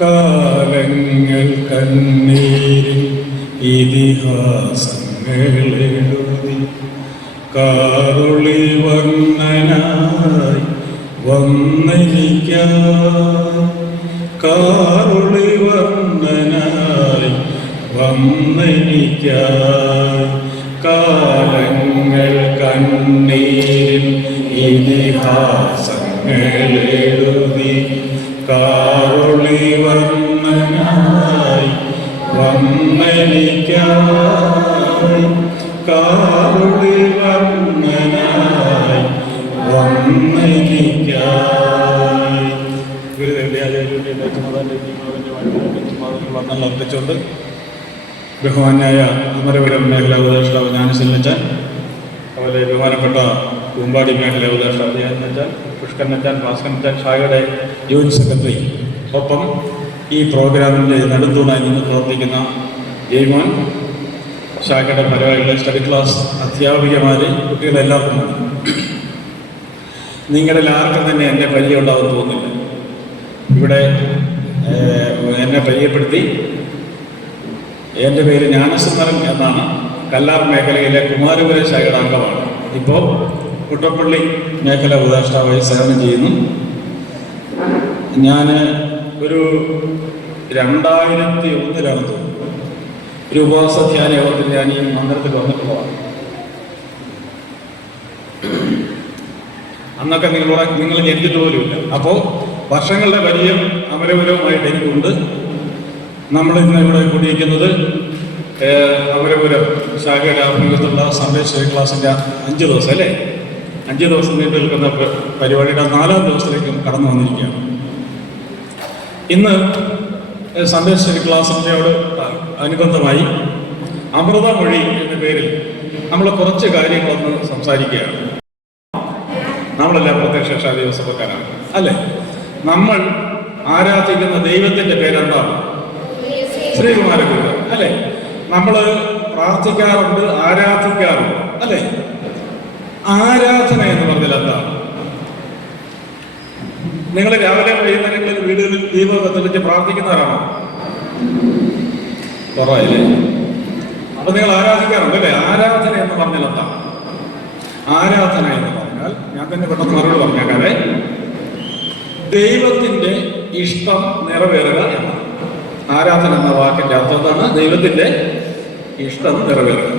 കാലങ്ങൾ കണ്ണീരിൽ ഇതിഹാസങ്ങളെഴുതി കാറുളി വർണ്ണനായി വന്നെനിക്കായി, കാറുളി വർണ്ണനായി വന്നെനിക്കായി. കാലങ്ങൾ കണ്ണീരിൽ ഇതിഹാസങ്ങളെഴുതി കാറുളി വർണ്ണനായി വന്നെനിക്കായി, കാറുളി വർണ്ണനായി വന്നെനിക്കായി. ഗുരുദേവന്റെ അർപ്പിച്ചുകൊണ്ട് ബഹുമാന്യായ അമരപുരം മേഖലാ ഉപദേഷ്ടാവ് ജ്ഞാനശീലനച്ചാൻ, അതുപോലെ ബഹുമാനപ്പെട്ട കൂമ്പാടി മേഖലാ ഉപദേഷ്ടാവ് ധ്യാനച്ചാൻ, പുഷ്കരനച്ചാൻ, ഭാസ്കരനച്ചാൻ, ഷായുടെ യൂണിറ്റ് സെക്രട്ടറി, ഒപ്പം ഈ പ്രോഗ്രാമിൻ്റെ നെടുന്തൂണായി നിന്ന് പ്രവർത്തിക്കുന്ന ജയ്മോൻ, ഷായുടെ പരിപാടിയുടെ സ്റ്റഡി ക്ലാസ് അധ്യാപികമാർ, കുട്ടികളെല്ലാവർക്കും നിങ്ങളിൽ ആർക്കും തന്നെ എന്നെ പരിചയമുണ്ടാകുമെന്ന് തോന്നുന്നില്ല. ഇവിടെ എന്നെ പരിചയപ്പെടുത്തി എൻ്റെ പേര് ജ്ഞാനസുന്ദരൻ എന്നാണ്. കല്ലാർ മേഖലയിലെ കുമാരപുര ശാഖയുടെ അംഗമാണ്. ഇപ്പോൾ കുട്ടപ്പള്ളി മേഖല ഉപദേഷ്ടാവായി സേവനം ചെയ്യുന്നു. ഞാൻ ഒരു 2001 തോന്നുന്നു ഒരു ഉപവാസ ധ്യാന യോഗത്തിൽ ഞാൻ ഈ മന്ദിരത്തിൽ വന്നിട്ടുള്ളതാണ്. അന്നൊക്കെ നിങ്ങൾ ജനിച്ചിട്ട് പോലുമില്ല. അപ്പോൾ വർഷങ്ങളുടെ പരിചയം അമരപുരവുമായിട്ട് എനിക്കുണ്ട്. നമ്മളിന്ന് ഇവിടെ കൂടിയിരിക്കുന്നത് അമരപുരം ശാഖയുടെ ആഭിമുഖ്യത്തിലുള്ള സൺഡേ സ്റ്റഡി ക്ലാസിൻ്റെ 5 ദിവസം അല്ലേ, 5 ദിവസം നീണ്ടു നിൽക്കുന്ന പരിപാടിയുടെ 4ാം ദിവസത്തിലേക്കും കടന്നു വന്നിരിക്കുകയാണ്. ഇന്ന് സൺഡേ സ്റ്റഡി ക്ലാസിൻ്റെയോട് അനുബന്ധമായി അമൃതമൊഴി എന്ന പേരിൽ നമ്മൾ കുറച്ച് കാര്യങ്ങളൊന്ന് സംസാരിക്കുകയാണ്. നമ്മളെല്ലാം പ്രത്യക്ഷ ദിവസക്കാരാണ് അല്ലേ? നമ്മൾ ആരാധിക്കുന്ന ദൈവത്തിൻ്റെ പേരെന്താണ്? ശ്രീകുമാരഗുരു അല്ലേ? നമ്മൾ പ്രാർത്ഥിക്കാറുണ്ട്, ആരാധിക്കാറുണ്ട് അല്ലേ? ആരാധന എന്ന് പറഞ്ഞാൽ എന്താണ്? നിങ്ങൾ രാവിലെ വൈകുന്നേരങ്ങളിൽ വീടുകളിൽ ദീപമൊക്കെ തെളിച്ച് പ്രാർത്ഥിക്കുന്നവരാണോ? കുറവല്ലേ? അപ്പൊ നിങ്ങൾ ആരാധിക്കാറുണ്ട് അല്ലേ? ആരാധന എന്ന് പറഞ്ഞാൽ എന്താണ്? ആരാധന എന്ന് പറഞ്ഞാൽ ഞാൻ തന്നെ പെട്ടെന്ന് മറുപടി പറഞ്ഞേക്കാതെ ദൈവത്തിന്റെ ഇഷ്ടം നിറവേറുക എന്നാണ്. ആരാധന എന്ന വാക്കിന്റെ അർത്ഥം എന്താണ്? ദൈവത്തിന്റെ ഇഷ്ടം നിറവേറുക.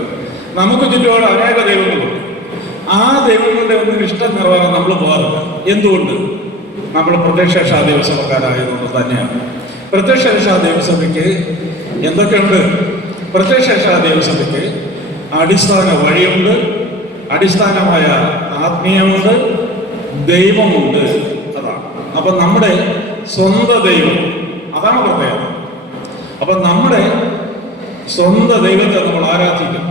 നമുക്ക് ചുറ്റുപാട് അനേക ദൈവങ്ങളുണ്ട്. ആ ദൈവങ്ങളുടെ ഒന്നും ഇഷ്ടം നിറവേറാൻ നമ്മൾ പോകാറില്ല. എന്തുകൊണ്ട്? നമ്മൾ പ്രത്യക്ഷ ദൈവസഭക്കാരായതുകൊണ്ട് തന്നെയാണ്. പ്രത്യക്ഷ ദൈവസഭയ്ക്ക് എന്തൊക്കെയുണ്ട്? പ്രത്യക്ഷ ദൈവസഭയ്ക്ക് അടിസ്ഥാന വഴിയുണ്ട്, അടിസ്ഥാനമായ ആത്മീയമുണ്ട്, ദൈവമുണ്ട്. അതാണ്. അപ്പൊ നമ്മുടെ സ്വന്തം ദൈവം, അതാണ് പ്രത്യേകത. അപ്പൊ നമ്മുടെ സ്വന്തം ദൈവത്തെ നമ്മൾ ആരാധിക്കും.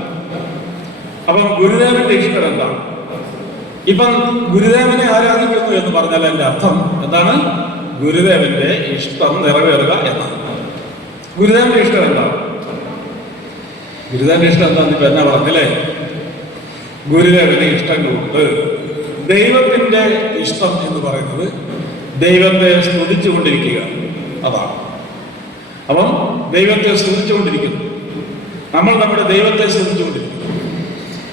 അപ്പം ഗുരുദേവന്റെ ഇഷ്ടം എന്താണ്? ഇപ്പം ഗുരുദേവനെ ആരാധിക്കുന്നു എന്ന് പറഞ്ഞാൽ അതിന്റെ അർത്ഥം എന്താണ്? ഗുരുദേവന്റെ ഇഷ്ടം നിറവേറുക എന്നാണ്. ഗുരുദേവന്റെ ഇഷ്ടം എന്താണ്? ഗുരുദേവന്റെ ഇഷ്ടം എന്താന്ന് ഇപ്പൊ എന്നാ പറഞ്ഞല്ലേ? ഗുരുദേവന് ഇഷ്ടങ്ങളുണ്ട്. ദൈവത്തിന്റെ ഇഷ്ടം എന്ന് പറയുന്നത് ദൈവത്തെ സ്തുതിച്ചുകൊണ്ടിരിക്കുക, അതാണ്. അപ്പം ദൈവത്തെ സ്തുതിച്ചുകൊണ്ടിരിക്കുന്നു. നമ്മൾ നമ്മുടെ ദൈവത്തെ സ്തുതിച്ചുകൊണ്ടിരിക്കുന്നു.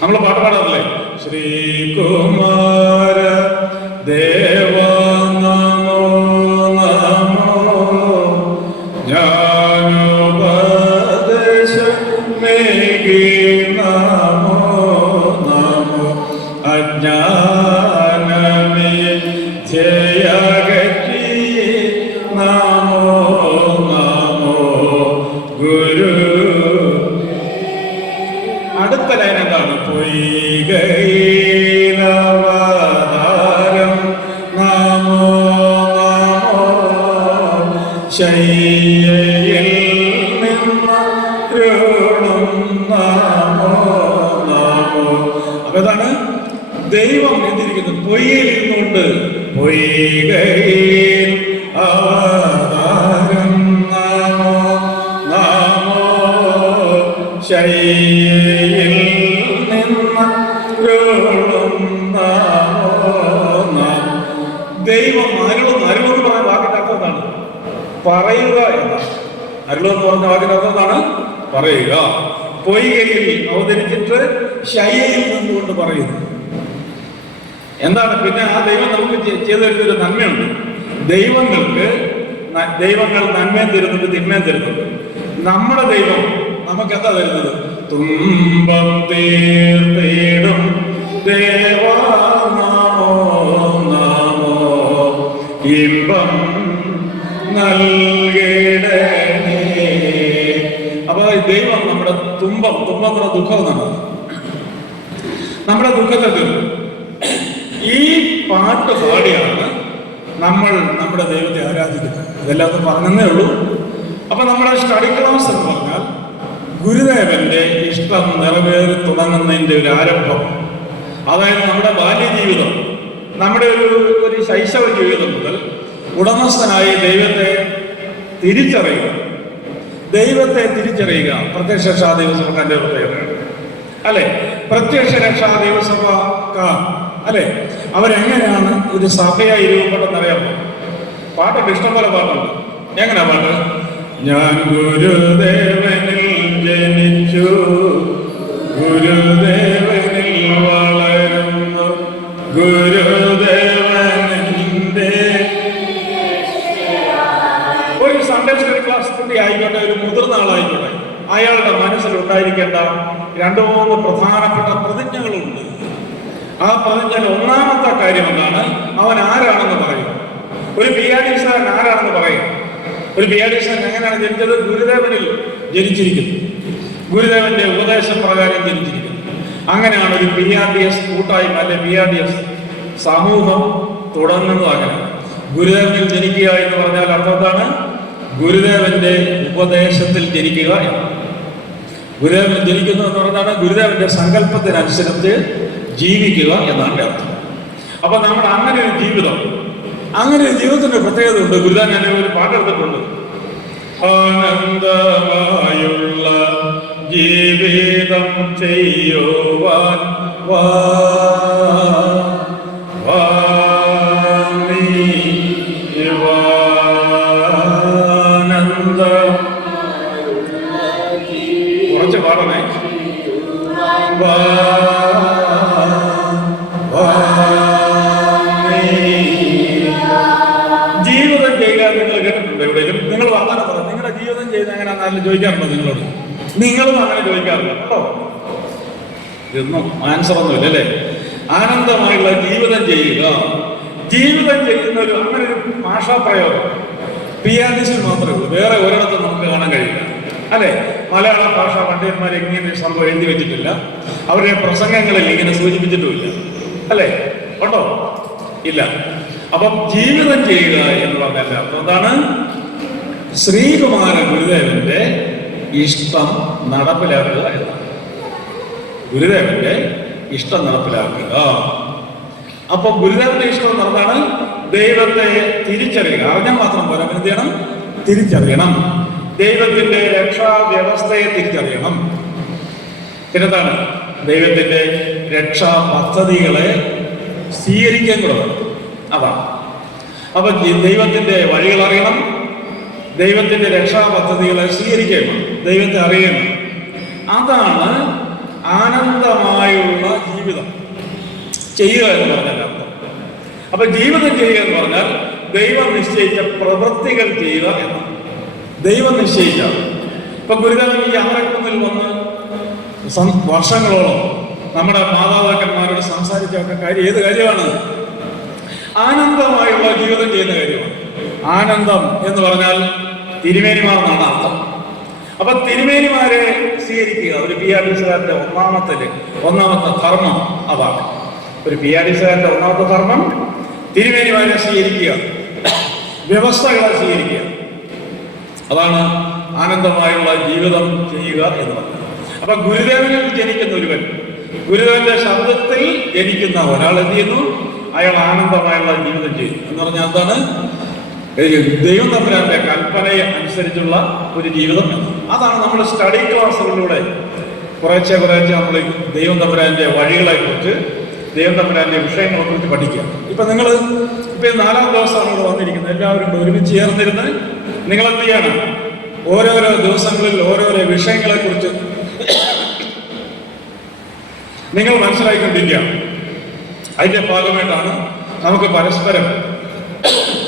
നമ്മൾ പാട്ട് പാടാറില്ലേ? ശ്രീകുമാര ദേവ നമോ നമോ ജ്ഞാനോപദേശമേകി നമോ നമോ അജ്ഞാനമിഥ്യയകറ്റി നമോ നമോ ഗുരു. അടുത്ത ലൈൻ എന്താണ്? പൊയ്കൈലവതാരം നമോ നമോ ശയ്യയിൽ നിന്നരുളും നമോ നമോ. അപ്പൊ ഇതാണ് ദൈവം എന്തിരിക്കുന്നത്? പൊയ്യിൽ ഇരുന്നുകൊണ്ട് പൊയ്കയിൽ അവതാരം നമോ നമോ ശയ്യയിൽ നിന്നരുളും നമോ നമോ. ദൈവം അരുളെന്ന് പറയാൻ വാക്കിന്റെ അർത്ഥം എന്താണ്? പറയുക എന്നാണ്. അരുളെന്ന് പറഞ്ഞ വാക്കിന്റെ അർത്ഥം എന്താണ്? പറയുക. പൊയ്കയിൽ അവതരിച്ചിട്ട് ശയ്യയിൽ നിന്നുകൊണ്ട് പറയുന്നു. എന്താണ് പിന്നെ ആ ദൈവം നമുക്ക് ചെയ്തു തരുന്നൊരു നന്മയുണ്ട്. ദൈവങ്ങൾ നന്മയും തരുന്നുണ്ട്, തിന്മയും തരുന്നുണ്ട്. നമ്മുടെ ദൈവം നമുക്ക് എന്താ തരുന്നത്? തുമ്പം തീർത്തിടും ദേവാനാമോ നാമോ ഇമ്പം നൽകിടണേ. അപ്പൊ ദൈവം നമ്മുടെ തുമ്പം നമ്മുടെ ദുഃഖം എന്നാണ്. നമ്മുടെ ദുഃഖത്തെ തീർക്കും. ഈ പാട്ട് പാടിയാണ് നമ്മൾ നമ്മുടെ ദൈവത്തെ ആരാധിക്കുന്നത്. ഇതെല്ലാം ഒന്ന് പറഞ്ഞതേ ഉള്ളൂ. അപ്പൊ നമ്മുടെ സ്റ്റഡി ക്ലാസ് എന്ന് പറഞ്ഞാൽ ഗുരുദേവന്റെ ഇഷ്ടം നിറവേറി തുടങ്ങുന്നതിന്റെ ഒരു ആരംഭം. അതായത് നമ്മുടെ ബാല്യജീവിതം, നമ്മുടെ ഒരു ശൈശവ ജീവിതം മുതൽ ഉടമസ്ഥനായി ദൈവത്തെ തിരിച്ചറിയുക. പ്രത്യക്ഷ രക്ഷാ ദൈവസഭക്കാരുടെ പ്രത്യേകതയാണ് അല്ലെ? പ്രത്യക്ഷ രക്ഷാ ദൈവസഭക്കാർ അല്ലെ, അവരെങ്ങനെയാണ് ഒരു സഭയായി രൂപപ്പെട്ടെന്നറിയാമോ? പാട്ടൊക്കെ ഇഷ്ടംപോലെ പാട്ടുണ്ട്. എങ്ങനെയാ പാട്ട്? ഞാൻ ഗുരുദേവനിൽ ജനിച്ചു, ഗുരുദേവനിൽ വളരുന്നു, ഗുരുദേവനിന്റെ. ഒരു സൺഡേ സ്കൂൾ ക്ലാസ് കുട്ടി ആയിക്കോട്ടെ, ഒരു മുതിർന്ന ആളായിക്കോട്ടെ, അയാളുടെ മനസ്സിൽ ഉണ്ടായിരിക്കേണ്ട 2-3 പ്രധാനപ്പെട്ട പ്രതിജ്ഞകളുണ്ട്. ആ പ്രതിജ്ഞയിൽ ഒന്നാമത്തെ കാര്യം എന്താണ്? അവൻ ആരാണെന്ന് പറയും. ഒരു പിയാഡിസാരൻ ആരാണെന്ന് പറയും. ഒരു പിയാഡിസാരൻ എങ്ങനെയാണ് ജനിച്ചത്? ഗുരുദേവനിൽ ജനിച്ചിരിക്കുന്നു, ഗുരുദേവന്റെ ഉപദേശപ്രകാരം ജനിച്ചിരിക്കുന്നു. അങ്ങനെയാണ് ഒരു PRDS കൂട്ടായ്മ അല്ലെ PRDS സമൂഹം തുടങ്ങുന്നത്. അങ്ങനെ ഗുരുദേവനിൽ ജനിക്കുക എന്ന് പറഞ്ഞാൽ അർത്ഥത്താണ് ഗുരുദേവന്റെ ഉപദേശത്തിൽ ജനിക്കുക എന്നാണ്. ഗുരുദേവനിൽ ജനിക്കുന്നു എന്ന് പറഞ്ഞാൽ ഗുരുദേവന്റെ സങ്കല്പത്തിനനുസരിച്ച് ജീവിക്കുക എന്നാണ് അർത്ഥം. അപ്പൊ നമ്മുടെ അങ്ങനെ ഒരു ജീവിതത്തിന്റെ പ്രത്യേകത ഉണ്ട്. ഗുരുദേവൻ എന്നെ ഒരു പാട്ടെടുത്തിട്ടുണ്ട്. ആനന്ദമായുള്ള ജീവിതം ചെയ്യുവാൻ കുറച്ച് പാടണേ. ജീവിതം ചെയ്യുക നിങ്ങൾ കേട്ടിട്ടുണ്ട് എവിടെയും? നിങ്ങൾ വർത്താനം പറയാം. നിങ്ങളുടെ ജീവിതം ചെയ്ത് എങ്ങനെയാണെന്നാലും ചോദിക്കാറുണ്ടോ നിങ്ങളോട്? നിങ്ങളും അങ്ങനെ ചോദിക്കാറില്ല കേട്ടോ. ഇതൊന്നും ആൻസർ ഒന്നുമില്ല അല്ലേ? ആനന്ദമായുള്ള ജീവിതം ചെയ്യുക. ജീവിതം ചെയ്യുന്ന അങ്ങനെ ഒരു ഭാഷാപ്രയോഗം PRDSൽ മാത്രമേ ഉള്ളൂ. വേറെ ഒരിടത്തും നമുക്ക് കാണാൻ കഴിയില്ല അല്ലെ? മലയാള ഭാഷാ പണ്ഡിതന്മാർ ഇങ്ങനെ സംഭവം എഴുതി വെച്ചിട്ടില്ല. അവരുടെ പ്രസംഗങ്ങളിൽ ഇങ്ങനെ സൂചിപ്പിച്ചിട്ടുമില്ല അല്ലെ? ഉണ്ടോ? ഇല്ല. അപ്പം ജീവിതം ചെയ്യുക എന്ന് പറഞ്ഞാൽ അർത്ഥം എന്താണ്? ശ്രീകുമാര ഗുരുദേവന്റെ ഇഷ്ടം നടപ്പിലാക്കുക എന്നാണ്. ഗുരുദേവന്റെ ഇഷ്ടം നടപ്പിലാക്കുക. അപ്പൊ ഗുരുദേവന്റെ ഇഷ്ടം എന്ന് പറഞ്ഞാണ് ദൈവത്തെ തിരിച്ചറിയുക. അറിഞ്ഞാൽ മാത്രം പോരാ, എന്ത് ചെയ്യണം? തിരിച്ചറിയണം. ദൈവത്തിന്റെ രക്ഷാ വ്യവസ്ഥയെ തിരിച്ചറിയണം. പിന്നെന്താണ്? ദൈവത്തിന്റെ രക്ഷാ പദ്ധതികളെ സ്വീകരിക്കാൻ കൂടെ വേണം. അതാണ്. അപ്പൊ ദൈവത്തിന്റെ വഴികൾ അറിയണം, ദൈവത്തിന്റെ രക്ഷാ പദ്ധതികളെ സ്വീകരിക്കണം, ദൈവത്തെ അറിയണം. അതാണ് ആനന്ദമായുള്ള ജീവിതം ചെയ്യുക എന്ന് പറഞ്ഞാൽ അർത്ഥം. അപ്പൊ ജീവിതം ചെയ്യുക എന്ന് പറഞ്ഞാൽ ദൈവം നിശ്ചയിച്ച പ്രവൃത്തികൾ ചെയ്യുക എന്നാണ്. ദൈവം നിശ്ചയിച്ച. ഇപ്പൊ ഗുരുദേവൻ ഈ അമരക്കുന്നിൽ വന്ന് വർഷങ്ങളോളം നമ്മുടെ മാതാപിതാക്കന്മാരോട് സംസാരിച്ചൊക്കെ കാര്യം ഏത് കാര്യമാണ്? ആനന്ദമായുള്ള ജീവിതം ചെയ്യുന്ന കാര്യമാണ്. ആനന്ദം എന്ന് പറഞ്ഞാൽ തിരുമേനിമാർ എന്നാണ് അർത്ഥം. അപ്പൊ തിരുമേനിമാരെ സ്വീകരിക്കുക ഒരു PRDSകാരന്റെ ഒന്നാമത്തെ ധർമ്മം അതാണ്. ഒരു PRDSകാരന്റെ ഒന്നാമത്തെ ധർമ്മം തിരുമേനിമാരെ സ്വീകരിക്കുക, വ്യവസ്ഥകളെ സ്വീകരിക്കുക. അതാണ് ആനന്ദമായുള്ള ജീവിതം ചെയ്യുക എന്ന് പറഞ്ഞത്. അപ്പൊ ഗുരുദേവനിൽ ജനിക്കുന്ന ഒരുവൻ, ഗുരുദേവന്റെ ശബ്ദത്തിൽ ജനിക്കുന്ന ഒരാൾ എന്ത് ചെയ്യുന്നു? അയാൾ ആനന്ദമായുള്ള ജീവിതം ചെയ്യുന്നു എന്ന് പറഞ്ഞാൽ എന്താണ്? ദൈവം തമ്പുരാന്റെ കൽപ്പനയെ അനുസരിച്ചുള്ള ഒരു ജീവിതം. അതാണ് നമ്മൾ സ്റ്റഡി ക്ലാസ്സുകളിലൂടെ കുറേശ്ശെ നമ്മൾ ദൈവം തമ്പുരാന്റെ വഴികളെ കുറിച്ച്, ദൈവം തമ്പുരാന്റെ വിഷയങ്ങളെ കുറിച്ച് പഠിക്കുക. ഇപ്പൊ നിങ്ങൾ 4ാം ദിവസമാണ് ഇവിടെ വന്നിരിക്കുന്നത്. എല്ലാവരും ഒരുമിച്ച് ചേർന്നിരുന്ന് നിങ്ങൾ എന്ത് ചെയ്യണം? ഓരോരോ ദിവസങ്ങളിൽ ഓരോരോ വിഷയങ്ങളെക്കുറിച്ച് നിങ്ങൾ മനസ്സിലാക്കിക്കൊണ്ടിരിക്കുക. അതിന്റെ ഭാഗമായിട്ടാണ് നമുക്ക് പരസ്പരം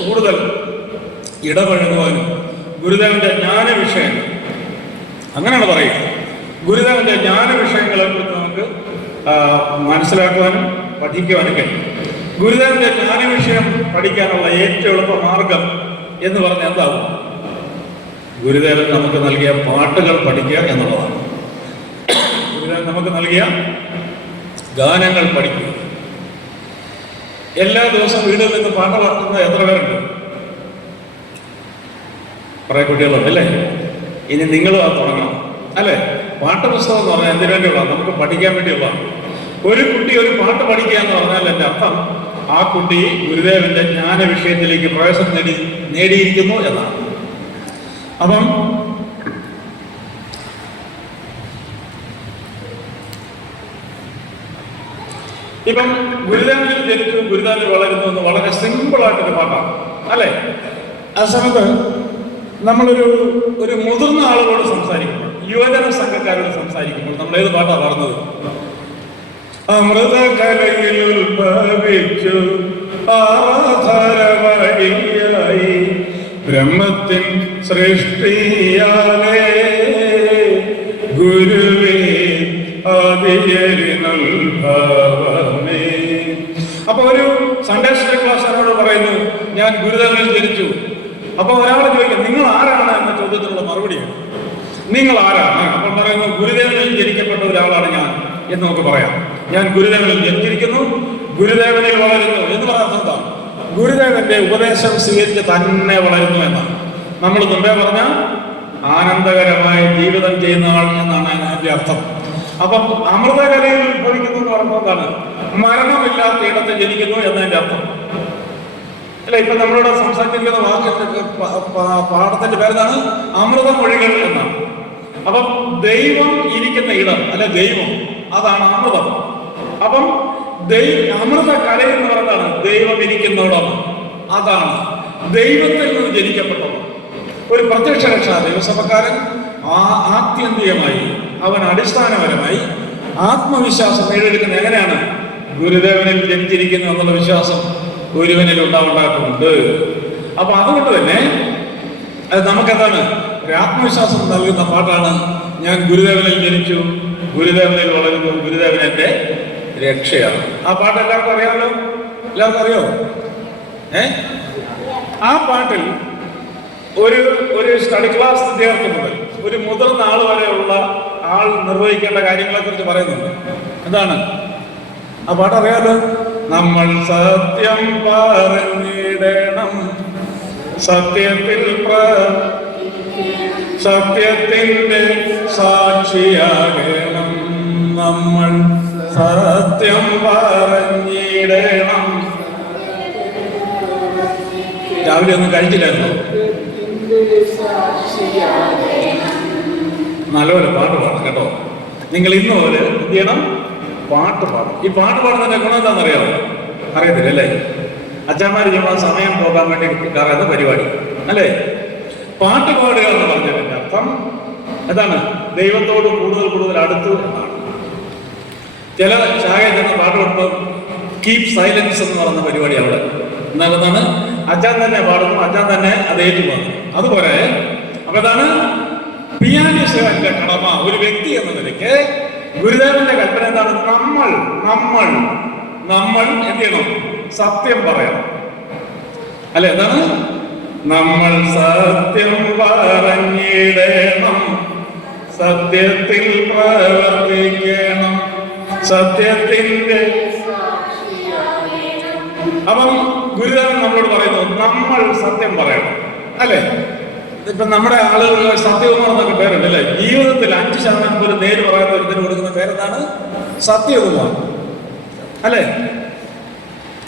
കൂടുതൽ ഇടപഴകുവാനും ഗുരുദേവന്റെ ജ്ഞാന വിഷയങ്ങൾ, അങ്ങനെയാണ് പറയുക, ഗുരുദേവന്റെ ജ്ഞാന വിഷയങ്ങളെക്കുറിച്ച് നമുക്ക് മനസ്സിലാക്കുവാനും പഠിക്കുവാനും കഴിയും. ഗുരുദേവന്റെ ജ്ഞാന വിഷയം പഠിക്കാനുള്ള ഏറ്റവും എളുപ്പ മാർഗം എന്ന് പറഞ്ഞാൽ എന്താവും? ഗുരുദേവൻ നമുക്ക് നൽകിയ പാട്ടുകൾ പഠിക്കുക എന്നുള്ളതാണ്. ഗുരുദേവൻ നമുക്ക് നൽകിയ ഗാനങ്ങൾ പഠിക്കുക. എല്ലാ ദിവസവും വീട്ടിൽ നിന്ന് പാട്ട് പാടുന്നത് എത്ര പേരുണ്ട്? കുറെ കുട്ടികളുണ്ട് അല്ലേ? ഇനി നിങ്ങളും അത് തുടങ്ങണം അല്ലേ? പാട്ട് പുസ്തകം എന്ന് പറഞ്ഞാൽ എന്തിനു വേണ്ടിയുള്ള? നമുക്ക് പഠിക്കാൻ വേണ്ടിയുള്ള. ഒരു കുട്ടി ഒരു പാട്ട് പഠിക്കുക എന്ന് പറഞ്ഞാൽ എൻ്റെ അർത്ഥം ആ കുട്ടി ഗുരുദേവന്റെ ജ്ഞാന വിഷയത്തിലേക്ക് പ്രവേശനം നേടിയിരിക്കുന്നു എന്നാണ്. അപ്പം ഇപ്പം ഗുരുദേവനിൽ ജനിച്ചു ഗുരുദേവനിൽ വളരുന്നു എന്ന് വളരെ സിമ്പിളായിട്ടൊരു പാട്ടാണ് അല്ലേ? ആ സമയത്ത് നമ്മളൊരു മുതിർന്ന ആളുകളോട് സംസാരിക്കുമ്പോൾ, യുവജന സംഘക്കാരോട് സംസാരിക്കുമ്പോൾ നമ്മൾ ഏത് പാട്ടാണ് പറഞ്ഞത്? അമൃതകലയിൽ ഉത്ഭവിച്ചു ആധാരവഴിയായി ബ്രഹ്മത്തിൻ സൃഷ്ടിയാലേ ഗുരുവേ ആദിയരിനുത്ഭവമേ. അപ്പൊ ഒരു സൺഡേ സ്കൂൾ ക്ലാസ്സോട് പറയുന്നു ഞാൻ ഗുരുദേവനിൽ ജനിച്ചു. അപ്പൊ ഒരാൾ ചോദിക്കും നിങ്ങൾ ആരാണ് എന്ന ചോദ്യത്തിനുള്ള മറുപടിയാണ് നിങ്ങൾ ആരാണ്? അപ്പോൾ പറയുന്നു ഗുരുദേവനിൽ ജനിക്കപ്പെട്ട ഒരാളാണ് ഞാൻ എന്ന് നമുക്ക് പറയാം. ഞാൻ ഗുരുദേവനിൽ ജനിച്ചിരിക്കുന്നു, ഗുരുദേവനിൽ വളരുന്നു എന്ന് പറയാൻ എന്താണ്? ഗുരുദേവന്റെ ഉപദേശം സ്വീകരിച്ച് തന്നെ വളരുന്നു എന്നാണ്. നമ്മൾ മുമ്പേ പറഞ്ഞ ആനന്ദകരമായ ജീവിതം ചെയ്യുന്ന ആൾ എന്നാണ് അതിന്റെ അർത്ഥം. അപ്പം അമൃതകലയിൽ ഉത്ഭവിക്കുന്നു എന്ന് പറയുന്നത് എന്താണ്? മരണമില്ലാത്ത ഇടത്ത് ജനിക്കുന്നു എന്നതിന്റെ അർത്ഥം അല്ല. ഇപ്പൊ നമ്മളിവിടെ സംസാരിച്ചിരിക്കുന്ന വാക്കിന്റെ പാഠത്തിന്റെ പേരെന്താണ്? അമൃതമൊഴികൾ എന്നാണ്. അപ്പം ദൈവം ഇരിക്കുന്ന ഇടം അല്ല, ദൈവം അതാണ് അമൃതം. അപ്പം അമൃത കല എന്ന് പറയുന്നതാണ് ദൈവം ഇരിക്കുന്ന ഇടം. അതാണ് ദൈവത്തിൽ നിന്ന് ജനിക്കപ്പെട്ടത്. ഒരു പ്രത്യക്ഷ രക്ഷാ ദൈവസഭക്കാരൻ ആത്യന്തികമായി അവൻ അടിസ്ഥാനപരമായി ആത്മവിശ്വാസം നേടിയെടുക്കുന്ന എങ്ങനെയാണ്? ഗുരുദേവനിൽ ജനിച്ചിരിക്കുന്നു എന്നുള്ള വിശ്വാസം ഗുരുവനിൽ ഉണ്ടാവേണ്ടതുണ്ട്. അപ്പൊ അതുകൊണ്ട് തന്നെ അത് നമുക്കെന്താണ്? ഒരു ആത്മവിശ്വാസം നൽകുന്ന പാട്ടാണ് ഞാൻ ഗുരുദേവനിൽ ജനിച്ചു, ഗുരുദേവനിൽ വളരുന്നു, ഗുരുദേവൻ എന്റെ രക്ഷയാണ്. ആ പാട്ട് എല്ലാവർക്കും അറിയാമല്ലോ? എല്ലാവർക്കും അറിയോ? ആ പാട്ടിൽ ഒരു സ്റ്റഡി ക്ലാസ് വിദ്യാർത്ഥി മുതൽ ഒരു മുതിർന്ന ആൾ വരെയുള്ള ആൾ നിർവഹിക്കേണ്ട കാര്യങ്ങളെ കുറിച്ച് പറയുന്നുണ്ട്. എന്താണ് ആ പാട്ട് അറിയാലോ? നമ്മൾ സത്യം പറഞ്ഞിടണം, സത്യത്തിന്റെ സാക്ഷിയാകണം. നമ്മൾ സത്യം പറഞ്ഞിടണം. രാവിലെ ഒന്നും കഴിച്ചില്ലായിരുന്നു? നല്ലപോലെ പാട്ട് പാടും കേട്ടോ. നിങ്ങൾ ഇന്ന് പോലെ എന്ത് ചെയ്യണം? പാട്ട് പാടും. ഈ പാട്ട് പാടുന്നതിന്റെ ഗുണം എന്താണെന്നറിയാമോ? അറിയത്തില്ല അല്ലേ? അച്ഛന്മാര് ചുമ്മാ സമയം പോകാൻ വേണ്ടി പറയുന്ന പരിപാടി അല്ലേ? പാട്ട് പാടുക എന്ന് പറഞ്ഞതിന്റെ അർത്ഥം എന്താണ്? ദൈവത്തോട് കൂടുതൽ അടുത്തു എന്നാണ്. ചില ശാഖയിൽ നിന്ന് പാട്ട് പാടുമ്പോൾ കീപ് സൈലൻസ് എന്ന് പറയുന്ന പരിപാടി അവിടെ എന്നാണ്. അച്ഛൻ തന്നെ പാടുന്നു, അച്ഛൻ തന്നെ അത് ഏറ്റുപാടും. അതുപോലെ അപ്പൊ ഇതാണ് പിയാനിസ്റ്റിന്റെ കടമ. ഒരു വ്യക്തി എന്ന നിലയ്ക്ക് ഗുരുദേവന്റെ കൽപ്പന എന്താണ്? നമ്മൾ എന്ത് ചെയ്യണം? സത്യം പറയണം അല്ലെ? എന്താണ്? നമ്മൾ സത്യം പറഞ്ഞിടണം, സത്യത്തിൽ പ്രവർത്തിക്കണം, സത്യത്തിന്റെ. അപ്പം ഗുരുദേവൻ നമ്മളോട് പറയുന്നു നമ്മൾ സത്യം പറയണം അല്ലെ? ഇപ്പൊ നമ്മുടെ ആളുകൾ സത്യകുമാർ എന്നൊക്കെ പേരുണ്ട് അല്ലെ? ജീവിതത്തിൽ 5% പോലും നേര് പറയാത്ത ഒരുത്തിന് കൊടുക്കുന്ന പേരെന്താണ്? സത്യകുമാർ അല്ലെ?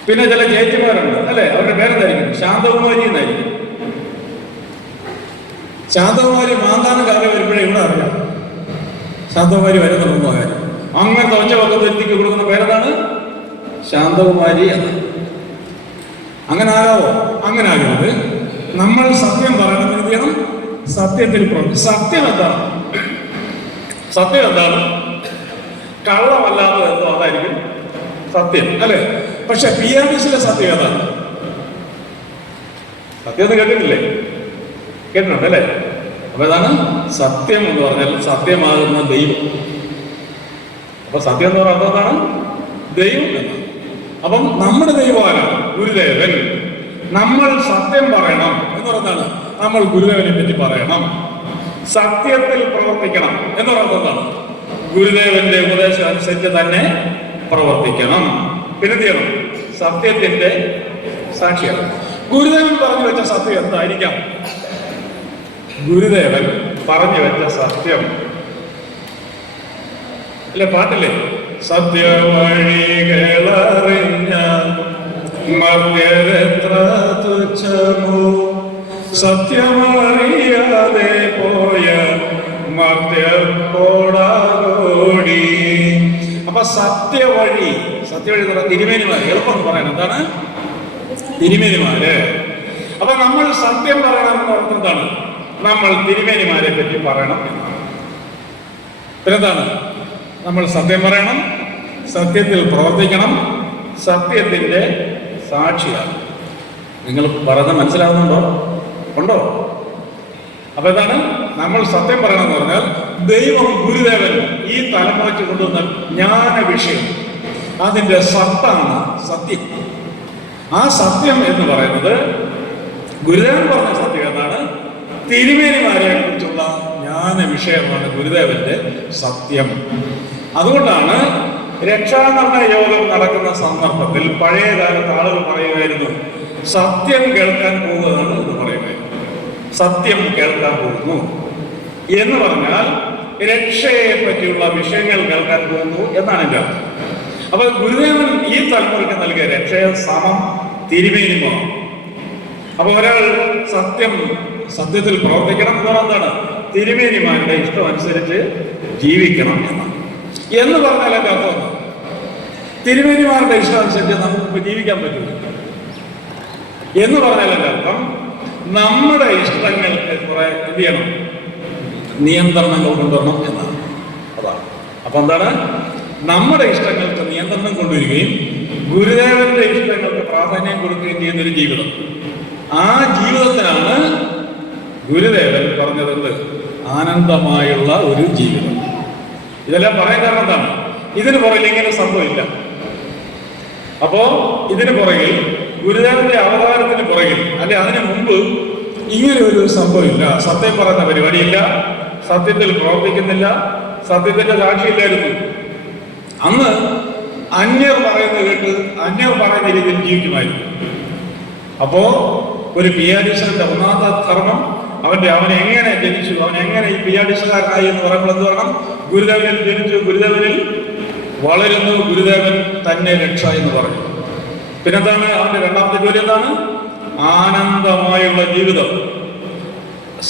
പിന്നെ ചില ചേച്ചിമാരുണ്ട് അല്ലെ? അവരുടെ പേരെന്തായിരിക്കും? ശാന്തകുമാരി എന്നായിരിക്കും. ശാന്തകുമാരി മാന്താന കാലം വരുമ്പോഴേ ഇവിടെ അറിയാം ശാന്തകുമാരി വരുന്നുണ്ടോ കാര്യം. അങ്ങനത്തെ ഒച്ചവൊക്കെ വ്യക്തിക്ക് കൊടുക്കുന്ന പേരെന്താണ്? ശാന്തകുമാരി എന്ന്. അങ്ങനെ ആകാവോ? അങ്ങനെ ആകരുത്. നമ്മൾ സത്യം പറയണം. എന്ത് ചെയ്യണം? സത്യത്തിൽ പ്രവർത്തിക്കണം. സത്യം എന്താണ്? സത്യം എന്താണ്? കള്ളമല്ലാതെ എന്തോ അതായിരിക്കും സത്യം, അല്ലെ? പക്ഷെ പിയാനിസിലെ സത്യം ഏതാണ്? സത്യം എന്ന് കേട്ടിട്ടില്ലേ? കേട്ടിട്ടുണ്ട് അല്ലേ? അപ്പൊ ഏതാണ് സത്യം എന്ന് പറഞ്ഞാൽ? സത്യമാകുന്ന ദൈവം. അപ്പൊ സത്യം എന്ന് പറയുന്നത് എന്താണ്? ദൈവം എന്ന്. അപ്പം നമ്മുടെ ദൈവമാണ് ഗുരുദേവൻ. നമ്മൾ സത്യം പറയണം എന്ന് പറയുന്നതാണ്. നമ്മൾ ഗുരുദേവനെ പറ്റി പറയണം. സത്യത്തിൽ പ്രവർത്തിക്കണം എന്ന് പറയുന്നത് എന്താണ്? ഗുരുദേവന്റെ ഉപദേശം അനുസരിച്ച് തന്നെ പ്രവർത്തിക്കണം. പിന്നെ എന്ത് ചെയ്യണം? സത്യത്തിന്റെ സാക്ഷിയാണ്. ഗുരുദേവൻ പറഞ്ഞു വെച്ച സത്യം എന്തായിരിക്കാം? ഗുരുദേവൻ പറഞ്ഞു വെച്ച സത്യം അല്ലെ? പാട്ടില്ലേ? സത്യവഴികളറിഞ്ഞ മർത്യരെത്ര തുച്ഛമോ, സത്യമറിയാതെ പോയ മർത്യർ കോടാകോടി. അപ്പൊ സത്യവഴി എന്ന് പറഞ്ഞാൽ തിരുമേനിമാര്. എളുപ്പം പറയാൻ എന്താണ്? തിരുമേനിമാര്. അപ്പൊ നമ്മൾ സത്യം പറയണം എന്ന് പറഞ്ഞത് എന്താണ്? നമ്മൾ തിരുമേനിമാരെ പറ്റി പറയണം എന്നാണ്. പിന്നെന്താണ്? നമ്മൾ സത്യം പറയണം, സത്യത്തിൽ പ്രവർത്തിക്കണം, സത്യത്തിന്റെ സാക്ഷിയാണ്. നിങ്ങൾ പറഞ്ഞ മനസ്സിലാവുന്നുണ്ടോ? ഉണ്ടോ? അപ്പൊ എന്താണ് നമ്മൾ സത്യം പറയണം എന്ന് പറഞ്ഞാൽ? ദൈവം ഗുരുദേവൻ ഈ തലമുറയ്ക്ക് കൊണ്ടുവന്ന ജ്ഞാന വിഷയം, അതിന്റെ സത്താണ് സത്യം. ആ സത്യം എന്ന് പറയുന്നത് ഗുരുദേവൻ പറഞ്ഞ സത്യം എന്നാണ്? തിരുമേനിമാരെ കുറിച്ചുള്ള ജ്ഞാന വിഷയമാണ് ഗുരുദേവന്റെ സത്യം. അതുകൊണ്ടാണ് രക്ഷാനിർണയ യോഗം നടക്കുന്ന സന്ദർഭത്തിൽ പഴയ കാലത്ത് ആളുകൾ പറയുമായിരുന്നു, സത്യം കേൾക്കാൻ പോകുന്നതാണ് എന്ന് പറയുമായിരുന്നു. സത്യം കേൾക്കാൻ പോകുന്നു എന്ന് പറഞ്ഞാൽ രക്ഷയെ പറ്റിയുള്ള വിഷയങ്ങൾ കേൾക്കാൻ പോകുന്നു എന്നാണ് എൻ്റെ അർത്ഥം. അപ്പൊ ഗുരുദേവൻ ഈ തലമുറയ്ക്ക് നൽകിയ രക്ഷയെ സമം തിരുമേനിമാണ്. അപ്പൊ ഒരാൾ സത്യത്തിൽ പ്രവർത്തിക്കണം എന്ന് പറഞ്ഞാൽ തിരുമേനിമാരുടെ ഇഷ്ടം അനുസരിച്ച് ജീവിക്കണം എന്നാണ്. എന്ന് പറഞ്ഞാൽ എൻ്റെ അർത്ഥം തിരുമേനിമാരുടെ ഇഷ്ടം അനുസരിച്ച് നമുക്ക് ജീവിക്കാൻ പറ്റില്ല എന്ന് പറഞ്ഞാൽ എൻ്റെ അർത്ഥം നമ്മുടെ ഇഷ്ടങ്ങൾക്ക് കുറെ എന്ത് ചെയ്യണം? നിയന്ത്രണങ്ങൾ കൊണ്ടുവരണം എന്നാണ്. അതാണ്. അപ്പൊ എന്താണ്? നമ്മുടെ ഇഷ്ടങ്ങൾക്ക് നിയന്ത്രണം കൊണ്ടുവരികയും ഗുരുദേവന്റെ ഇഷ്ടങ്ങൾക്ക് പ്രാധാന്യം കൊടുക്കുകയും ചെയ്യുന്നൊരു ജീവിതം. ആ ജീവിതത്തിനാണ് ഗുരുദേവൻ പറഞ്ഞത് ആനന്ദമായുള്ള ഒരു ജീവിതം. ഇതെല്ലാം പറയാൻ കാരണം എന്താണ്? ഇതിന് പുറകിൽ ഇങ്ങനെ സംഭവമില്ല. അപ്പോ ഇതിന് പുറകിൽ ഗുരുദേവന്റെ അവതാരത്തിന് പുറകിൽ അല്ലെ അതിനു മുമ്പ് ഇങ്ങനെ ഒരു സംഭവമില്ല. സത്യം പറയുന്ന പരിപാടിയില്ല, സത്യത്തിൽ പ്രവർത്തിക്കുന്നില്ല, സത്യത്തിന്റെ സാക്ഷിയില്ലായിരുന്നു. അന്ന് അന്യർ പറയുന്നത് കേട്ട് അന്യർ പറയുന്ന രീതിയിൽ ജീവിക്കുമായിരുന്നു. അപ്പോ ഒരു പിയാഡിസ്റ്റന്റെ ഒന്നാമത്തെ ധർമ്മം അവൻ എങ്ങനെ ജനിച്ചു, അവൻ എങ്ങനെ ഈ പിയാഡിസ്റ്റക്കാരനായി എന്ന് പറയുമ്പോൾ എന്ത് പറയണം? ഗുരുദേവനിൽ ജനിച്ചു, ഗുരുദേവനിൽ വളരുന്നു, ഗുരുദേവൻ തന്നെ രക്ഷ എന്ന് പറഞ്ഞു. പിന്നെന്താണ് അവന്റെ രണ്ടാമത്തെ ജോലി? എന്താണ്? ആനന്ദമായുള്ള ജീവിതം,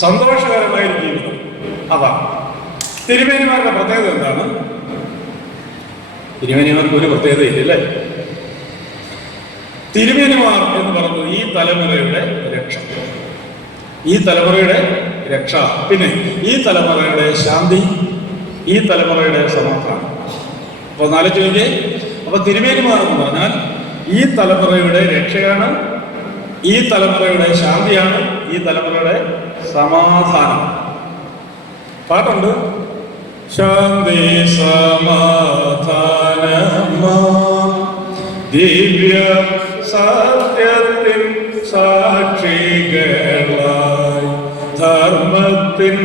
സന്തോഷകരമായ ജീവിതം. അതാണ് തിരുമേനിമാരുടെ പ്രത്യേകത. എന്താണ്? തിരുമേനിമാർക്ക് ഒരു പ്രത്യേകതയില്ലേ? തിരുമേനിമാർ എന്ന് പറയുന്നത് ഈ തലമുറയുടെ രക്ഷ, ഈ തലമുറയുടെ രക്ഷ, പിന്നെ ഈ തലമുറയുടെ ശാന്തി, ഈ തലമുറയുടെ സമാധാനം. അപ്പൊ നാല് ചോദിക്കേ. അപ്പൊ തിരുമേനിമാർ എന്ന് പറഞ്ഞാൽ ഈ തലമുറയുടെ രക്ഷയാണ്, ഈ തലമുറയുടെ ശാന്തിയാണ്, ഈ തലമുറയുടെ സമാധാനം. പാട്ടുണ്ട്. ശാന്തി സമാധാനമാ ദിവ്യ സത്യത്തിൻ സാക്ഷികളായി ധർമ്മത്തിൻ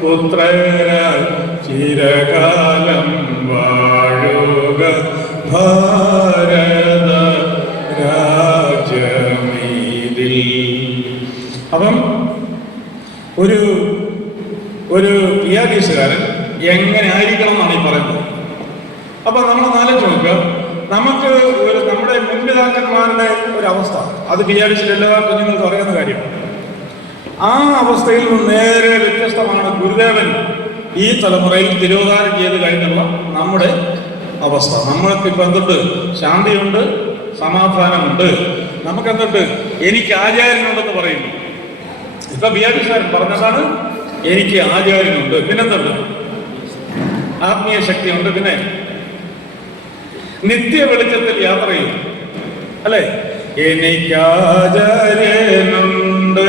പുത്രരായി ചിരകാലം വാഴുക ഭാരത രാജ്യമീതിൽ. അപ്പം ഒരു പിയാഡിസ്റ്റുകാരൻ എങ്ങനെ ആയിരിക്കണം എന്നാണ് ഈ പറയുന്നത്. അപ്പൊ നമ്മൾ ആലോചിച്ച് നോക്കുക, നമുക്ക് നമ്മുടെ മുൻപിതാക്കന്മാരുടെ ഒരു അവസ്ഥ, അത് പിയാഡിസ്റ്റിൽ എല്ലാ കുഞ്ഞുങ്ങൾക്ക് അറിയുന്ന കാര്യമാണ്. ആ അവസ്ഥയിൽ നിന്ന് നേരെ വ്യത്യസ്തമാണ് ഗുരുദേവൻ ഈ തലമുറയിൽ തിരോധാനം ചെയ്ത് കഴിഞ്ഞുള്ള നമ്മുടെ അവസ്ഥ. നമ്മൾക്ക് ഇപ്പൊ എന്തുണ്ട്? ശാന്തിയുണ്ട്, സമാധാനമുണ്ട്. നമുക്ക് എന്തുണ്ട്? എനിക്ക് ആചാര്യനുണ്ടെന്ന് പറയുന്നു. ഇപ്പൊ ബിയാഡിസാരൻ പറഞ്ഞതാണ്, എനിക്ക് ആചാര്യനുണ്ട്, പിന്നെന്തുണ്ട്? ആത്മീയ ശക്തിയുണ്ട്, പിന്നെ നിത്യ വെളിച്ചത്തിൽ യാത്ര ചെയ്യും, അല്ലെ? എനിക്ക് ആചാര്യനുണ്ട്,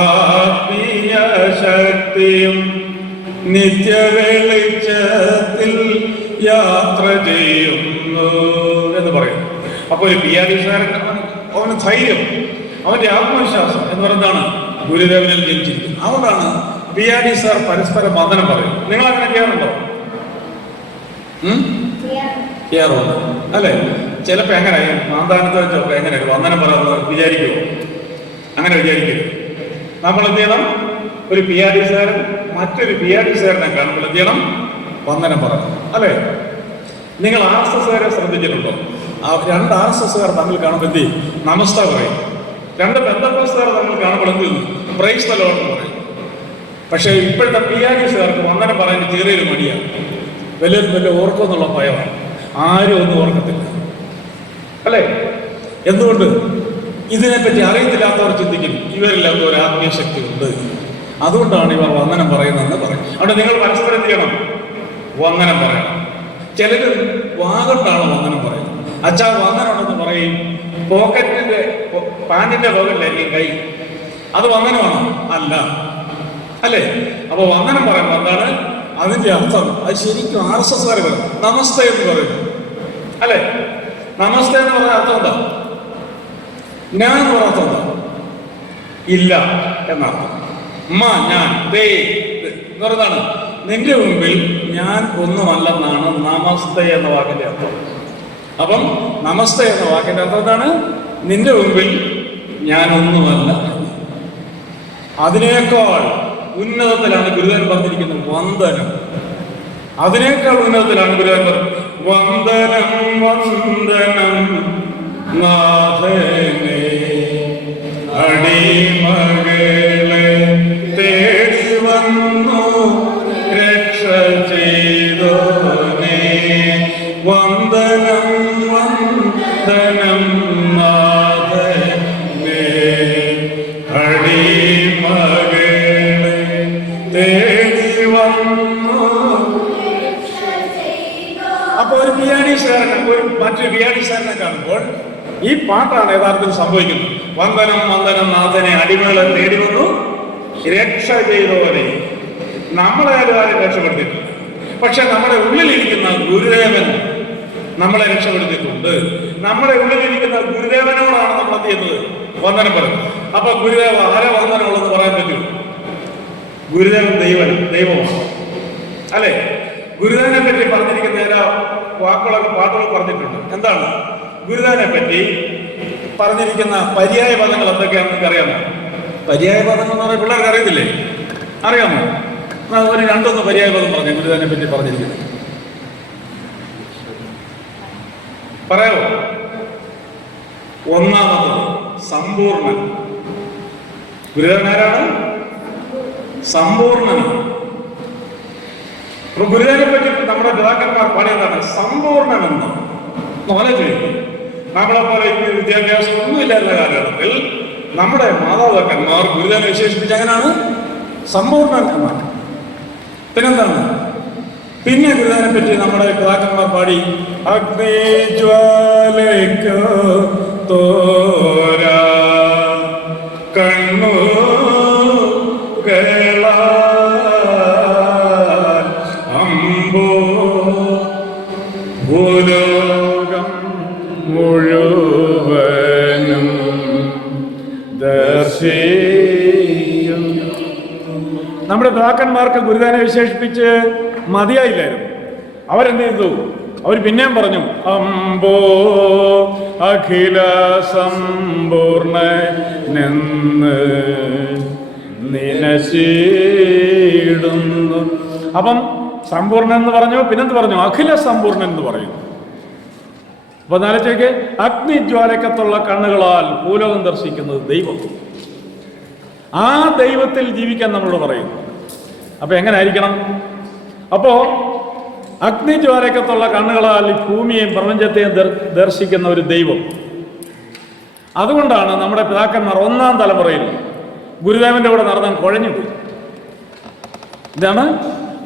ആത്മീയ ശക്തിയും നിത്യ വെളിച്ചത്തിൽ യാത്ര ചെയ്യുന്നു എന്ന് പറയും. അപ്പൊ ഒരു ബിയാഡിസാരൻ അവന് ധൈര്യം, അവന്റെ ആത്മവിശ്വാസം എന്ന് പറയുന്നതാണ് ഗുരുദേവനിൽ ജനിച്ചിരിക്കുന്നത്. അതുകൊണ്ടാണ് ബിയാഡിസാർ പരസ്പരം വന്ദനം പറയും. നിങ്ങൾ അങ്ങനെ ചെയ്യാറുണ്ടോ? ചെയ്യാറുണ്ട് അല്ലെ? ചിലപ്പോ എങ്ങനെ മാന്താനത്ത് വെച്ചൊക്കെ എങ്ങനെ വന്ദനം പറയാമെന്ന് വിചാരിക്കുമോ? അങ്ങനെ വിചാരിക്കരുത്. നമ്മൾ എന്ത് ചെയ്യണം? ഒരു ബിയാഡിസാരൻ മറ്റൊരു ബിയാഡിസാരനെ കാണുമ്പോൾ എന്ത് ചെയ്യണം? വന്ദനം പറയണം, അല്ലെ? നിങ്ങൾ RSSകാരെ ശ്രദ്ധിച്ചിട്ടുണ്ടോ? രണ്ട് RSSകാർ തമ്മിൽ കാണുമ്പോൾ എന്ത് ചെയ്യും? നമസ്ത പറയും. രണ്ട് പെന്തക്കോസ്തുകാർ തമ്മിൽ കാണുമ്പോൾ എന്ത് ചെയ്യും? പ്രൈസ് ദി ലോർഡ് എന്ന് പറയും. പക്ഷേ ഇപ്പോഴത്തെ ബിയാഡിസുകാർക്ക് വന്ദനം പറയാൻ ചെറിയൊരു മടിയാണ്. വലിയ ഓർക്കുമെന്നുള്ള ഭയമാണ്. ആരും ഒന്നും ഓർക്കത്തില്ല, അല്ലേ? എന്തുകൊണ്ട്? ഇതിനെപ്പറ്റി അറിയത്തില്ലാത്തവർ ചിന്തിക്കും ഇവരില്ലാത്ത ഒരു ആത്മീയ ശക്തി ഉണ്ട്, അതുകൊണ്ടാണ് ഇവർ വന്ദനം പറയുന്നതെന്ന് പറയും. അവിടെ നിങ്ങൾ പരസ്പരം എന്ത് ചെയ്യണം? വന്ദനം പറയണം. ചിലര് വാഗണ്ടാണ് വന്ദനം പറയുന്നത്. അച്ഛാ വന്ദനമുണ്ടെന്ന് പറയും. പോക്കറ്റിന്റെ പാൻറിന്റെ പോക്കറ്റിലായിരിക്കും കൈ. അത് വന്ദനമാണോ? അല്ല, അല്ലേ? അപ്പൊ വന്ദനം പറയുമ്പോൾ എന്താണ് അതിന്റെ അർത്ഥം? അത് ശരിക്കും RSSകാർ പറയും നമസ്തേ എന്ന് പറയുന്നു, അല്ലെ? നമസ്തേ എന്ന് പറഞ്ഞ അർത്ഥം എന്താ? ഞാൻ എന്ന് പറഞ്ഞ അർത്ഥം എന്താ? ഇല്ല എന്നർത്ഥം. ഞാൻ എന്ന് പറയുന്നതാണ്. നിന്റെ മുമ്പിൽ ഞാൻ ഒന്നുമല്ലെന്നാണ് നമസ്തേ എന്ന വാക്കിന്റെ അർത്ഥം. അപ്പം നമസ്തേ എന്ന വാക്കിന്റെ അർത്ഥം എന്താണ്? നിന്റെ മുമ്പിൽ ഞാൻ ഒന്നുമല്ല. അതിനേക്കാൾ ഉന്നതത്തിലാണ് ഗുരുദേവൻ പറഞ്ഞിരിക്കുന്നത് വന്ദനം. അതിനേക്കാൾ ഉന്നതത്തിലാണ് ഗുരുദേവൻ പറഞ്ഞത് വന്ദനം വന്ദനം നാഥനെ അടിമകളെ തേടി വന്നു രക്ഷ ചെയ്തോനെ വന്ദനം വന്ദനം നാഥനെ അടിമകളെ തേടി വന്നു. അപ്പൊ ഒരു ബിയാഡിസാരനെ മറ്റൊരു ബിയാഡിസാരനെ കാണുമ്പോൾ ഈ പാട്ടാണ് യഥാർത്ഥത്തിൽ സംഭവിക്കുന്നത്. വന്ദനം വന്ദനം നാഥനെ അടിമകളെ തേടി വന്നു രക്ഷ ചെയ്തവരെ. നമ്മളെ ആരും രക്ഷപ്പെടുത്തിയിട്ടുണ്ട്, പക്ഷെ നമ്മുടെ ഉള്ളിലിരിക്കുന്ന ഗുരുദേവൻ നമ്മളെ രക്ഷപ്പെടുത്തിയിട്ടുണ്ട്. നമ്മുടെ ഉള്ളിലിരിക്കുന്ന ഗുരുദേവനോടാണ് നമ്മൾ എന്ത് ചെയ്യുന്നത്? വന്ദനം പറയും. അപ്പൊ ഗുരുദേവ ആരെ വന്ദനമുള്ളെന്ന് പറയാൻ പറ്റുമോ? ഗുരുദേവൻ ദൈവമാണ്, അല്ലെ? ഗുരുദേവനെ പറ്റി പറഞ്ഞിരിക്കുന്ന ചില വാക്കുകളൊക്കെ പാട്ടുകൾ പറഞ്ഞിട്ടുണ്ട്. എന്താണ് ഗുരുദേവനെ പറ്റി പറഞ്ഞിരിക്കുന്ന പര്യായ പദങ്ങൾ എന്തൊക്കെയാണെന്ന് നിങ്ങൾക്ക് അറിയാമോ? പര്യായ പദങ്ങൾ എന്ന് പറഞ്ഞാൽ പിള്ളേർക്ക് അറിയത്തില്ലേ? അറിയാമോ? ഒരു രണ്ടൊന്ന് പര്യായ പദം പറഞ്ഞു ഗുരുദേവനെ പറ്റി പറഞ്ഞിരിക്കുന്നത്. പറയാമോ? ഒന്നാമത് സമ്പൂർണ്ണൻ. ഗുരുദേവൻ ആരാണ്? സമ്പൂർണ്ണനാണ്. ഗുരുദേവനെ പറ്റി നമ്മുടെ പിതാക്കന്മാർ പാടിയതാണ് സമ്പൂർണ്ണമെന്ന്. നമ്മളെ പോലെ വിദ്യാഭ്യാസം ഒന്നുമില്ലാത്ത കാലഘട്ടത്തിൽ നമ്മുടെ മാതാപിതാക്കന്മാർ ഗുരുദേവനെ വിശേഷിപ്പിച്ച് അങ്ങനെയാണ് സമ്പൂർണ്ണൻ എന്നാണ്. പിന്നെന്താണ്? പിന്നെ ഗുരുദേവനെ പറ്റി നമ്മുടെ പിതാക്കന്മാർ പാടി അഗ്നിജ്വാലയ്ക്കോ തോരാ കണ്ണു ഭൂലോകം മുഴുവനും ദർശിക്കും. നമ്മുടെ പിതാക്കന്മാർക്ക് ഗുരുദേവനെ വിശേഷിപ്പിച്ച് മതിയായില്ലായിരുന്നു. അവരെന്ത് ചെയ്തു? അവർ പിന്നെയും പറഞ്ഞു അമ്പോ അഖില സമ്പൂർണ്ണനെന്ന് നിനശീടുന്നു. അപ്പം സമ്പൂർണ്ണൻ എന്ന് പറഞ്ഞു, പിന്നെന്ത് പറഞ്ഞു? അഖില സമ്പൂർണ്ണൻ എന്ന് പറയുന്നു. അപ്പൊ നാലത്തേക്ക് അഗ്നിജ്വാലക്കത്തുള്ള കണ്ണുകളാൽ ഭൂലോകം ദർശിക്കുന്നത് ദൈവം. ആ ദൈവത്തിൽ ജീവിക്കാൻ നമ്മളോട് പറയുന്നു. അപ്പൊ എങ്ങനെ ആയിരിക്കണം? അപ്പോ അഗ്നിജ്വാലക്കത്തുള്ള കണ്ണുകളാൽ ഈ ഭൂമിയെയും പ്രപഞ്ചത്തെയും ദർശിക്കുന്ന ഒരു ദൈവം. അതുകൊണ്ടാണ് നമ്മുടെ പിതാക്കന്മാർ ഒന്നാം തലമുറയിൽ ഗുരുദേവന്റെ കൂടെ നടന്നാൻ കുഴഞ്ഞുപോയി. ഇതാണ്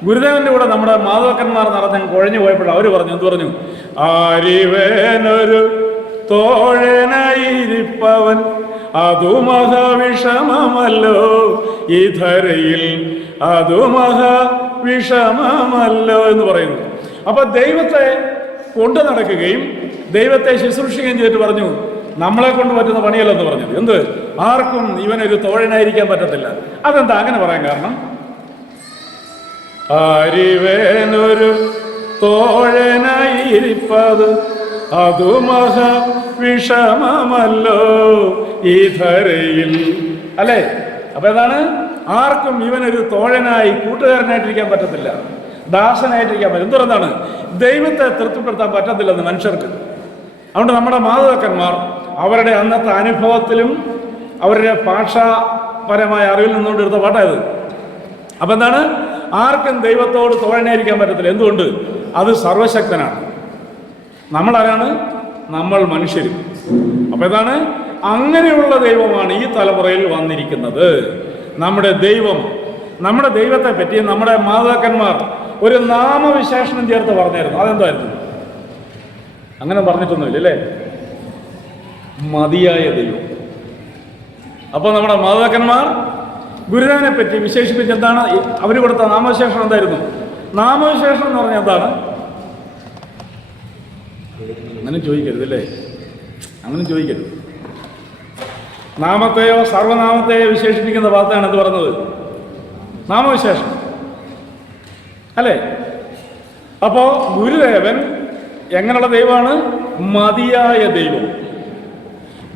ഗുരുദേവന്റെ കൂടെ നമ്മുടെ മാധവക്കന്മാർ നടന്നാൻ കുഴഞ്ഞു പോയപ്പോൾ അവർ പറഞ്ഞു, എന്ത് പറഞ്ഞു? ആരിവേനൊരു തോഴനായിരിപ്പവൻ അതു മഹാവിഷമമല്ലോ ഈ ധരയിൽ, അതു മഹാവിഷമമല്ലോ എന്ന് പറയുന്നു. അപ്പൊ ദൈവത്തെ കൊണ്ടു നടക്കുകയും ദൈവത്തെ ശുശ്രൂഷിക്കുകയും ചെയ്തിട്ട് പറഞ്ഞു, നമ്മളെ കൊണ്ട് പറ്റുന്ന പണിയല്ലെന്ന് പറഞ്ഞത്. എന്ത്? ആർക്കും ഇവനൊരു തോഴനായിരിക്കാൻ പറ്റത്തില്ല. അതെന്താ അങ്ങനെ പറയാൻ കാരണം? ആരിവേനൊരു തോഴനായിരിപ്പത് അതു മഹാവിഷമമല്ലോ ഈ ധരയിൽ, അല്ലേ? അപ്പൊ എന്താണ്? ആർക്കും ഇവനൊരു തോഴനായി കൂട്ടുകാരനായിട്ടിരിക്കാൻ പറ്റത്തില്ല, ദാസനായിട്ടിരിക്കാൻ പറ്റും. എന്തുകൊണ്ടാണ്? ദൈവത്തെ തൃപ്തിപ്പെടുത്താൻ പറ്റത്തില്ലെന്ന് മനുഷ്യർക്ക്. അതുകൊണ്ട് നമ്മുടെ മാതാക്കന്മാർ അവരുടെ അന്നത്തെ അനുഭവത്തിലും അവരുടെ ഭാഷാപരമായ അറിവിൽ നിന്നുകൊണ്ട് എടുത്ത പാട്ടായത്. അപ്പൊ എന്താണ്? ആർക്കും ദൈവത്തോട് തോഴനായിരിക്കാൻ പറ്റത്തില്ല. എന്തുകൊണ്ട്? അത് സർവശക്തനാണ്. നമ്മളാരാണ്? നമ്മൾ മനുഷ്യരും. അപ്പൊ എന്താണ്? അങ്ങനെയുള്ള ദൈവമാണ് ഈ തലമുറയിൽ വന്നിരിക്കുന്നത്. നമ്മുടെ ദൈവം, നമ്മുടെ ദൈവത്തെ പറ്റി നമ്മുടെ മാതാക്കന്മാർ ഒരു നാമവിശേഷണം ചേർത്ത് പറഞ്ഞായിരുന്നു. അതെന്തായിരുന്നു? അങ്ങനെ പറഞ്ഞിട്ടൊന്നുമില്ല, അല്ലേ? മതിയായ ദൈവം. അപ്പോൾ നമ്മുടെ മാതാക്കന്മാർ ഗുരുദേവനെ പറ്റി വിശേഷിപ്പിച്ച് എന്താണ് അവർ കൊടുത്ത നാമവിശേഷണം? എന്തായിരുന്നു നാമവിശേഷണം എന്ന് പറഞ്ഞാൽ? എന്താണ്? അങ്ങനെ ചോദിക്കരുത്, അല്ലേ? അങ്ങനെ ചോദിക്കരുത്. നാമത്തെയോ സർവനാമത്തെയോ വിശേഷിപ്പിക്കുന്ന വാർത്തയാണ് എന്ത് പറഞ്ഞത്? നാമവിശേഷം, അല്ലേ? അപ്പോ ഗുരുദേവൻ എങ്ങനെയുള്ള ദൈവമാണ്? മതിയായ ദൈവം.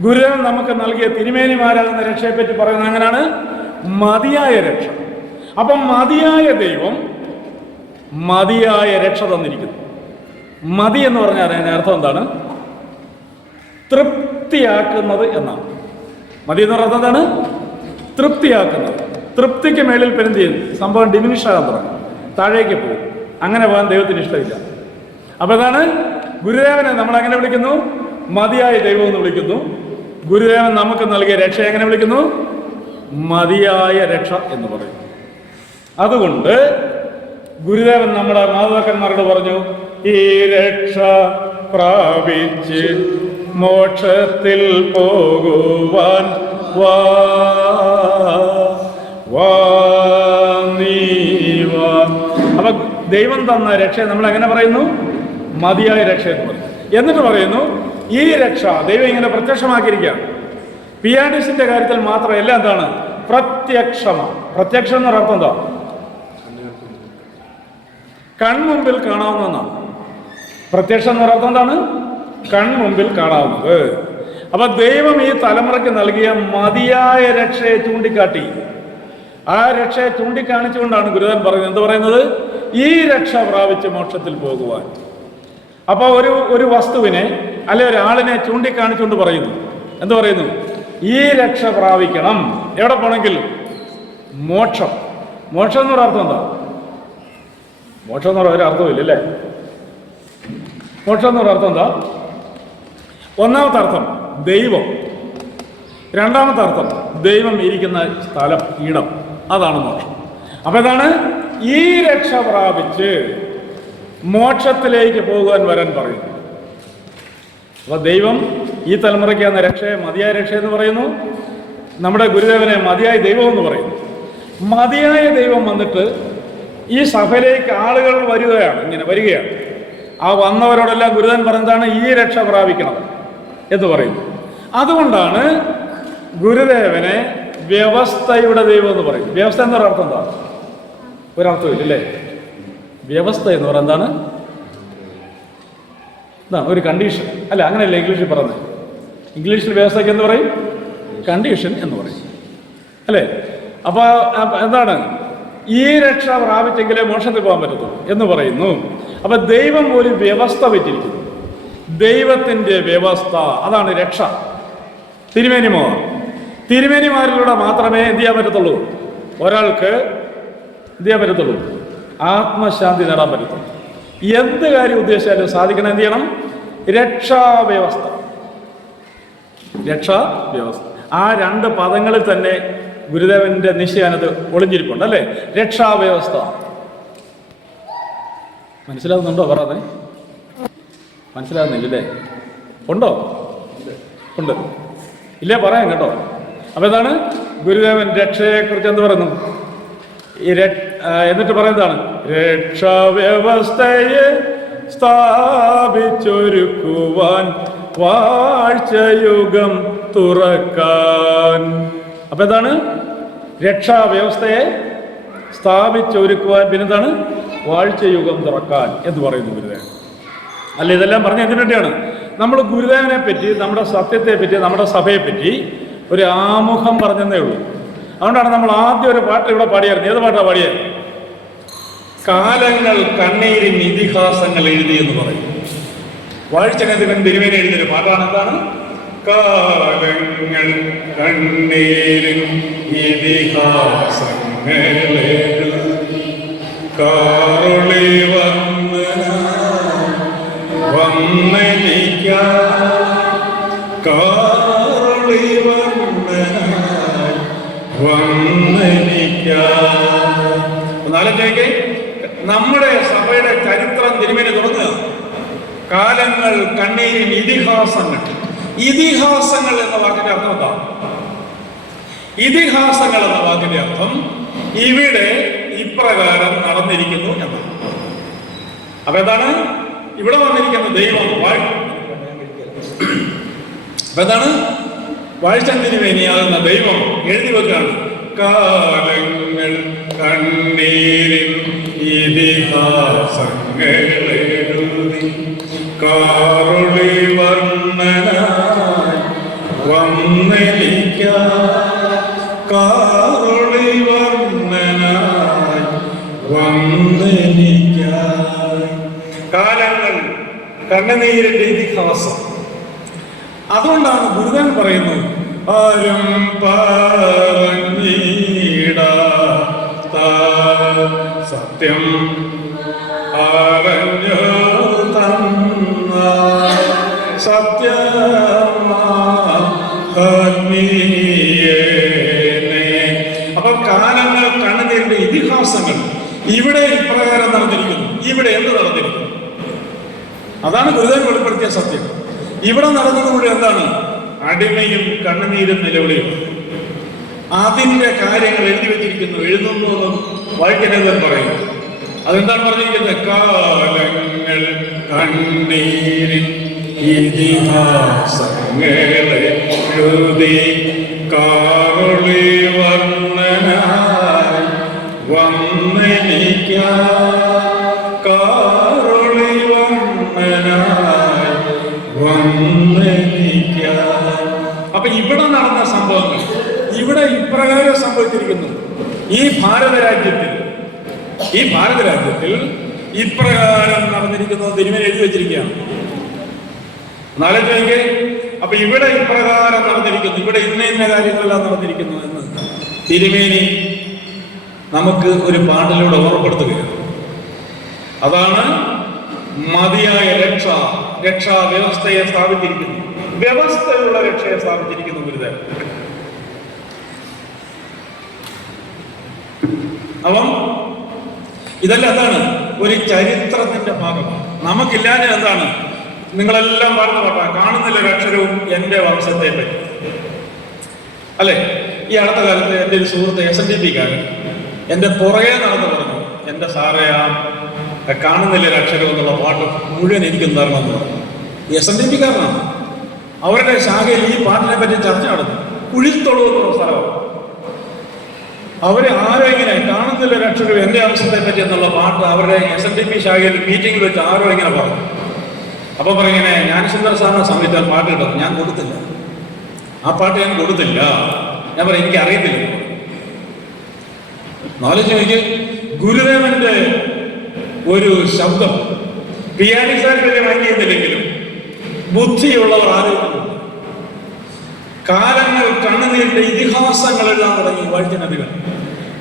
ഗുരുദേവൻ നമുക്ക് നൽകിയ തിരുമേനിമാരാകുന്ന രക്ഷയെപ്പറ്റി പറയുന്നത് അങ്ങനെയാണ്, മതിയായ രക്ഷ. അപ്പം മതിയായ ദൈവം മതിയായ രക്ഷ തന്നിരിക്കുന്നു. മതി എന്ന് പറഞ്ഞാൽ അതിൻ്റെ അർത്ഥം എന്താണ്? തൃപ്തിയാക്കുന്നത് എന്നാണ്. മതി എന്ന് പറഞ്ഞാൽ എന്താണ്? തൃപ്തിയാക്കുന്നത്. തൃപ്തിക്ക് മേളിൽ പെരുന്ത് ചെയ്യുന്നു. സംഭവം ഡിമിനിഷ് ആകാൻ തുടങ്ങും, താഴേക്ക് പോകും. അങ്ങനെ പോകാൻ ദൈവത്തിന് ഇഷ്ടമില്ല. അപ്പൊ അതാണ് ഗുരുദേവനെ നമ്മൾ എങ്ങനെ വിളിക്കുന്നു? മതിയായ ദൈവം എന്ന് വിളിക്കുന്നു. ഗുരുദേവൻ നമുക്ക് നൽകിയ രക്ഷ എങ്ങനെ വിളിക്കുന്നു? മതിയായ രക്ഷ എന്ന് പറയും. അതുകൊണ്ട് ഗുരുദേവൻ നമ്മുടെ മാതാക്കന്മാരോട് പറഞ്ഞു, ഈ രക്ഷ പ്രാപിച്ച് മോക്ഷത്തിൽ പോകുവാൻ അപ്പൊ ദൈവം തന്ന രക്ഷ നമ്മൾ എങ്ങനെ പറയുന്നു? മതിയായ രക്ഷ എന്ന് പറയും. എന്നിട്ട് പറയുന്നു, ഈ രക്ഷ ദൈവം ഇങ്ങനെ പ്രത്യക്ഷമാക്കിയിരിക്കുകയാണ്. പിയാഡിസിന്റെ കാര്യത്തിൽ മാത്രമല്ല, എന്താണ്? പ്രത്യക്ഷമാണ്. പ്രത്യക്ഷം എന്ന് പറയുന്നത് എന്താ? കൺമുമ്പിൽ കാണാവുന്നതാണ്. പ്രത്യക്ഷം എന്ന് പറയുന്നത് എന്താണ്? കൺമുമ്പിൽ കാണാവുന്നത്. അപ്പൊ ദൈവം ഈ തലമുറയ്ക്ക് നൽകിയ മതിയായ രക്ഷയെ ചൂണ്ടിക്കാട്ടി, ആ രക്ഷയെ ചൂണ്ടിക്കാണിച്ചുകൊണ്ടാണ് ഗുരുദേവൻ പറയുന്നത്. എന്ത് പറയുന്നത്? ഈ രക്ഷ പ്രാപിച്ച് മോക്ഷത്തിൽ പോകുവാൻ. അപ്പൊ ഒരു വസ്തുവിനെ അല്ലെ ഒരാളിനെ ചൂണ്ടിക്കാണിച്ചുകൊണ്ട് പറയുന്നു. എന്ത് പറയുന്നു? ഈ രക്ഷ പ്രാപിക്കണം. എവിടെ പോണെങ്കിൽ? മോക്ഷം. മോക്ഷം എന്ന് പറയുന്ന അർത്ഥം എന്താ? മോക്ഷം എന്ന് പറയുന്ന ഒരു അർത്ഥമില്ല, അല്ലേ? മോക്ഷം എന്ന് പറയുന്ന അർത്ഥം എന്താ? ഒന്നാമത്തെ അർത്ഥം ദൈവം, രണ്ടാമത്തെ അർത്ഥം ദൈവം ഇരിക്കുന്ന സ്ഥലം, ഇടം. അതാണ് മോക്ഷം. അപ്പൊ ഇതാണ് ഈ രക്ഷ പ്രാപിച്ച് മോക്ഷത്തിലേക്ക് പോകുവാൻ വരാൻ പറയുന്നു. അപ്പൊ ദൈവം ഈ തലമുറയ്ക്ക് എന്ന രക്ഷയെ മതിയായ രക്ഷ എന്ന് പറയുന്നു. നമ്മുടെ ഗുരുദേവനെ മതിയായ ദൈവം എന്ന് പറയുന്നു. മതിയായ ദൈവം വന്നിട്ട് ഈ സഭയിലേക്ക് ആളുകൾ ഇങ്ങനെ വരികയാണ്. ആ വന്നവരോടെല്ലാം ഗുരുദേവൻ പറഞ്ഞതാണ് ഈ രക്ഷ പ്രാപിക്കണം എന്ന് പറയുന്നു. അതുകൊണ്ടാണ് ഗുരുദേവനെ വ്യവസ്ഥയുടെ ദൈവം എന്ന് പറയും. വ്യവസ്ഥ എന്ന് പറയുന്ന അർത്ഥം എന്താ? ഒരർത്ഥമില്ല, അല്ലേ? വ്യവസ്ഥ എന്ന് പറയുന്നത് എന്താണ്? ഇതാണ് ഒരു കണ്ടീഷൻ, അല്ല? അങ്ങനെയല്ല ഇംഗ്ലീഷിൽ പറഞ്ഞത്. ഇംഗ്ലീഷിൽ വ്യവസ്ഥയ്ക്ക് എന്ന് പറയും? കണ്ടീഷൻ എന്ന് പറയും, അല്ലേ? അപ്പൊ എന്താണ്? ഈ രക്ഷ പ്രാപിച്ചെങ്കിലേ മോക്ഷത്തിൽ പോകാൻ പറ്റത്തുള്ളൂ എന്ന് പറയുന്നു. അപ്പൊ ദൈവം ഒരു വ്യവസ്ഥ വെച്ചിരിക്കുന്നു. ദൈവത്തിന്റെ വ്യവസ്ഥ, അതാണ് രക്ഷ. തിരുമേനിമാർ, തിരുമേനിമാരിലൂടെ മാത്രമേ എന്ത് ചെയ്യാൻ പറ്റത്തുള്ളൂ? ഒരാൾക്ക് എന്ത് ചെയ്യാൻ പറ്റത്തുള്ളൂ? ആത്മശാന്തി നേടാൻ പറ്റത്തുള്ളൂ. എന്ത് കാര്യം ഉദ്ദേശിച്ചാലും സാധിക്കണം. എന്ത് ചെയ്യണം? രക്ഷാവ്യവസ്ഥ. രക്ഷാവ്യവസ്ഥ. ആ രണ്ട് പദങ്ങളിൽ തന്നെ ഗുരുദേവന്റെ നിശ്ചയാനത് ഒളിഞ്ഞിരിപ്പുണ്ട് അല്ലേ? രക്ഷാവ്യവസ്ഥ മനസ്സിലാവുന്നുണ്ടോ? പറഞ്ഞേ മനസ്സിലാവുന്നില്ലല്ലേ? ഉണ്ടോ? ഉണ്ട് ഇല്ലേ? പറയാം കേട്ടോ. അപ്പൊ എന്താണ് ഗുരുദേവൻ രക്ഷയെക്കുറിച്ച് എന്ത് പറയുന്നു? എന്നിട്ട് പറയുന്നതാണ് രക്ഷാവ്യവസ്ഥയെ സ്ഥാപിച്ചൊരുക്കുവാൻ വാഴ്ചയുഗം തുറക്കാൻ. അപ്പൊ എന്താണ് രക്ഷാവ്യവസ്ഥയെ സ്ഥാപിച്ചൊരുക്കുവാൻ? പിന്നെന്താണ് വാഴ്ചയുഗം തുറക്കാൻ എന്ന് പറയുന്നു ഗുരുദേവൻ. അല്ല, ഇതെല്ലാം പറഞ്ഞ എന്തിനു വേണ്ടിയാണ്? നമ്മൾ ഗുരുദേവനെ പറ്റി, നമ്മുടെ സത്യത്തെ പറ്റി, നമ്മുടെ സഭയെ പറ്റി ഒരു ആമുഖം പറഞ്ഞതേ ഉള്ളൂ. അതുകൊണ്ടാണ് നമ്മൾ ആദ്യം ഒരു പാട്ട് ഇവിടെ പാടിയായിരുന്നു. ഏത് പാട്ടാണ് പാടിയത്? കാലങ്ങൾ കണ്ണീരിൻ ഇതിഹാസങ്ങൾ എഴുതി എന്ന് പറയും. വാഴ്ചനധിപൻ തിരുമേനി എഴുതിയൊരു പാട്ടാണ്. എന്താണ്? കാലങ്ങൾ കണ്ണീരിൻ ഇതിഹാസങ്ങൾ കാറുളി നാലഞ്ചേക്ക് നമ്മുടെ സഭയുടെ ചരിത്രം തിരുമേനി തുറക്കുക. കാലങ്ങൾ കണ്ണീരിൻ ഇതിഹാസങ്ങൾ. ഇതിഹാസങ്ങൾ എന്ന വാക്കിന്റെ അർത്ഥം എന്താ? ഇതിഹാസങ്ങൾ എന്ന വാക്കിന്റെ അർത്ഥം ഇവിടെ ഇപ്രകാരം നടന്നിരിക്കുന്നു എന്നാണ്. അപ്പൊ എന്താണ് ഇവിടെ വന്നിരിക്കുന്ന ദൈവം? അപ്പൊ എന്താണ് വാഴ്ചൻ തിരുമേനിയാകുന്ന ദൈവം എഴുതി വെക്കാണ് കാലങ്ങൾ കണ്ണീരിൻ ഇതിഹാസങ്ങളെഴുതി കാറുളി വർണ്ണനായി വന്നെനിക്കായി കാറുളി വർണ്ണനായി വന്നെനിക്കായി. കാലങ്ങൾ കണ്ണുനീരിന്റെ ഇതിഹാസം. അതുകൊണ്ടാണ് ഗുരുദേവൻ പറയുന്നത് ആരും പറഞ്ഞിടാത്ത സത്യം അറിഞ്ഞു തന്ന സത്യമാത്മീയനെ. അപ്പൊ കാലങ്ങൾ കണ്ണുനീരിന്റെ ഇതിഹാസങ്ങൾ ഇവിടെ ഇപ്രകാരം നടന്നിരിക്കുന്നു. ഇവിടെ എന്ത് നടന്നിരിക്കുന്നു? അതാണ് ഗുരുദേവൻ വെളിപ്പെടുത്തിയ സത്യം. ഇവിടെ നടന്നത് മുഴുവൻ എന്താണ്? അടിമയും കണ്ണുനീരും നിലവിളിയും. അതിന്റെ കാര്യങ്ങൾ എഴുതി വെച്ചിരിക്കുന്നു. എഴുതുന്നു എന്നും വായിക്കരുതെന്ന് പറയുന്നു. അതെന്താണ് പറഞ്ഞിരിക്കുന്നത്? കാലങ്ങൾ കണ്ണീരിൻ ഇതിഹാസങ്ങളെ എഴുതി കാറുളി വർണ്ണനായി വന്നെനിക്കായി കാറുളി വർണ്ണനായി വന്നെനിക്കായി. അപ്പൊ ഇവിടെ നടന്ന സംഭവങ്ങൾ ഇവിടെ ഇപ്രകാരം സംഭവിച്ചിരിക്കുന്നു. ഈ ഭാരത രാജ്യത്തിൽ ഇപ്രകാരം നടന്നിരിക്കുന്നത് തിരുമേനി എഴുതി വെച്ചിരിക്കുകയാണ്. നാളെ ചോദിക്കേ, അപ്പൊ ഇവിടെ ഇപ്രകാരം നടന്നിരിക്കുന്നു, ഇവിടെ ഇന്ന കാര്യങ്ങളെല്ലാം നടന്നിരിക്കുന്നു എന്ന് തിരുമേനി നമുക്ക് ഒരു പാട്ടിലൂടെ ഓർമ്മപ്പെടുത്തുകയാണ്. അതാണ് മതിയായ രക്ഷാ വ്യവസ്ഥയെ സ്ഥാപിച്ചിരിക്കുന്നു. വ്യവസ്ഥയുള്ള രക്ഷയെ സ്ഥാപിച്ചിരിക്കുന്നു ഗുരുദേവൻ. അപ്പം ഇതെല്ലാം എന്താണ്? ഒരു ചരിത്രത്തിന്റെ ഭാഗമാണ്. നമുക്കില്ലാതെ എന്താണ്? നിങ്ങളെല്ലാം പാടുന്ന പാട്ടാണ് കാണുന്നില്ല ഒരക്ഷരവും എന്റെ വംശത്തെ പറ്റി, അല്ലെ? ഈ അടുത്ത കാലത്ത് എൻ്റെ ഒരു സുഹൃത്ത് SNDP-കാരൻ എൻ്റെ പുറകെ നടന്ന് പറഞ്ഞു, എൻ്റെ സാറേ ആ കാണുന്നില്ല ഒരക്ഷരം എന്നുള്ള പാട്ട് മുഴുവൻ എനിക്കും തരണമെന്ന് പറഞ്ഞു. SNDP-കാരനാണ്. അവരുടെ ശാഖയിൽ ഈ പാട്ടിനെ പറ്റി ചർച്ച നടന്നു. കുഴിത്തൊളു എന്നുള്ള സ്ഥലമാണ്. അവര് ആരോ ഇങ്ങനെ കാണുന്നില്ല ഒരക്ഷരം എൻ്റെ വംശത്തെ പറ്റി എന്നുള്ള പാട്ട് അവരുടെ SNDP ശാഖയിൽ മീറ്റിംഗിൽ വെച്ച് ആരോ ഇങ്ങനെ പറഞ്ഞു. അപ്പൊ പറഞ്ഞിങ്ങനെ ജ്ഞാനസുന്ദർ സാറിനെ സമയത്ത് പാട്ട് കിട്ടും. ഞാൻ കൊടുത്തില്ല, ആ പാട്ട് ഞാൻ കൊടുത്തില്ല. ഞാൻ പറയും എനിക്ക് അറിയത്തില്ല. നോളജ് എനിക്ക് ഗുരുദേവന്റെ ഒരു ശബ്ദം പിയാനിസാൻ വലിയ വാങ്ങിയെന്നില്ലെങ്കിലും ബുദ്ധിയുള്ളവർ ആരോഗ്യമുണ്ട്. കാലങ്ങൾ കണ്ണുനീരിന്റെ ഇതിഹാസങ്ങൾ എഴുതാൻ തുടങ്ങി വാഴ്ചനദികൾ.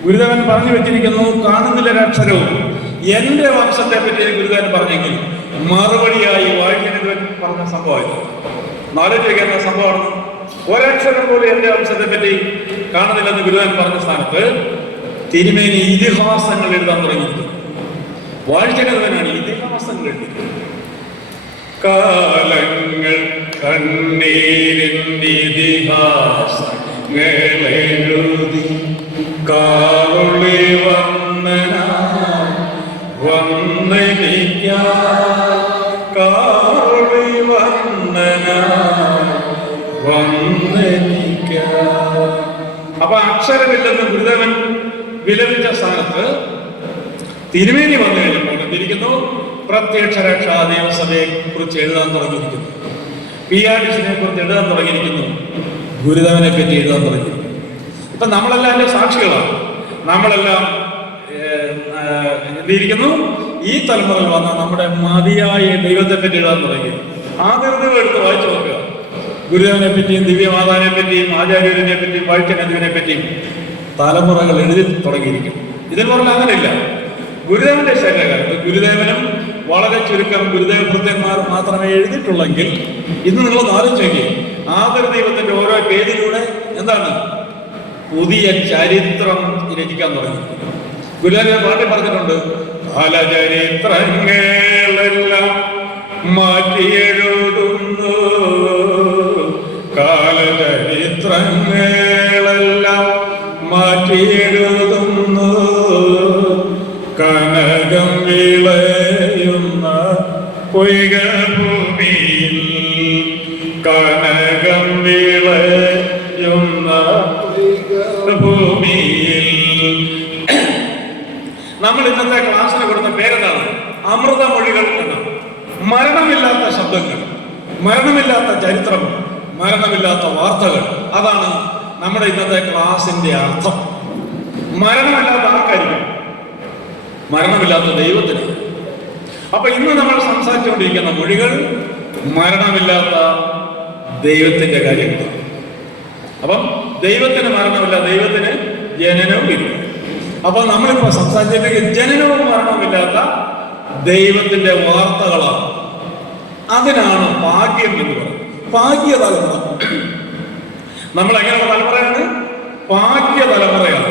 ഗുരുദേവൻ പറഞ്ഞു വെച്ചിരിക്കുന്നു കാണുന്നില്ല ഒരക്ഷരവും എന്റെ വംശത്തെ പറ്റി ഗുരുദേവൻ പറഞ്ഞെങ്കിൽ മറുപടിയായി വാഴ്ചനദികൾ പറഞ്ഞ സംഭവമായിരുന്നു. നോളജ് വയ്ക്കുന്ന സംഭവമാണ്. ഒരക്ഷരം പോലും എന്റെ വംശത്തെ പറ്റി കാണുന്നില്ലെന്ന് ഗുരുദേവൻ പറഞ്ഞ സ്ഥാനത്ത് തിരുമേനി ഇതിഹാസങ്ങൾ എഴുതാൻ തുടങ്ങിയിരിക്കുന്നു. വാഴ്ചകതനാണ് ഇതിഹാസങ്ങൾ എഴുതിയിരിക്കുന്നത്. കാലങ്ങൾ കണ്ണീരിൻ്റെ ഇതിഹാസങ്ങളെഴുതി കാറുളി അപ്പൊ അക്ഷരമില്ലെന്ന് ഗുരുദേവൻ വിലപിച്ച സ്ഥാനത്ത് തിരുമേനി വന്നു കഴിഞ്ഞപ്പോൾ എന്തിരിക്കുന്നു? പ്രത്യക്ഷ രക്ഷാ ദേവസഭയെ കുറിച്ച് എഴുതാൻ തുടങ്ങിയിരിക്കുന്നു. പിയാഡിസിനെ കുറിച്ച് എഴുതാൻ തുടങ്ങിയിരിക്കുന്നു. ഗുരുദേവനെ പറ്റി എഴുതാൻ തുടങ്ങിയിരിക്കുന്നു. ഇപ്പൊ നമ്മളെല്ലാം അതിന്റെ സാക്ഷികളാണ്. നമ്മളെല്ലാം എന്തിരിക്കുന്നു? ഈ തലമുറയിൽ വന്ന നമ്മുടെ മതിയായ ദൈവത്തെ പറ്റി എഴുതാൻ തുടങ്ങി. ആദ്യം എടുത്ത് വായിച്ചു നോക്കുക. ഗുരുദേവനെ പറ്റിയും ദിവ്യമാതാവിനെ പറ്റിയും ആചാര്യനെ പറ്റിയും വാഴ്ചനന്ദുവിനെ പറ്റിയും തലമുറകൾ എഴുതി തുടങ്ങിയിരിക്കും. ഇതിൽ പറഞ്ഞാൽ അങ്ങനെയില്ല. ഗുരുദേവന്റെ ശരീരകാലത്ത് ഗുരുദേവനും വളരെ ചുരുക്കം ഗുരുദേവ ഭൃത്യന്മാർ മാത്രമേ എഴുതിയിട്ടുള്ളെങ്കിൽ ഇന്ന് നിങ്ങൾ ആലോചിച്ചെങ്കിൽ ആദര ദൈവത്തിന്റെ ഓരോ പേജിലൂടെ എന്താണ് പുതിയ ചരിത്രം രചിക്കാൻ തുടങ്ങി. ഗുരുദേവൻ പാട്ടി പറഞ്ഞിട്ടുണ്ട്, പല ചരിത്രങ്ങളെല്ലാം മാറ്റിയെഴുതുന്നു, കാലചരിത്രങ്ങളെല്ലാം മാറ്റിയെഴുതുന്നു, കനകം വിളയുന്ന പൊയ്കൾ ഭൂമിയിൽ, കനകം വിളയുന്ന ഭൂമിയിൽ. നമ്മൾ ഇന്നത്തെ ക്ലാസ്സിന് കൊടുത്ത പേരെന്താണ്? അമൃതമൊഴികൾ എന്നാണ്. മരണമില്ലാത്ത ശബ്ദങ്ങൾ, മരണമില്ലാത്ത ചരിത്രം, മരണമില്ലാത്ത വാർത്തകൾ. അതാണ് നമ്മുടെ ഇന്നത്തെ ക്ലാസിന്റെ അർത്ഥം. മരണമില്ലാത്ത ആർക്കായിരിക്കും? മരണമില്ലാത്ത ദൈവത്തിന്. അപ്പൊ ഇന്ന് നമ്മൾ സംസാരിച്ചുകൊണ്ടിരിക്കുന്ന മൊഴികൾ മരണമില്ലാത്ത ദൈവത്തിന്റെ കാര്യങ്ങൾ. അപ്പം ദൈവത്തിന് മരണമില്ല, ദൈവത്തിന് ജനനവും ഇല്ല. അപ്പൊ നമ്മളിപ്പോ സംസാരിച്ചിട്ട് ജനനവും മരണമില്ലാത്ത ദൈവത്തിന്റെ വാർത്തകളാണ്. അതിനാണ് ഭാഗ്യം എന്ന് പറയുന്നത്. ഭാഗ്യ തലമുറ. നമ്മൾ എങ്ങനെയുള്ള തലമുറയാണ്? ഭാഗ്യ തലമുറയാണ്.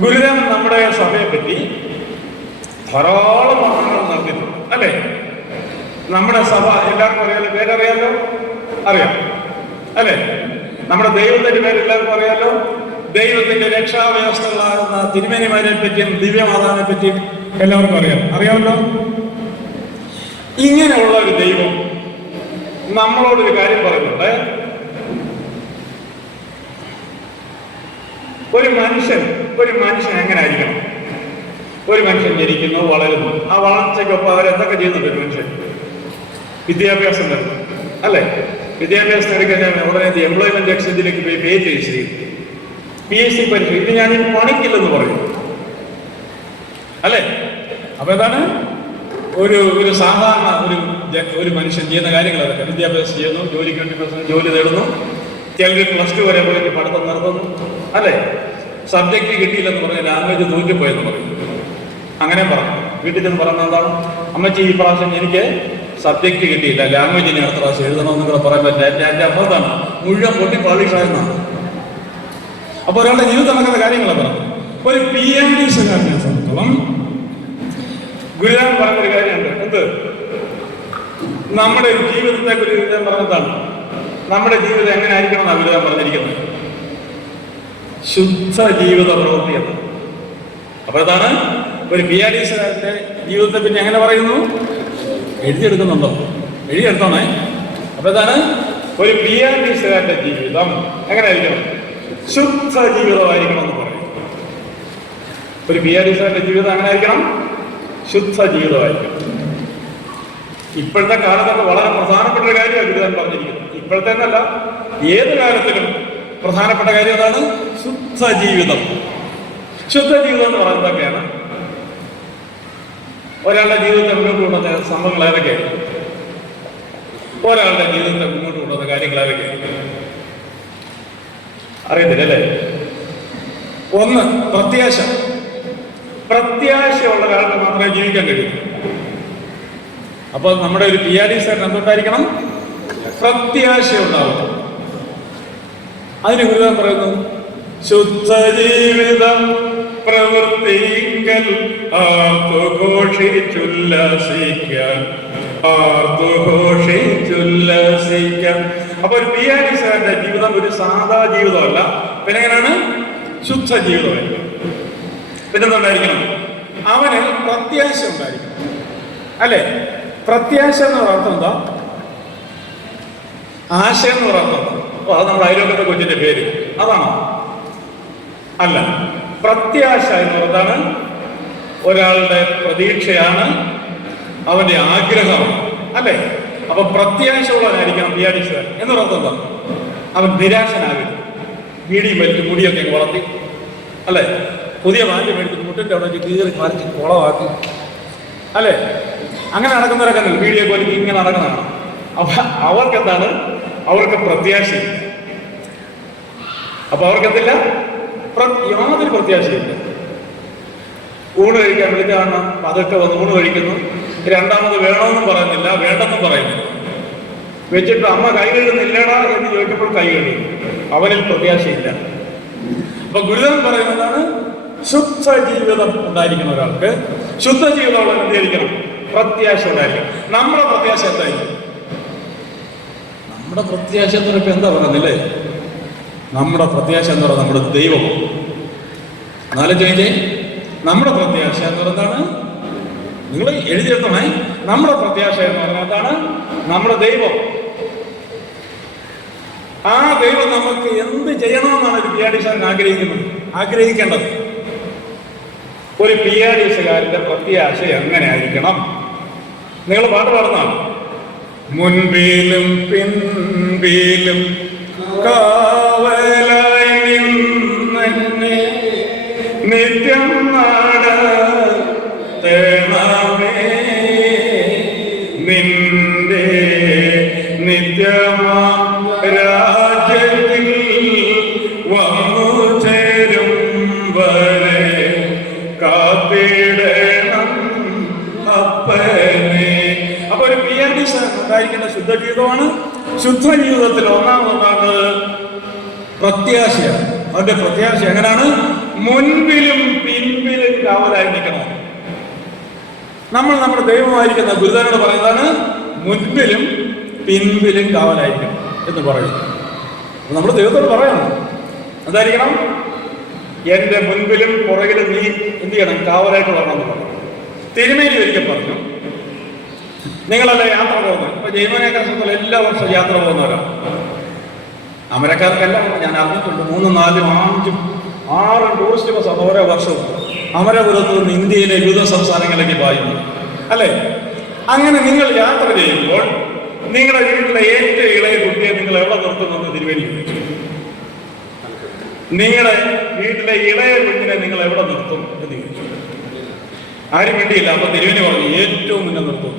ഗുരുദേവൻ നമ്മുടെ സഭയെ പറ്റി ധാരാളം പഠനങ്ങൾ നടത്തിയിട്ടുണ്ട്, അല്ലേ? നമ്മുടെ സഭ എല്ലാവർക്കും അറിയാലോ, പേരറിയാലോ, അറിയാം അല്ലേ? നമ്മുടെ ദൈവത്തിന്റെ പേര് എല്ലാവർക്കും അറിയാലോ. ദൈവത്തിന്റെ രക്ഷാവ്യവസ്ഥകളാകുന്ന തിരുമേനിമാരെ പറ്റിയും ദിവ്യമാതാവിനെ പറ്റിയും എല്ലാവർക്കും അറിയാമല്ലോ. ഇങ്ങനെയുള്ള ഒരു ദൈവം നമ്മളോടൊരു കാര്യം പറയുന്നുണ്ട്. ഒരു മനുഷ്യൻ എങ്ങനെ ആയിരിക്കണം? ഒരു മനുഷ്യൻ ജനിക്കുന്നു, വളരുന്നു. ആ വളർച്ചയ്ക്കൊപ്പം അവരെന്തൊക്കെ ചെയ്യുന്നുണ്ട്? ഒരു മനുഷ്യൻ വിദ്യാഭ്യാസം വരുന്നു, അല്ലെ? വിദ്യാഭ്യാസം എടുക്കുന്ന ഉടനെ എംപ്ലോയ്മെന്റ് എക്സ്ചേഞ്ചിലേക്ക് പോയി പേ രജിസ്റ്റർ ചെയ്യും, PSC പരീക്ഷ. ഇത് ഞാനിനി പണിക്കില്ലെന്ന് പറയും, അല്ലെ? അപ്പൊ എന്താണ് ഒരു സാധാരണ ഒരു മനുഷ്യൻ ചെയ്യുന്ന കാര്യങ്ങൾ അതൊക്കെ. വിദ്യാഭ്യാസം ചെയ്യുന്നു, ജോലിക്ക് വേണ്ടി ജോലി നേടുന്നു, ചിലർ +2 വരെ പോയിട്ട് പഠിത്തം നടത്തുന്നു, അല്ലെ? സബ്ജക്റ്റ് കിട്ടിയില്ലെന്ന് പറഞ്ഞ് ലാംഗ്വേജ് തോറ്റുപോയെന്ന് പറയും. അങ്ങനെ പറഞ്ഞു. വീട്ടിൽ നിന്ന് പറഞ്ഞ എന്താണ്? അമ്മച്ചി, ഈ പ്രാവശ്യം എനിക്ക് സബ്ജക്റ്റ് കിട്ടിയില്ല, ലാംഗ്വേജ് ഇനി അടുത്ത പ്രാവശ്യം എഴുതണമെന്ന് കൂടെ പറയാൻ പറ്റില്ല. എൻ്റെ അപ്പുറത്താണ് മുഴുവൻ പൊട്ടി പാളിഷായെന്നാണ്. അപ്പൊ ഒരാളുടെ ജീവിതം നടക്കുന്ന കാര്യങ്ങളാണ് പറഞ്ഞു. ഒരു PhD കാരനെ സംബന്ധിച്ചോളം ഗുരുദേവൻ പറഞ്ഞൊരു കാര്യമുണ്ട്. എന്ത്? നമ്മുടെ ജീവിതത്തെ കുറിച്ച് ഗുരുദേവൻ പറഞ്ഞതാണ്, നമ്മുടെ ജീവിതം എങ്ങനെ ആയിരിക്കണം എന്നാണ് ഗുരുദേവൻ പറഞ്ഞിരിക്കുന്നത്. ശുദ്ധ ജീവിത പ്രവൃത്തി എന്ന്. അപ്പൊ അതാണ് ഒരു PhD കാരന്റെ ജീവിതത്തെ പറ്റി എങ്ങനെ പറയുന്നു? എഴുതിയെടുക്കുന്നുണ്ടോ? എഴുതിയെടുത്തോണേ. അപ്പൊ ഇതാണ് ഒരു PhD കാരന്റെ ജീവിതം എങ്ങനെ ആയിരിക്കണം? ശുദ്ധ ജീവിതമായിരിക്കണം എന്ന് പറയും. ഒരു PhD കാരന്റെ ജീവിതം എങ്ങനെ ആയിരിക്കണം? ശുദ്ധ ജീവിതമായിരിക്കണം. ഇപ്പോഴത്തെ കാലത്തൊക്കെ വളരെ പ്രധാനപ്പെട്ട ഒരു കാര്യമാണ് ഗുരുദേവൻ പറഞ്ഞിരിക്കുന്നത്. ഇപ്പോഴത്തെ എന്നല്ല, ഏത് കാലത്തിലും പ്രധാനപ്പെട്ട കാര്യം അതാണ് ശുദ്ധ ജീവിതം. ശുദ്ധ ജീവിതം എന്ന് പറയുന്നതൊക്കെയാണ് ഒരാളുടെ ജീവിതത്തെ മുന്നോട്ട് കൊണ്ടുവന്ന സംഭവങ്ങൾ ഏതൊക്കെയാണ്? ഒരാളുടെ ജീവിതത്തെ മുന്നോട്ട് കൊണ്ടുവന്ന കാര്യങ്ങൾ ഏതൊക്കെയാണ് അറിയത്തില്ല, അല്ലേ? ഒന്ന്, പ്രത്യാശ. പ്രത്യാശയുള്ള ഒരാൾക്ക് മാത്രമേ ജീവിക്കാൻ കഴിയൂ. അപ്പൊ നമ്മുടെ ഒരു പിയാലിസായിട്ട് എന്തുണ്ടായിരിക്കണം? പ്രത്യാശ ഉണ്ടാവും. അതിന് ഗുരുവാൻ പറയുന്നു, ശുദ്ധ ജീവിതം പ്രവൃത്തിങ്കൽ ആർത്തുഘോഷിച്ചുല്ലസിക്കാൻ. അപ്പൊ ഒരു പിയാലിസാന്റെ ജീവിതം ഒരു സാധാ ജീവിതമല്ല, പിന്നെ എങ്ങനെയാണ്? ശുദ്ധ ജീവിതമായിരിക്കും. പിന്നെന്തുണ്ടായിരിക്കണം? അവന് പ്രത്യാശ ഉണ്ടായിരിക്കണം, അല്ലെ? പ്രത്യാശ എന്ന് പറയുന്ന അർത്ഥം എന്താ? ആശയം എന്ന് പറയുന്നത് അപ്പൊ അത് നമ്മുടെ അയലോകത്തെ കൊച്ചിന്റെ പേര് അതാണോ? അല്ല. പ്രത്യാശ എന്ന് പറയുന്നതാണ് ഒരാളുടെ പ്രതീക്ഷയാണ്, അവന്റെ ആഗ്രഹമാണ്, അല്ലെ? അപ്പൊ പ്രത്യാശ ഉള്ളവനായിരിക്കണം പിയാലിസ് എന്ന് പറയുന്നത് എന്താ? അവൻ നിരാശനാകരുത്. വീടിയും വലിച്ച് മുടിയൊക്കെ വളർത്തി, അല്ലെ? പുതിയ വാല്യം മേടിച്ച് മുട്ടിന്റെ അവിടെ കീറി മറിച്ച് കുളമാക്കി, അല്ലെ? അങ്ങനെ നടക്കുന്നവരൊക്കെ വീഡിയോ വലിച്ച് ഇങ്ങനെ നടക്കുന്നതാണ്. അപ്പൊ അവർക്കെന്താണ്? അവർക്ക് പ്രത്യാശയില്ല. അപ്പൊ അവർക്കെന്തില്ല? യാതൊരു പ്രത്യാശയില്ല. ഊണ് കഴിക്കാൻ വിളിച്ചാണ് അതൊക്കെ വന്ന് ഊണ് കഴിക്കുന്നു. രണ്ടാമത് വേണമെന്നും പറയുന്നില്ല, വേണ്ടെന്നും പറയുന്നില്ല. വെച്ചിട്ട് അമ്മ കൈ കഴുകുന്നില്ലടാ എന്ന് ചോദിക്കുമ്പോൾ കൈ കഴുകും. അവനിൽ പ്രത്യാശയില്ല. അപ്പൊ ഗുരുദേവൻ പറയുന്നതാണ്, ശുദ്ധ ജീവിതം ഉണ്ടായിരിക്കുന്ന ഒരാൾക്ക്, ശുദ്ധ ജീവിതം ഉള്ള എന്തായിരിക്കണം? പ്രത്യാശ ഉണ്ടായിരിക്കണം. നമ്മുടെ പ്രത്യാശ എന്തായിരിക്കും? നമ്മുടെ പ്രത്യാശ എന്ന് പറയുമ്പോൾ എന്താ പറയുന്നില്ലേ? നമ്മുടെ പ്രത്യാശ എന്ന് പറയുന്നത് നമ്മുടെ ദൈവം. എന്നാലും ചോദിച്ചേ, നമ്മുടെ പ്രത്യാശ എന്ന് പറയുന്നതാണ്, നിങ്ങൾ എഴുതിയെടുത്തണേ, നമ്മുടെ പ്രത്യാശ എന്ന് പറയുന്നതാണ് നമ്മുടെ ദൈവം. ആ ദൈവം നമുക്ക് എന്ത് ചെയ്യണമെന്നാണ് ഒരു പിയാലിസാൻ ആഗ്രഹിക്കേണ്ടത്. ഒരു പിയാലിസുകാരന്റെ പ്രത്യാശ എങ്ങനെ ആയിരിക്കണം? നിങ്ങൾ പാട്ട് പാടുന്നതാണ്, മുൻപിലും പിൻപിലും കാവലായി നിന്നെ നിത്യം നടത്തണമേ, നിന്റെ നിത്യമാ രാജ്യത്തിൽ വന്നു ചേരും വരെ കാത്തിടണം അപ്പനെ. അപ്പൊ ഒരു പിയാലിസ് ഉണ്ടായിരിക്കുന്ന ശുദ്ധ ജീവിതമാണ്. ശുദ്ധ ജീവിതത്തിൽ ഒന്നാമതാണ് പ്രത്യാശയാണ്. അവന്റെ പ്രത്യാശ എങ്ങനെയാണ്? മുൻപിലും പിൻപിലും കാവലായി നിൽക്കണം. നമ്മൾ നമ്മുടെ ദൈവമായിരിക്കുന്ന ഗുരുദേവനോട് പറയുന്നതാണ്, മുൻപിലും പിൻപിലും കാവലായിരിക്കണം എന്ന് പറയുന്നു. നമ്മൾ ദൈവത്തോട് പറയണം, എന്തായിരിക്കണം? എന്റെ മുൻപിലും പുറകിലും നീ എന്ത് ചെയ്യണം? കാവലായിട്ട് വരണമെന്ന് പറഞ്ഞു. തിരുമേനി ഒരിക്കൽ പറഞ്ഞു, നിങ്ങളെല്ലാം യാത്ര പോകുന്നത്, ഇപ്പൊ ജൈവനേക്കാൾ എല്ലാ വർഷവും യാത്ര പോകുന്നവരാണ്. അമരക്കാർക്കെല്ലാം ഞാൻ അറിഞ്ഞിട്ടുണ്ട്, 3, 4, 5, 6 ടൂറിസ്റ്റ് ബസ് ഓരോ വർഷവും അമരപുരത്ത് നിന്ന് ഇന്ത്യയിലെ വിവിധ സംസ്ഥാനങ്ങളിലേക്ക് പായുന്നു, അല്ലെ? അങ്ങനെ നിങ്ങൾ യാത്ര ചെയ്യുമ്പോൾ നിങ്ങളുടെ വീട്ടിലെ ഏറ്റവും ഇളയ കുട്ടിയെ നിങ്ങൾ എവിടെ നിർത്തുമെന്ന് തിരുവേനി ചോദിച്ചു. നിങ്ങളുടെ വീട്ടിലെ ഇളയ കുഞ്ഞിനെ നിങ്ങൾ എവിടെ നിർത്തും എന്ന് ചോദിച്ചു. ആരും വേണ്ടിയില്ല. അപ്പൊ തിരുവേനി പറഞ്ഞു, ഏറ്റവും മുന്നേ നിർത്തും.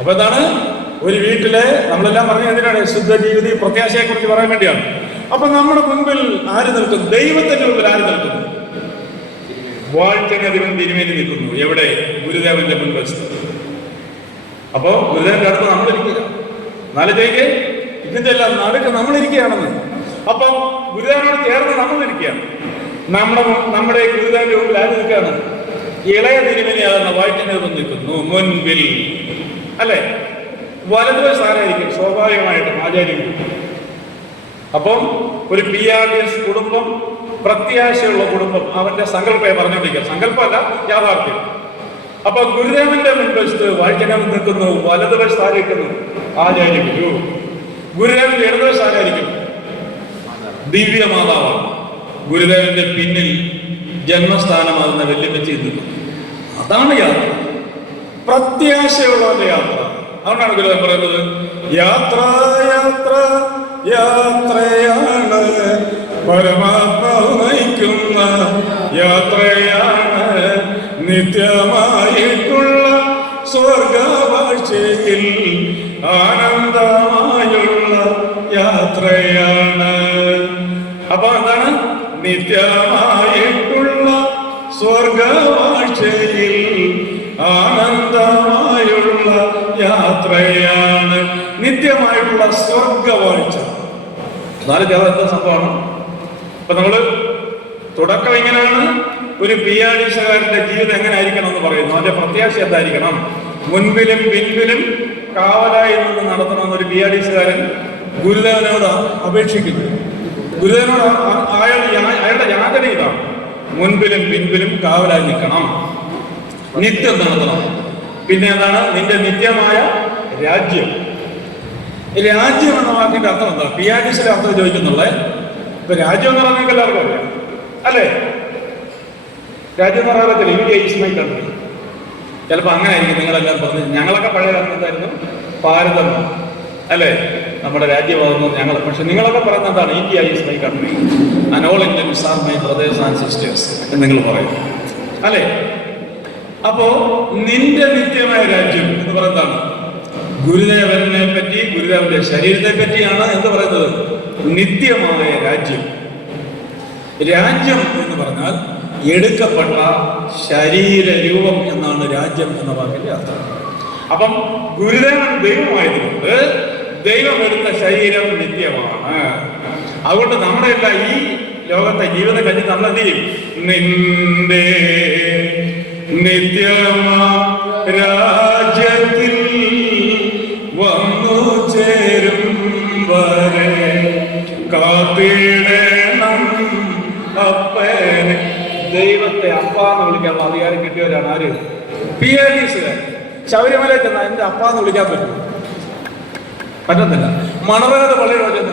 അപ്പൊ എന്താണ്? ഒരു വീട്ടിലെ നമ്മളെല്ലാം പറഞ്ഞ എന്തിനാണ്? ശുദ്ധ ജീവിതം, പ്രത്യാശയെ കുറിച്ച് പറയാൻ വേണ്ടിയാണ്. അപ്പൊ നമ്മുടെ മുൻപിൽ ആര് നിൽക്കുന്നു? ദൈവത്തിന്റെ മുമ്പിൽ ആര് നിൽക്കുന്നു? വാഴ്ചനധികം തിരുമേനി നിൽക്കുന്നു. എവിടെ? ഗുരുദേവന്റെ മുൻവശത്ത്. അപ്പോ ഗുരുദേവന്റെ അടുത്ത് നമ്മളിരിക്കുക. നാലത്തേക്ക് ഇതിന്റെ എല്ലാം നടുക്ക് നമ്മളിരിക്കുകയാണെന്ന്. അപ്പൊ ഗുരുദേവനോട് ചേർന്ന് നമ്മളിരിക്കുകയാണ്. നമ്മുടെ ഗുരുദേവന്റെ മുമ്പിൽ ആര് നിൽക്കുകയാണ്? ഇളയ തിരുമേനിയാകുന്ന വാഴ്ചനധികം നിൽക്കുന്നു മുൻപിൽ, അല്ലെ? വലതുവശം ആരായിരിക്കും? സ്വാഭാവികമായിട്ടും ആചാര്യം. അപ്പം ഒരു പിയാലിസ് കുടുംബം, പ്രത്യാശയുള്ള കുടുംബം, അവന്റെ സങ്കല്പയെ പറഞ്ഞുകൊണ്ടിരിക്കുക. സങ്കല്പമല്ല, യാഥാർത്ഥ്യം. അപ്പൊ ഗുരുദേവന്റെ മുൻവശത്ത് വാഴ്ചനം നിൽക്കുന്നു, വലതുവശത്ത് ആയിരിക്കുന്നു? ആചാര്യ ഗുരു. ഗുരുദേവന്റെ ഇടതുവശത്ത് ആരായിരിക്കും? ദിവ്യമാതാവാണ്. ഗുരുദേവന്റെ പിന്നിൽ ജന്മസ്ഥാനമാകുന്ന വെല്ലുവിളിച്ച് നിൽക്കുന്നു. അതാണ് യാത്ര, പ്രത്യാശയുള്ളവന്റെ യാത്ര. അതുകൊണ്ടാണ് ഗുരുദേവൻ പറയുന്നത്, യാത്ര യാത്ര യാത്രയാണ്, പരമാത്മാവ് നയിക്കുന്ന യാത്രയാണ്, നിത്യമായിട്ടുള്ള സ്വർഗവാഴ്ചയിൽ ആനന്ദമായുള്ള യാത്രയാണ്. അപ്പൊ എന്താണ്? നിത്യമായിട്ടുള്ള സ്വർഗവാഴ്ചയിൽ ആനന്ദമായുള്ള യാത്രയാണ് നിത്യമായിട്ടുള്ള സ്വർഗവാഴ്ച. എന്നാലും എന്താ സംഭവമാണ്? ഇപ്പൊ നമ്മള് തുടക്കം ഇങ്ങനെയാണ്. ഒരു പിയാടിശകാരന്റെ ജീവിതം എങ്ങനെ ആയിരിക്കണം എന്ന് പറയുന്നു. അതിന്റെ പ്രത്യാശ എന്തായിരിക്കണം? മുൻപിലും പിൻപിലും കാവലായി നിന്ന് നടത്തണമെന്ന് ഒരു പിയാടിശകാരൻ ഗുരുദേവനോട് അപേക്ഷിക്കുന്നു. ഗുരുദേവനോട് അയാളുടെ യാതന ഇതാണ്: മുൻപിലും പിൻപിലും കാവലായി നിൽക്കണം, നിത്യം നടത്തണം. പിന്നെ എന്താണ് നിന്റെ നിത്യമായ രാജ്യം? രാജ്യം എന്ന വാക്കിന്റെ അർത്ഥം എന്താ? പിയാടിസിന്റെ അർത്ഥം ചോദിക്കുന്നുള്ളേ. ഇപ്പൊ രാജ്യം എന്ന് പറഞ്ഞാൽ എല്ലാവർക്കും അറിയാം അല്ലേ? രാജ്യം എന്ന് പറയാൻ ഇന്ത്യ ഈസ് മൈ കൺട്രി. ചിലപ്പോൾ അങ്ങനെ ആയിരിക്കും നിങ്ങളെല്ലാം പറഞ്ഞു. ഞങ്ങളൊക്കെ പഴയ കാലത്ത് എന്തായിരുന്നു? ഭാരതം അല്ലേ നമ്മുടെ രാജ്യമാകുന്നു ഞങ്ങൾ. പക്ഷെ നിങ്ങളൊക്കെ പറയുന്നത് എന്താണ്? India is my country and all Indians are my brothers and sisters എന്ന് നിങ്ങൾ പറയും അല്ലേ? അപ്പോ നിന്റെ നിത്യമായ രാജ്യം എന്ന് പറയുന്നതാണ് ഗുരുദേവനെ പറ്റി, ഗുരുദേവന്റെ ശരീരത്തെ പറ്റിയാണ് എന്ത് പറയുന്നത്? നിത്യമായ രാജ്യം. രാജ്യം എന്ന് പറഞ്ഞാൽ എടുക്കപ്പെട്ട ശരീരരൂപം എന്നാണ് രാജ്യം എന്ന വാക്കിന്റെ അർത്ഥം. അപ്പം ഗുരുദേവൻ ദൈവമായതുകൊണ്ട് ദൈവം എടുത്ത ശരീരം നിത്യമാണ്. അതുകൊണ്ട് നമ്മുടെ എല്ലാം ഈ ലോകത്തെ ജീവിതം കഴിഞ്ഞ് നമ്മൾ എന്ത് ചെയ്യും? നിന്റെ നിത്യമാ രാജ്യത്തിൽ വന്നു ചേരും വരെ കാത്തിടണം അപ്പനെ. ദൈവത്തെ അപ്പാന്ന് വിളിക്കാനുള്ള അധികാരം കിട്ടിയവരാണ് ആര്? പിയാടിസുകാർ. ശബരിമല ചെന്നാൽ എന്റെ അപ്പാന്ന് വിളിക്കാൻ പറ്റും? പറ്റത്തില്ല. മണവരുടെ പള്ളിയിൽ വെച്ചത്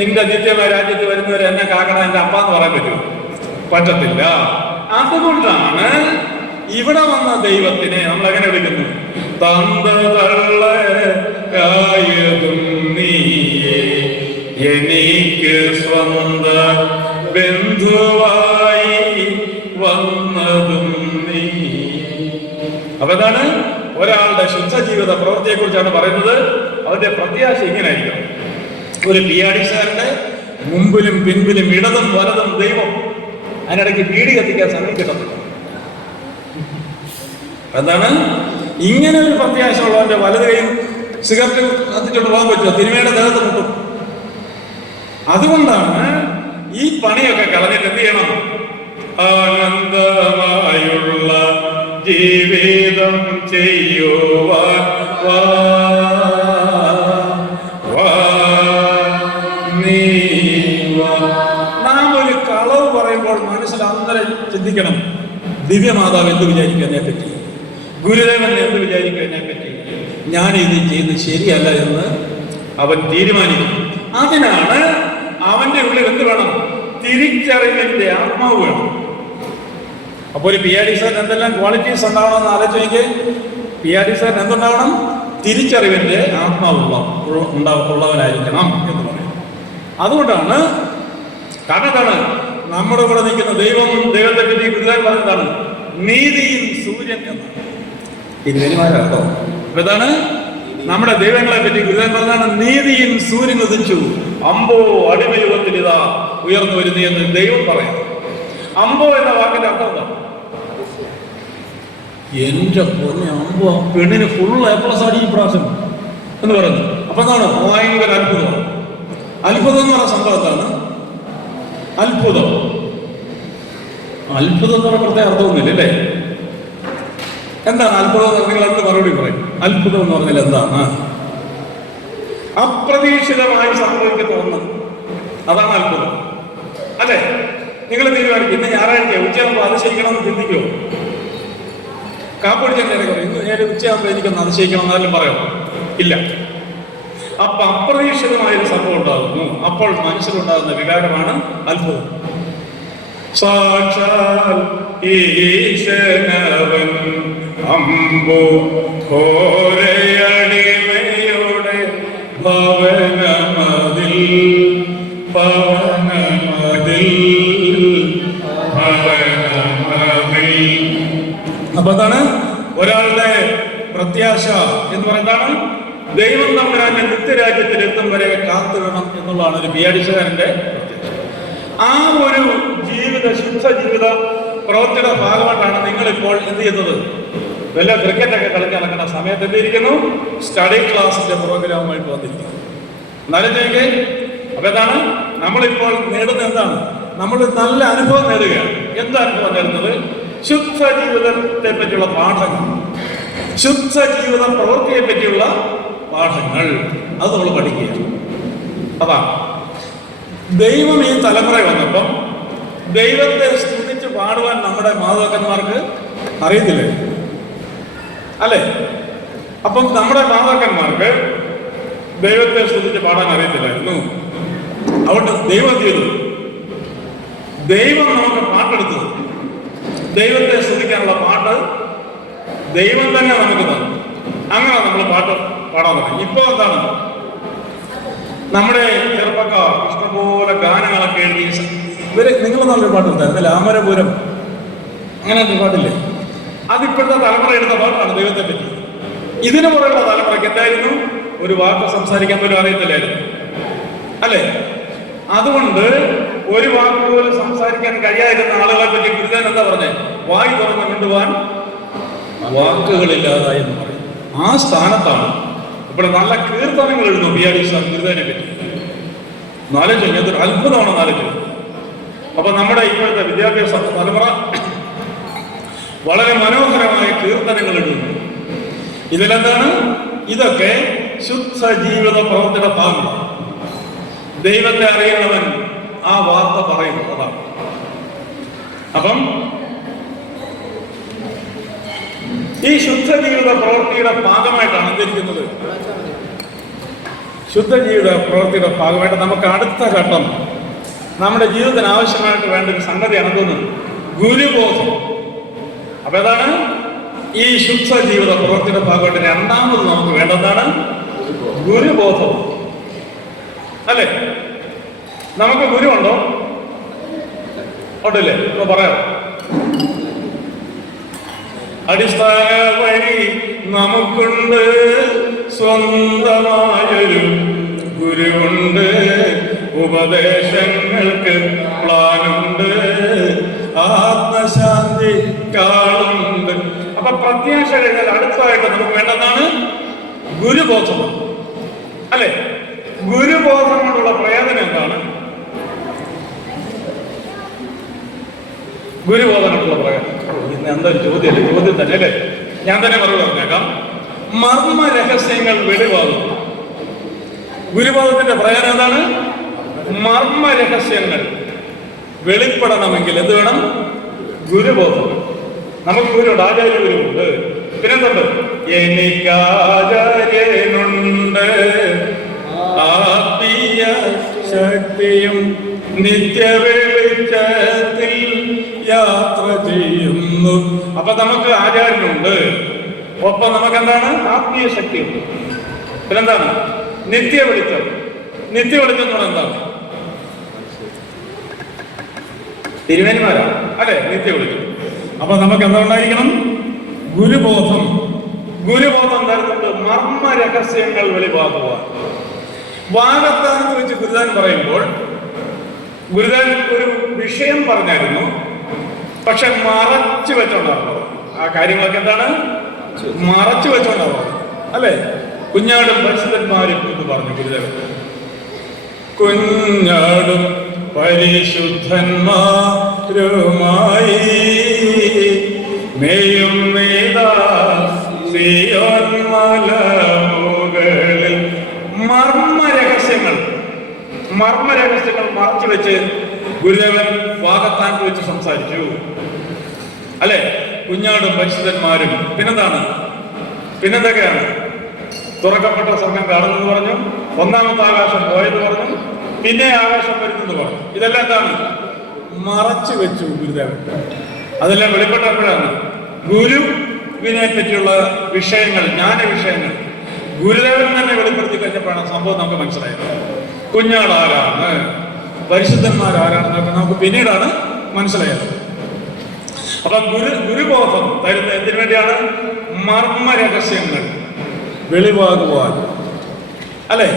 നിന്റെ നിത്യമായ രാജ്യത്ത് വരുന്നവരെ എന്നെ കാക്കണം എന്റെ അപ്പാന്ന് പറയാൻ പറ്റുമോ? പറ്റത്തില്ല. അതുകൊണ്ടാണ് ഇവിടെ വന്ന ദൈവത്തിനെ നമ്മൾ എങ്ങനെ വിളിക്കുന്നു? തന്തതള്ളയായതും നീയേ, എനിക്ക് സ്വന്ത ബന്ധുവായി വന്നതും നീ. അപ്പൊ എന്താണ്? ഒരാളുടെ ശുദ്ധ ജീവിത പ്രവൃത്തിയെ കുറിച്ചാണ് പറയുന്നത്. അവന്റെ പ്രത്യാശ ഇങ്ങനെയായിരിക്കും. ഒരു പിയാടിസാരന്റെ മുമ്പിലും പിൻപിലും ഇടതും വലതും ദൈവം. അതിനിടയ്ക്ക് ബീഡി കത്തിക്കാൻ സമയം കിട്ടത്തില്ല. എന്താണ്? ഇങ്ങനെ ഒരു പ്രത്യാശ ഉള്ളവന്റെ വലത് കൈ സിഗരറ്റ് കത്തിച്ചോണ്ട് പോകാൻ പറ്റുമോ? തിരുമയുടെ ദേഹത്ത് മുട്ടും. അതുകൊണ്ടാണ് ഈ പണിയൊക്കെ കളഞ്ഞിട്ട് എന്ത് ചെയ്യണം? ആനന്ദമായുള്ള ജീവിതം ചെയ്യുവാൻ നാം ഒരു കളവ് പറയുമ്പോൾ മനസ്സിൽ അന്തരം ചിന്തിക്കണം. ദിവ്യമാതാവ് എന്ത് വിചാരിക്കും എന്നെ പറ്റി? ഗുരുദേവൻ എന്ത് വിചാരിക്കും എന്നെ പറ്റി? ഞാൻ ഇത് ചെയ്യുന്നത് ശരിയല്ല എന്ന് അവൻ തീരുമാനിക്കും. അതിനാണ് അവന്റെ ഉള്ളിൽ എന്ത് വേണം? തിരിച്ചറിവിന്റെ ആത്മാവ് വേണം. അപ്പൊ ഒരു പിയാടിസാറിന് എന്തെല്ലാം ക്വാളിറ്റീസ് ഉണ്ടാവണമെന്ന് ആലോചിച്ചെങ്കിൽ പിയാടിസാറിന് എന്തുണ്ടാവണം? തിരിച്ചറിവിന്റെ ഉള്ളവനായിരിക്കണം എന്ന് പറയും. അതുകൊണ്ടാണ് കാരണം എന്താണ്? നമ്മുടെ കൂടെ നിൽക്കുന്ന ദൈവത്തെ പറ്റി ഗുരുദേവൻ പറഞ്ഞതാണ് നീതിയും സൂര്യൻ എന്നാണ്. തിരുവനിമാരോ അപ്പൊ ഇതാണ് നമ്മുടെ ദൈവങ്ങളെ പറ്റി ഗുരുദേവൻ പറഞ്ഞതാണ് നീതിയും സൂര്യൻ ഉദിച്ചു, അമ്പോ അടിമയുഗത്തിൽ ഇതാ ഉയർന്നു വരുന്നു എന്ന് ദൈവം പറയാം. അമ്പോ എന്ന വാക്കിന്റെ അർത്ഥം എന്താണ്? എന്റെ പൊന്നെ അമ്പോ, പെണ്ണിന് ഫുൾ A+ ആടി ഈ പ്രാവശ്യം എന്ന് പറയുന്നത്. അപ്പൊ എന്താണ്? ഭയങ്കര അത്ഭുതമാണ്. അത്ഭുതം എന്ന് പറയുന്ന സംഭവം എന്താണ്? അത്ഭുതം എന്ന് പറഞ്ഞ പ്രത്യേക അർത്ഥമൊന്നുമില്ല അല്ലേ? എന്താണ് അത്ഭുതം? നിങ്ങൾ എന്ത് മറുപടി പറയും? അത്ഭുതം എന്ന് പറഞ്ഞാൽ എന്താണ്? അപ്രതീക്ഷിതമായി സംഭവിക്കുന്ന ഒന്ന്, അതാണ് അത്ഭുതം അല്ലേ? നിങ്ങൾ തീരുമാനിക്കും ഇന്ന് ഞായറാഴ്ച ഉച്ചയാകുമ്പോൾ അതിശയിക്കണം എന്ന് ചിന്തിക്കുമോ? കാപ്പൊടിച്ചെന്നെ പറയും ഇന്ന് നേരെ ഉച്ചയാകുമ്പോൾ എനിക്കൊന്ന് അതിശയിക്കണം എന്നാലും പറയാമോ? ഇല്ല. അപ്പൊ അപ്രതീക്ഷിതമായൊരു സംഭവം ഉണ്ടാകുന്നു. അപ്പോൾ മനസ്സിലുണ്ടാകുന്ന വികാരമാണ് അത്ഭുതം. സാക്ഷാൽ ഈശനവൻ അമ്പോ ഘോരയടിമയുടെ ഭവനമതിൽ അപ്പൊ എന്താണ് ഒരാളുടെ പ്രത്യാശ എന്ന് പറയുന്നതാണ്? ദൈവം തമ്പുരാന്റെ നിത്യരാജ്യത്തിൽ എത്തും വരെ കാത്തുവേണം എന്നുള്ളതാണ് ഒരു പിയാടിശകാരന്റെ പ്രത്യാശ. ആ ഒരു ശുദ്ധ ജീവിത പ്രവൃത്തിയുടെ ഭാഗമായിട്ടാണ് നിങ്ങളിപ്പോൾ എന്ത് ചെയ്യുന്നത്? വല്ല ക്രിക്കറ്റൊക്കെ കളിച്ച് നടക്കുന്ന സമയത്ത് എന്തിരിക്കുന്നു, സ്റ്റഡി ക്ലാസിന്റെ പ്രോഗ്രാമുമായിട്ട് വന്നിരിക്കുന്നു. എന്നാലും ചോദിക്കേ, അപ്പൊ എന്താണ് നമ്മളിപ്പോൾ നേടുന്നത്? എന്താണ് നമ്മൾ നല്ല അനുഭവം നേടുകയാണ്. എന്താ അനുഭവം നേടുന്നത്? ശുദ്ധ ജീവിതത്തെ പറ്റിയുള്ള പാഠങ്ങൾ, ശുദ്ധ ജീവിത പ്രവൃത്തിയെ പറ്റിയുള്ള പാഠങ്ങൾ, അത് നമ്മൾ പഠിക്കുകയാണ്. അതാണ് ദൈവം ഈ തലമുറ വന്നപ്പം ദൈവത്തെ സ്തുതിച്ച് പാടുവാൻ നമ്മുടെ മാതാക്കന്മാർക്ക് അറിയത്തില്ലേ? അല്ലേ? അപ്പം നമ്മുടെ മാതാക്കന്മാർക്ക് ദൈവത്തെ സ്തുതിച്ച് പാടാൻ അറിയത്തില്ലായിരുന്നു. അതുകൊണ്ട് ദൈവം ചെയ്തു, ദൈവം നമുക്ക് പാട്ടെടുത്തത്, ദൈവത്തെ സ്തുതിക്കാനുള്ള പാട്ട് ദൈവം തന്നെ നമുക്ക് തന്നു. അങ്ങനെ നമ്മൾ പാട്ട് പാടാൻ തുടങ്ങി. ഇപ്പൊ എന്താണ്, നമ്മുടെ ചെറുപ്പക്കാർ ഇഷ്ടംപോലെ ഗാനങ്ങളൊക്കെ എഴുതി. ഇവര് നിങ്ങൾ നല്ലൊരു പാട്ടുണ്ടായിരുന്നില്ല, അമരപുരം, അങ്ങനെ ഒരു പാട്ടില്ലേ? അതിപ്പോഴത്തെ തലമുറ എടുത്ത പാട്ടാണ് ദൈവത്തെ പറ്റി. ഇതിനു പുറമുള്ള തലമുറയ്ക്ക് എന്തായിരുന്നു? ഒരു വാക്ക് സംസാരിക്കാൻ പോലും അറിയത്തില്ലായിരുന്നു, അല്ലേ? അതുകൊണ്ട് ഒരു വാക്ക് പോലും സംസാരിക്കാൻ കഴിയാതിരുന്ന ആളുകളെ പറ്റി ഗുരുദേവൻ എന്താ പറഞ്ഞേ? വായി തുറന്ന് മിണ്ടുവാൻ വാക്കുകളില്ലാതായി എന്ന് പറയും. ആ സ്ഥാനത്താണ് ഇപ്പോൾ നല്ല കീർത്തനങ്ങൾ എഴുതുന്നു ബിആർഡി സാർ ഗുരുദേവനെ പറ്റി. നാലഞ്ച് ഇങ്ങനത്തെ ഒരു അത്ഭുതമാണ് നാലഞ്ച്. അപ്പൊ നമ്മുടെ ഇപ്പോഴത്തെ വിദ്യാഭ്യാസ തലമുറ വളരെ മനോഹരമായ കീർത്തനങ്ങൾ ഇടുന്നു. ഇതിലെന്താണ്? ഇതൊക്കെ ശുദ്ധ ജീവിത പ്രവർത്തിയുടെ ഭാഗമാണ്. ദൈവത്തെ അറിയുന്നവൻ ആ വാർത്ത പറയുന്നു, അതാണ്. അപ്പം ഈ ശുദ്ധ ജീവിത പ്രവൃത്തിയുടെ ഭാഗമായിട്ടാണ് എന്തിരിക്കുന്നത്? ശുദ്ധ ജീവിത പ്രവൃത്തിയുടെ ഭാഗമായിട്ട് നമുക്ക് അടുത്ത ഘട്ടം, നമ്മുടെ ജീവിതത്തിന് ആവശ്യമായിട്ട് വേണ്ട ഒരു സംഗതിയാണ് എന്തോന്ന്? ഗുരുബോധം. അപ്പൊ ഏതാണ് ഈ ശുദ്ധ ജീവിത പ്രവൃത്തിയുടെ ഭാഗമായിട്ട് രണ്ടാമത് നമുക്ക് വേണ്ടതാണ് ഗുരുബോധം, അല്ലേ? നമുക്ക് ഗുരുവുണ്ടോ? ഉണ്ടല്ലേ? ഇപ്പൊ പറയാം. അടിസ്ഥാന വഴി നമുക്കുണ്ട്, സ്വന്തമായൊരു ഗുരുവുണ്ട്, ഉപദേശങ്ങൾക്ക് പ്ലാനുണ്ട്, ആത്മശാന്തി കാളുണ്ട്. അപ്പൊ പ്രത്യാശ കഴിഞ്ഞാൽ അടുത്തതായിട്ട് നമുക്ക് വേണ്ടതാണ് ഗുരുബോധം, അല്ലെ? ഗുരുബോധം കൊണ്ടുള്ള പ്രയോജനം എന്താണ്? ഗുരുബോധം കൊണ്ടുള്ള പ്രയോജനം ഇന്ന് എന്തൊരു ചോദ്യം തന്നെ, അല്ലേ? ഞാൻ തന്നെ മറുപടി പറഞ്ഞേക്കാം. മർമ്മ രഹസ്യങ്ങൾ വെളിവാകും. ഗുരുബോധത്തിന്റെ പ്രയോജനം എന്താണ്? മർമ്മ രഹസ്യങ്ങൾ വെളിപ്പെടണമെങ്കിൽ എന്ത് വേണം? ഗുരുബോധം. നമുക്ക് ഗുരുണ്ട്, ആചാര്യ ഗുരുവുണ്ട്. പിന്നെന്തുണ്ട്? എനിക്കാചാര്യനുണ്ട്, ആത്മീയ ശക്തിയും നിത്യവെളിച്ചത്തിൽ യാത്ര ചെയ്യുന്നു. അപ്പൊ നമുക്ക് ആചാര്യനുണ്ട്, ഒപ്പം നമുക്ക് എന്താണ്? ആത്മീയ ശക്തിയുണ്ട്. പിന്നെന്താണ്? നിത്യവെളിച്ചം. നിത്യവെളിച്ചം എന്ന് പറഞ്ഞാൽ എന്താണ്? തിരുമേനിമാരാണ്, അല്ലെ? നിത്യവെളിച്ചം. അപ്പൊ നമുക്ക് എന്താ ഉണ്ടായിരിക്കണം? ഗുരുബോധം. ഗുരുബോധം തരുന്നുണ്ട് മർമ്മ രഹസ്യങ്ങൾ വെളിവാക്കുവാൻ. വാഗത്താനത്ത് വെച്ച് ഗുരുദേവൻ പറയുമ്പോൾ ഗുരുദേവൻ ഒരു വിഷയം പറഞ്ഞായിരുന്നു, പക്ഷെ മറച്ചു വെച്ചോണ്ടാണ്. ആ കാര്യങ്ങളൊക്കെ എന്താണ്? മറച്ചു വെച്ചോണ്ടാണ്, അല്ലെ? കുഞ്ഞാടും പരിശുദ്ധന്മാരും എന്ന് പറഞ്ഞു ഗുരുദേവൻ. കുഞ്ഞാടും പരിശുദ്ധന്മാരുമായി മേയും സിയോൻ മലമുകളിൽ മർമ്മരഹസ്യങ്ങൾ മറച്ചു വെച്ച് ഗുരുദേവൻ വാഗത്താനത്ത് വെച്ച് സംസാരിച്ചു, അല്ലെ? കുഞ്ഞാടും പരിശുദ്ധന്മാരും. പിന്നെന്തൊക്കെയാണ്? തുറക്കപ്പെട്ട സ്വർഗം കാണുന്നെന്ന് പറഞ്ഞു, ഒന്നാമത്തെ ആകാശം പോയെന്ന് പറഞ്ഞു, പിന്നെ ആകാശം വരുന്നെന്ന് പറഞ്ഞു. ഇതെല്ലാം എന്താണ്? മറച്ചു വെച്ചു ഗുരുദേവൻ. അതെല്ലാം വെളിപ്പെട്ടപ്പോഴാണ് ഗുരുവിനെ പറ്റിയുള്ള വിഷയങ്ങൾ, ജ്ഞാന വിഷയങ്ങൾ ഗുരുദേവൻ തന്നെ വെളിപ്പെടുത്തി കഴിഞ്ഞപ്പോഴാണ് സംഭവം നമുക്ക് മനസ്സിലായത്. കുഞ്ഞാടാരാണ്, പരിശുദ്ധന്മാരാരാണെന്നൊക്കെ നമുക്ക് പിന്നീടാണ് മനസ്സിലായത്. അപ്പൊ ഗുരുബോധം തരുന്ന എന്തിനു വേണ്ടിയാണ്? മർമ്മ രഹസ്യങ്ങൾ വെളിവാകുവാൻ, അല്ലെ?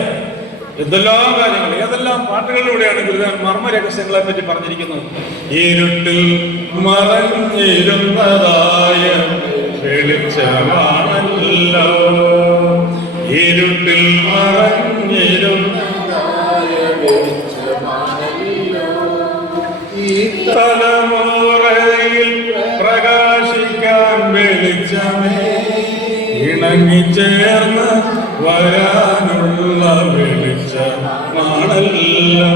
എന്തെല്ലാം കാര്യങ്ങൾ, ഏതെല്ലാം പാട്ടുകളിലൂടെയാണ് ഗുരുദേവൻ മർമ്മ രഹസ്യങ്ങളെ പറ്റി പറഞ്ഞിരിക്കുന്നത്. ഇരുട്ടിൽ മറഞ്ഞിരുന്നതായ വെളിച്ചമാണല്ലോ, ഇരുട്ടിൽ മറഞ്ഞിരുന്നതായ വെളിച്ചമാണല്ലോ, ഈ തലമുറയിൽ പ്രകാശിക്കാൻ വെളിച്ചമേ, ഇണങ്ങിച്ചേർന്ന് വരാനുള്ള വെളിച്ചമാണല്ലോ.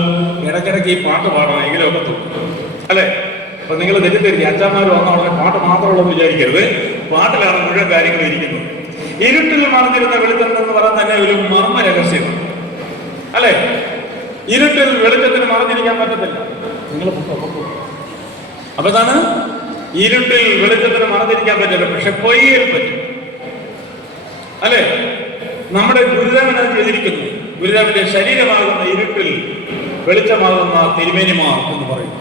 ഇടയ്ക്കിടയ്ക്ക് ഈ പാട്ട് പാടണം, എങ്കിലൊക്കെ തോന്നും അല്ലെ? അപ്പൊ നിങ്ങൾ തെറ്റിദ്ധരിക്കുക, അച്ഛന്മാർ വന്ന ഉടനെ പാട്ട് മാത്രമുള്ളതെന്ന് വിചാരിക്കരുത്. പാട്ടിലാണ് മുഴുവൻ കാര്യങ്ങൾ ഇരിക്കുന്നത്. ഇരുട്ടിൽ മറഞ്ഞിരുന്ന വെളിച്ചം എന്ന് പറയാൻ തന്നെ ഒരു മർമ്മ രഹസ്യമാണ് അല്ലെ? ഇരുട്ടിൽ വെളിച്ചത്തിന് മറഞ്ഞിരിക്കാൻ പറ്റത്തില്ല. നിങ്ങൾ അപ്പൊ എന്താണ്? ഇരുട്ടിൽ വെളിച്ചത്തിന് മറഞ്ഞിരിക്കാൻ പറ്റില്ല, പക്ഷെ പൊയ്യൽ പറ്റും അല്ലെ? നമ്മുടെ ഗുരുദേവൻ ചെയ്തിരിക്കുന്നു. ഗുരുദേവന്റെ ശരീരമാകുന്ന ഇരുട്ടിൽ വെളിച്ചമാകുന്ന തിരുമേനിമാർ എന്ന് പറയും.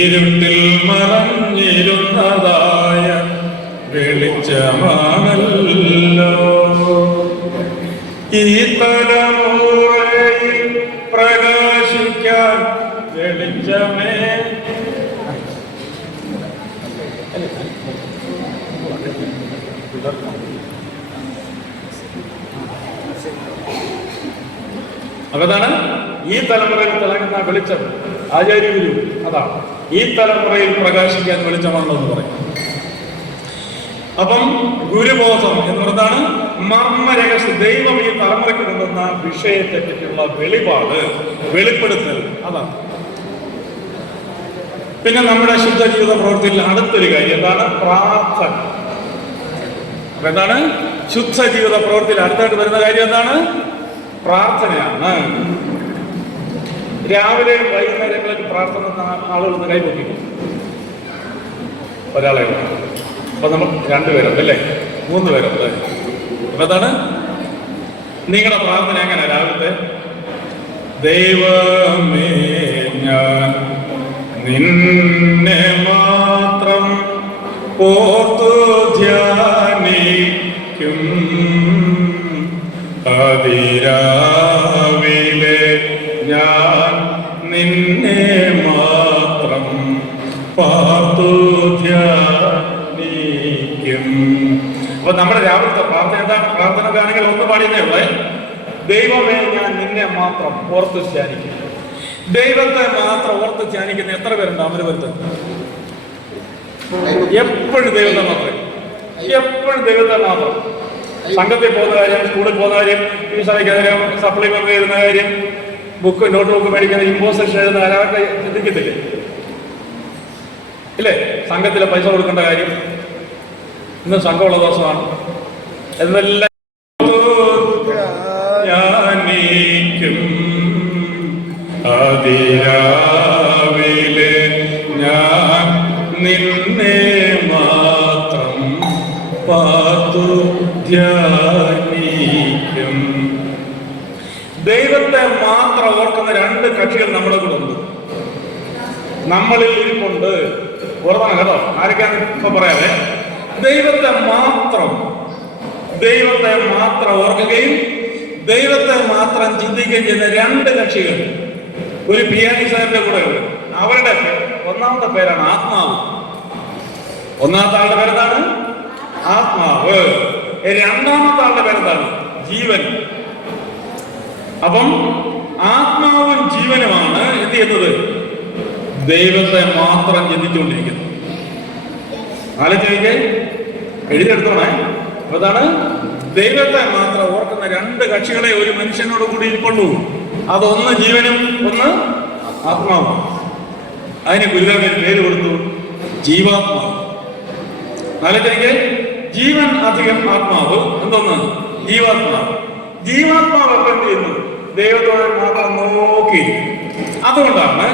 ഇരുട്ടിൽ മറഞ്ഞിരുന്നതായ വെളിച്ചമാണല്ലോ, ഈ തലമുറയിൽ പ്രകാശിക്കാൻ വെളിച്ചമേ. അതാണ് ഈ തലമുറയിൽ തിളങ്ങുന്ന വെളിച്ചം. ആചാര്യഗുരു അതാണ് ഈ തലമുറയിൽ പ്രകാശിക്കാൻ വെളിച്ചമാണല്ലോ എന്ന് പറയും. അപ്പം ഗുരുബോധം എന്ന് പറഞ്ഞാണ് മർമ്മ രഹസ്യം. ദൈവം ഈ തലമുറയ്ക്ക് കൊണ്ടുവന്ന വിഷയത്തെ പറ്റിയുള്ള വെളിപാട്, വെളിപ്പെടുത്തൽ അതാണ്. പിന്നെ നമ്മുടെ ശുദ്ധ ജീവിത പ്രവൃത്തിയിൽ അടുത്തൊരു കാര്യം എന്താണ്? പ്രാർത്ഥന. അപ്പൊ എന്താണ് ശുദ്ധ ജീവിത പ്രവൃത്തിയിൽ അടുത്തായിട്ട് വരുന്ന കാര്യം? എന്താണ്? പ്രാർത്ഥനയാണ്. രാവിലെയും വൈകുന്നേരങ്ങളിലും പ്രാർത്ഥന ആളുകൾ കൈപൊക്കിക്കും. ഒരാളെ അപ്പൊ നമ്മൾ രണ്ടുപേരുണ്ട് അല്ലേ? 3 പേരുണ്ട്. അപ്പൊ എന്താണ് നിങ്ങളുടെ പ്രാർത്ഥന? എങ്ങനെ രാവിലത്തെ? ദൈവമേ ഞാൻ നിന്നെ മാത്രം ഓർത്തു ധ്യാനിക്കും, അതിരാവിലെ ഞാൻ നിന്നെ മാത്രം പാർത്തു ധ്യാനിക്കും. അപ്പൊ നമ്മുടെ രാവിലത്തെ പ്രാർത്ഥന എന്താണ്? പ്രാർത്ഥന ഗാനങ്ങൾ ഒന്ന് പാടിയതേ ഉള്ളേ. ദൈവമേ ഞാൻ നിന്നെ മാത്രം ഓർത്ത് ധ്യാനിക്കും. ദൈവത്തെ മാത്രം ഓർത്ത് ധ്യാനിക്കുന്ന എത്ര പേരുണ്ട് അമരപുരത്ത്? എപ്പോഴും ദൈവത്തെ മാത്രം, എപ്പോഴും ദൈവത്തെ മാത്രം. സംഘത്തിൽ പോകുന്ന കാര്യം, സ്കൂളിൽ പോകുന്ന കാര്യം, ട്യൂഷനിക്ക് കാര്യം, സപ്ലിമെന്റ് എഴുതുന്ന കാര്യം, നോട്ട് ബുക്ക് മേടിക്കുന്ന, ഇമ്പോസിഷൻ എഴുതുന്ന കാര്യം അവർക്ക് ചിന്തിക്കത്തില്ലേ? ഇല്ലേ? സംഘത്തിലെ പൈസ കൊടുക്കേണ്ട കാര്യം, ഇന്ന് സംഘമുള്ള ദിവസമാണ് എന്നെല്ലാം ധ്യാനിക്കും, അതിരാവിലെ ഞാൻ നിന്നെ മാത്രം പാർത്തു ധ്യാനിക്കും. ദൈവത്തെ മാത്രം ഓർക്കുന്ന 2 കക്ഷികൾ നമ്മുടെ കൂടെ ഉണ്ട്, നമ്മളിൽ ഇരിപ്പുണ്ട്. ഓർമ്മ കേട്ടോ, ആരൊക്കെയാണ് ഇപ്പൊ പറയാതെ? ദൈവത്തെ മാത്രം ഓർക്കുകയും ദൈവത്തെ മാത്രം ചിന്തിക്കുകയും ചെയ്യുന്ന 2 കക്ഷികൾ ഒരു പിയാനി സാറിന്റെ കൂടെ ഉണ്ട്. അവരുടെ ഒന്നാമത്തെ പേരാണ് ആത്മാവ്. ഒന്നാമത്തെ ആളുടെ പേരെന്താണ്? ആത്മാവ്. രണ്ടാമത്തെ ആളുടെ പേരെന്താണ്? ജീവൻ. അപ്പം ആത്മാവും ജീവനുമാണ് എന്ത് ചെയ്യുന്നത്? ദൈവത്തെ മാത്രം ചിന്തിച്ചുകൊണ്ടിരിക്കുന്നത്. ആലോചിക്കേ, എഴുതിയെടുത്തോണേ. അതാണ് ദൈവത്തെ മാത്രം ഓർക്കുന്ന 2 കക്ഷികളെ ഒരു മനുഷ്യനോട് കൂടി ഇരിക്കൊള്ളൂ. അതൊന്ന് ജീവനും ഒന്ന് ആത്മാവും. അതിന് ഗുരുദേവൻ പേര് കൊടുത്തു ജീവാത്മാവ്. ആലോചിക്കേ, ജീവൻ അധികം ആത്മാവ് എന്തോന്ന്? ജീവാത്മാവ്. ജീവാത്മാവ് എപ്പോൾ എന്ത് ചെയ്യുന്നു? ദൈവത്തോടെ മാത്രം നോക്കിയിരിക്കും. അതുകൊണ്ടാണ്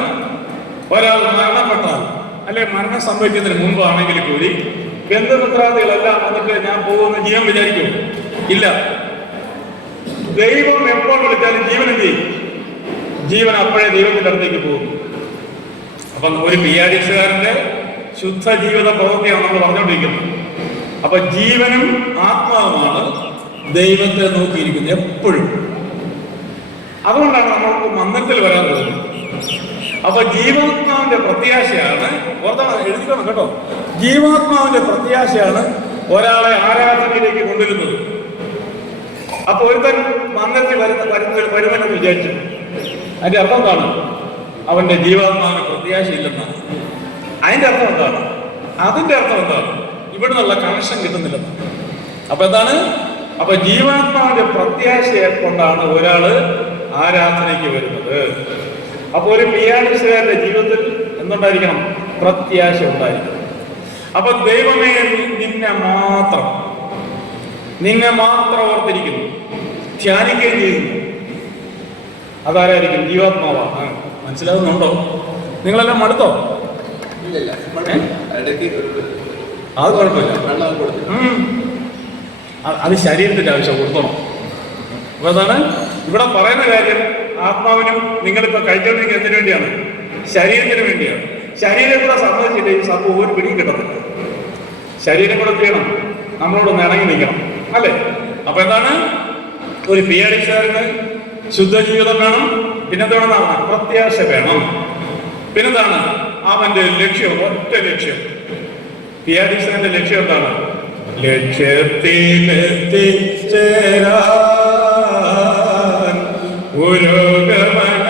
ഒരാൾ മരണപ്പെട്ടാൽ, അല്ലെ മരണം സംഭവിക്കുന്നതിന് മുമ്പ് ആണെങ്കിൽ കൂടി ബന്ധുമിത്രാദികളെല്ലാം വന്നിട്ട് ഞാൻ പോകുന്ന ജീവൻ വിചാരിക്കും? ഇല്ല. ദൈവം എപ്പോൾ വിളിച്ചാലും ജീവൻ എന്ത് ചെയ്യും? ജീവൻ അപ്പോഴേ ദൈവത്തിന്റെ അടുത്തേക്ക് പോകും. അപ്പം ഒരു പിയാരിസുകാരന്റെ ശുദ്ധ ജീവിത പ്രവൃത്തിയാണ് നമ്മൾ പറഞ്ഞുകൊണ്ടിരിക്കുന്നത്. അപ്പൊ ജീവനും ആത്മാവുമാണ് ദൈവത്തെ നോക്കിയിരിക്കുന്നത് എപ്പോഴും. അതുകൊണ്ടാണ് നമ്മൾക്ക് മന്ദിരത്തിൽ വരാൻ തോന്നുന്നത്. അപ്പൊ ജീവാത്മാവിന്റെ പ്രത്യാശയാണ്, എഴുതിക്കണം കേട്ടോ, ജീവാത്മാവിന്റെ പ്രത്യാശയാണ് ഒരാളെ ആരാധനയിലേക്ക് കൊണ്ടുവരുന്നത്. അപ്പൊ ഒരുത്തൻ മന്ദിരത്തിൽ വരുമെന്ന് വിചാരിച്ചു. അതിന്റെ അർത്ഥം എന്താണ്? അവന്റെ ജീവാത്മാവിന് പ്രത്യാശയില്ലെന്നാണ്. അതിന്റെ അർത്ഥം എന്താണ്? അതിന്റെ അർത്ഥം എന്താണ്? ഇവിടെ നിന്നുള്ള കണക്ഷൻ കിട്ടുന്നില്ലെന്നാണ്. അപ്പൊ എന്താണ്? അപ്പൊ ജീവാത്മാവിന്റെ പ്രത്യാശയെ കൊണ്ടാണ് ഒരാള് ആരാധനയ്ക്ക് വരുന്നത്. അപ്പൊ ഒരു പിയാനിസ്റ്റുകാരന്റെ ജീവിതത്തിൽ എന്തുണ്ടായിരിക്കണം? പ്രത്യാശ ഉണ്ടായിരിക്കണം. അപ്പൊ ദൈവമേ നിന്നെ മാത്രം ഓർത്തിരിക്കുന്നു, ധ്യാനിക്കുകയും ചെയ്യുന്നു. അതാരായിരിക്കും? ജീവാത്മാവാണ്. മനസ്സിലാകുന്നുണ്ടോ? നിങ്ങളെല്ലാം മടുത്തോ? അത് കുഴപ്പമില്ല. അത് ശരീരത്തിന്റെ ആവശ്യം കൊടുത്തോണം. അപ്പൊ അതാണ് ഇവിടെ പറയുന്ന കാര്യം. ആത്മാവിനും നിങ്ങളിപ്പോ കഴിച്ചോണ്ടിരിക്കുന്ന എന്തിനു വേണ്ടിയാണ്? ശരീരത്തിന് വേണ്ടിയാണ്. ശരീരം കൂടെ സമ്മതിച്ചില്ല ഈ സംഭവം ഒരു പിടിയും കിട്ടത്തില്ല. ശരീരം കൂടെ ചെയ്യണം, നമ്മളോടൊന്ന് ഇണങ്ങി നിൽക്കണം, അല്ലേ? അപ്പൊ എന്താണ്? ഒരു പിയാനിസ്റ്റുകാരന് ശുദ്ധജീവിതം വേണം. പിന്നെന്താണ്? പ്രത്യാശ വേണം. പിന്നെന്താണ്? അവന്റെ ലക്ഷ്യം, ഒറ്റ ലക്ഷ്യം. പിയാനിസ്റ്റുകാരന്റെ ലക്ഷ്യം എന്താണ്? ലക്ഷ്യത്തിലെത്തിച്ചേരാൻ പുരോഗമന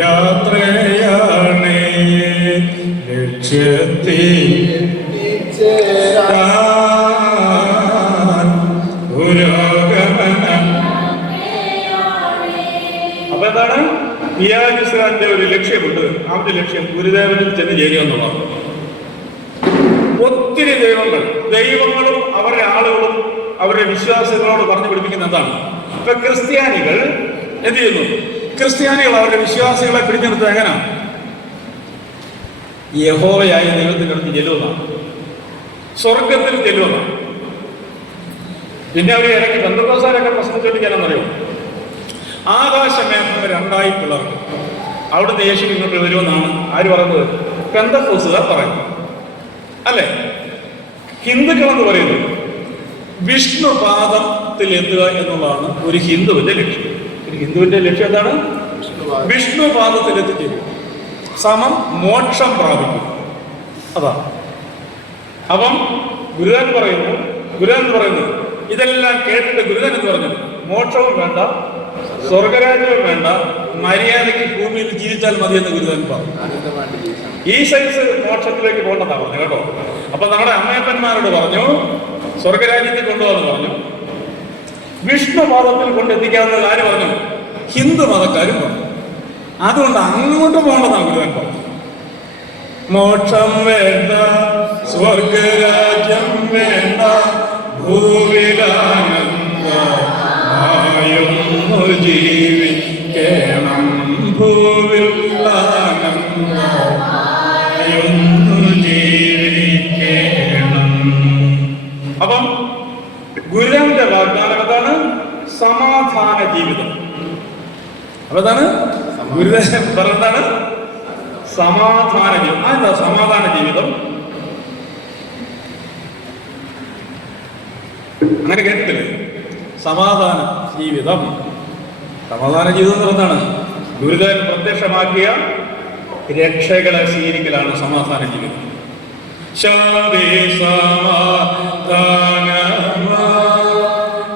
യാത്രയാണ്. അപ്പൊ എന്താണ്? പിയാനിസ്റ്റുകാരന്റെ ഒരു ലക്ഷ്യമുണ്ട്. അവന്റെ ലക്ഷ്യം ഗുരുദേവനിൽ ചെന്ന് ചേരുക എന്നുള്ളതാണ്. ഒത്തിരി ദൈവങ്ങളും അവരുടെ ആളുകളും അവരുടെ വിശ്വാസികളോട് പറഞ്ഞു പിടിപ്പിക്കുന്ന എന്താണ്? ഇപ്പൊ ക്രിസ്ത്യാനികൾ എന്ത് ചെയ്യുന്നു? ക്രിസ്ത്യാനികൾ അവരുടെ വിശ്വാസികളെ പിടിച്ചു നിർത്തുന്നത് എങ്ങനെയാണ്? യഹോവയായ ദൈവത്തിന്റെ അടുത്ത് ചെല്ലുമെന്നാണ്, സ്വർഗത്തിൽ ചെല്ലുമെന്നാണ്. പിന്നെ അവർ ഇടയ്ക്ക് ബന്ധുക്കോസാരൊക്കെ പ്രശ്നം ചൊല്ലിക്കാനെന്നറിയോ? ആകാശമേഖല രണ്ടായി പിളർന്നു, അവിടുത്തെ യേശു ഇങ്ങോട്ട് വരുമെന്നാണ് ആര് പറയുന്നത്? പെന്തക്കോസുകാർ പറയുന്നത്, അല്ലെ? ഹിന്ദുക്കളെന്ന് പറയുന്നത് വിഷ്ണുപാദത്തിൽ എത്തുക എന്നുള്ളതാണ് ഒരു ഹിന്ദുവിന്റെ ലക്ഷ്യം. ഒരു ഹിന്ദുവിന്റെ ലക്ഷ്യം എന്താണ്? വിഷ്ണുപാദത്തിൽ എത്തിച്ചേരും, സമം മോക്ഷം പ്രാപിക്കും. അതാ. അപ്പം ഗുരുദേവൻ പറയുന്നു ഇതെല്ലാം കേട്ടിട്ട് ഗുരുദേവൻ എന്ന് പറഞ്ഞു, മോക്ഷവും വേണ്ട, സ്വർഗരാജ്യവും വേണ്ട, മര്യാദയ്ക്ക് ഭൂമിയിൽ ജീവിച്ചാൽ മതി എന്ന് ഗുരുദേവൻ പറഞ്ഞു. ഈ സൈസ് മോക്ഷത്തിലേക്ക് പോകണമെന്നാണ് പറഞ്ഞു കേട്ടോ. അപ്പൊ നമ്മുടെ അമ്മയപ്പന്മാരോട് പറഞ്ഞു സ്വർഗരാജ്യത്തിൽ കൊണ്ടുപോകാന്ന് പറഞ്ഞു. വിഷ്ണുപാദത്തിൽ കൊണ്ടെത്തിക്കാവുന്ന ആര് പറഞ്ഞു? ഹിന്ദു മതക്കാരും പറഞ്ഞു. അതുകൊണ്ട് അങ്ങോട്ട് പോകണമെന്നാണ് ഗുരുദേവൻ പറഞ്ഞു. മോക്ഷം വേണ്ട, സ്വർഗരാജ്യം വേണ്ട, ഭൂവിലാനന്ദമായൊന്നു ജീവിക്കണം, ഭൂവിൽ ആനന്ദമായൊന്നു ജീവിക്കണം. അപ്പം ഗുരുവിന്റെ വാഗ്ദാനം എന്താണ്? സമാധാന ജീവിതം. അപ്പൊ എന്താണ് ഗുരുദേവൻ പറഞ്ഞതാണ്? സമാധാന ജീവിതം. അതെന്താ സമാധാന ജീവിതം? അങ്ങനെ കേട്ടിട്ടില്ലേ? സമാധാന ജീവിതം. സമാധാന ജീവിതം എന്ന് പറഞ്ഞാണ് ഗുരുദേവൻ പ്രത്യക്ഷമാക്കിയ രക്ഷകളെ സ്വീകരിക്കലാണ് സമാധാന ജീവിതം. ശാന്തി സമാധാന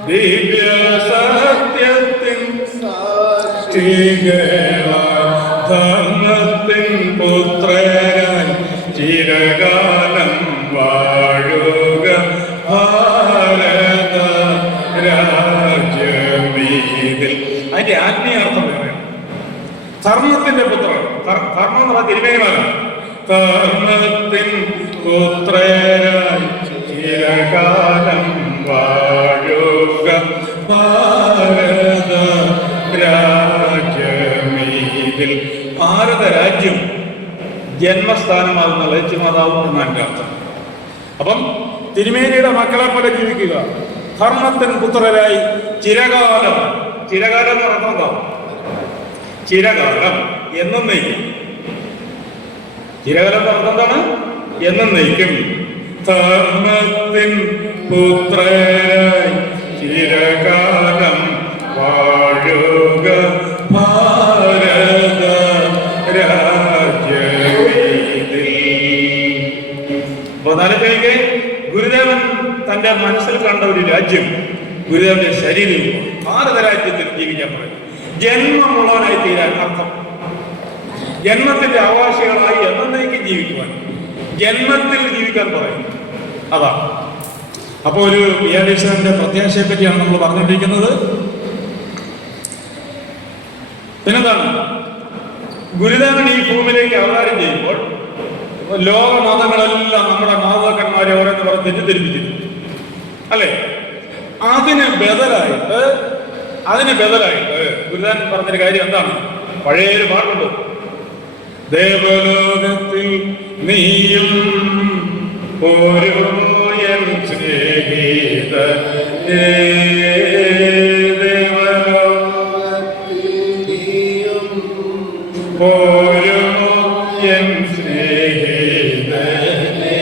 ദിവ്യ സത്യത്തിൻ ധർമ്മത്തിൻ പുത്രരായി ചിരകാലം വാഴുക ഭാരത രാജ്യമീതിൽ. അതിന്റെ ആത്മീയാർത്ഥം പറയാം. ധർമ്മത്തിന്റെ പുത്രൻ, ധർമ്മം എന്ന് പറഞ്ഞാൽ തിരുമേനിമാരാണ്. ധർമ്മത്തിൻ പുത്രരായി ചിരകാലം വാഴുക ഭാരത രാജ്യമീതിൽ. ഭാരത രാജ്യം ജന്മസ്ഥാനമാകുന്ന ലക്ഷ്യമാതാവും എന്നാണ് അർത്ഥം. അപ്പം തിരുമേനിയുടെ മക്കളെ പോലെ ജീവിക്കുക, ധർമ്മത്തിന് പുത്രരായി ചിരകാലം. ചിരകാലം എന്ന് പറഞ്ഞാൽ ചിരകാലം എന്നും നയിക്കും. ചിരകാലം എന്ന് പറഞ്ഞാൽ എന്താണ്? എന്നും നയിക്കും. ധർമ്മത്തിൻ പുത്രരായി ചിരകാലം വാഴുക ഭാരത രാജ്യമീതിൽ. ഗുരുദേവൻ കണ്ട ഒരു രാജ്യം ഗുരുദേവന്റെ ശരീരവും ഭാരതരാജ്യത്തിൽ ജീവിക്കാൻ പറയും. ജന്മമുള്ളവനായി തീരാൻ അർത്ഥം ജന്മത്തിന്റെ അവകാശികളായി എന്നേക്കും ജീവിക്കുവാൻ, ജന്മത്തിൽ ജീവിക്കാൻ പറയും. അതാണ്. അപ്പോൾ ഒരു വിയാഡിസന്റെ പ്രത്യാശയെ പറ്റിയാണ് നമ്മൾ പറഞ്ഞുകൊണ്ടിരിക്കുന്നത്. പിന്നെന്താണ്? ഗുരുദേവൻ ഈ ഭൂമിയിലേക്ക് അവതാരം ചെയ്യുമ്പോൾ ലോക മതങ്ങളെല്ലാം നമ്മുടെ മാതാക്കന്മാരെ ഓരോന്ന് പറഞ്ഞ് തെറ്റിദ്ധരിപ്പിച്ചിരുന്നു, അല്ലേ? അതിന് ബദലായിട്ട് ഗുരുദേവൻ പറഞ്ഞൊരു കാര്യം എന്താണ്? പഴയൊരു പാട്ടുണ്ട്, ദേവലോകത്തിൽ നീയും ഓരോ എൻ സ്നേഹിതനേ, ഓരോ എൻ സ്നേഹിതനേ,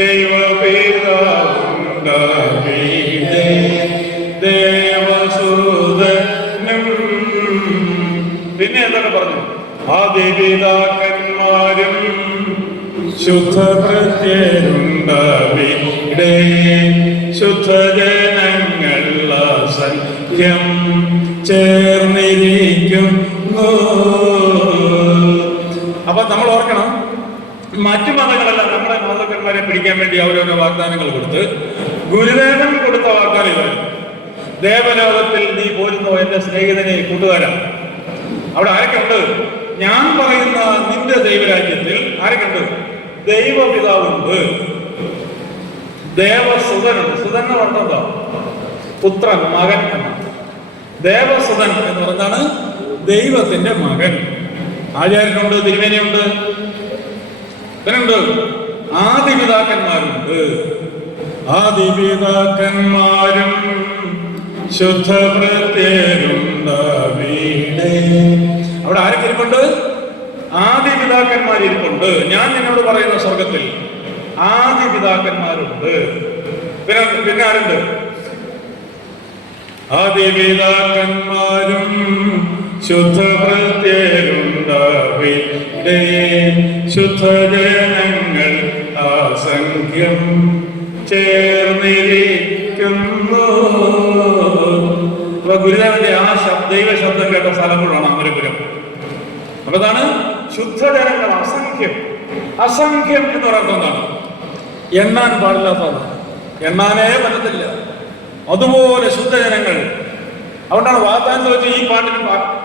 ദൈവപിതാവുണ്ടാവീടേ, ദേവസുതനും. പിന്നെ എന്തൊക്കെ പറഞ്ഞു? ആദിപിതാക്കന്മാരും ശുദ്ധഭൃത്യരുണ്ടാവീടേ, ശുദ്ധജനങ്ങൾ അസംഖ്യം ചേർന്നിരിക്കുന്നു. അപ്പൊ നമ്മൾ ഓർക്കണം, മറ്റു മതങ്ങളെല്ലാം നമ്മുടെ മാതാക്കന്മാരെ പിടിക്കാൻ വേണ്ടി ഓരോരോ വാഗ്ദാനങ്ങൾ കൊടുത്ത്, ഗുരുദേവൻ കൊടുത്ത വാഗ്ദാനം ഇതായിരുന്നു, ദേവലോകത്തിൽ നീ പോരുന്നോ എന്റെ സ്നേഹിതനെ കൂട്ടുകാരാ. അവിടെ ആരൊക്കെയുണ്ട്? ഞാൻ പറയുന്ന നിന്റെ ദൈവരാജ്യത്തിൽ ആരൊക്കെയുണ്ട്? ദൈവപിതാവുണ്ട്, ദേവസുതനുണ്ട്. സുതൻ എന്ന് പറഞ്ഞാൽ എന്താ? പുത്രൻ, മകൻ എന്നാണ്. ദേവസുതൻ എന്ന് പറഞ്ഞാണ് ദൈവത്തിന്റെ മകൻ. ആചാര്യനുണ്ട്, തിരുമേനിയുണ്ട്, പിന്നുണ്ട് ആദിപിതാക്കന്മാരുണ്ട്. ആദിപിതാക്കന്മാരും ശുദ്ധഭൃത്യരുണ്ടാവീടേ. അവിടെ ആരൊക്കെ ഇരിപ്പുണ്ട്? ആദിപിതാക്കന്മാരിപ്പുണ്ട്. ഞാൻ നിന്നോട് പറയുന്ന സ്വർഗത്തിൽ ആദിപിതാക്കന്മാരുണ്ട്. പിന്നെ ആരുണ്ട്? ആദിപിതാക്കന്മാരും ശുദ്ധഭൃത്യരുണ്ടാവീടേ, ശുദ്ധജനങ്ങൾ അസംഖ്യം ചേർന്നിരിക്കുന്നു. അപ്പൊ ഗുരുദേവന്റെ ആ ദൈവശബ്ദം കേട്ട സ്ഥലങ്ങളാണ് അമരപുരം. അപ്പൊ അതാണ് ശുദ്ധജനങ്ങൾ അസംഖ്യം. അസംഖ്യം എന്ന് പറയുന്നത് എന്താണ്? എണ്ണാൻ പാടില്ലാത്തതാണ്, എണ്ണാനേ പറ്റത്തില്ല. അതുപോലെ ശുദ്ധജനങ്ങൾ. അതുകൊണ്ടാണ് വാഗ്ദാനത്തിൽ വെച്ച് ഈ പാട്ടിന്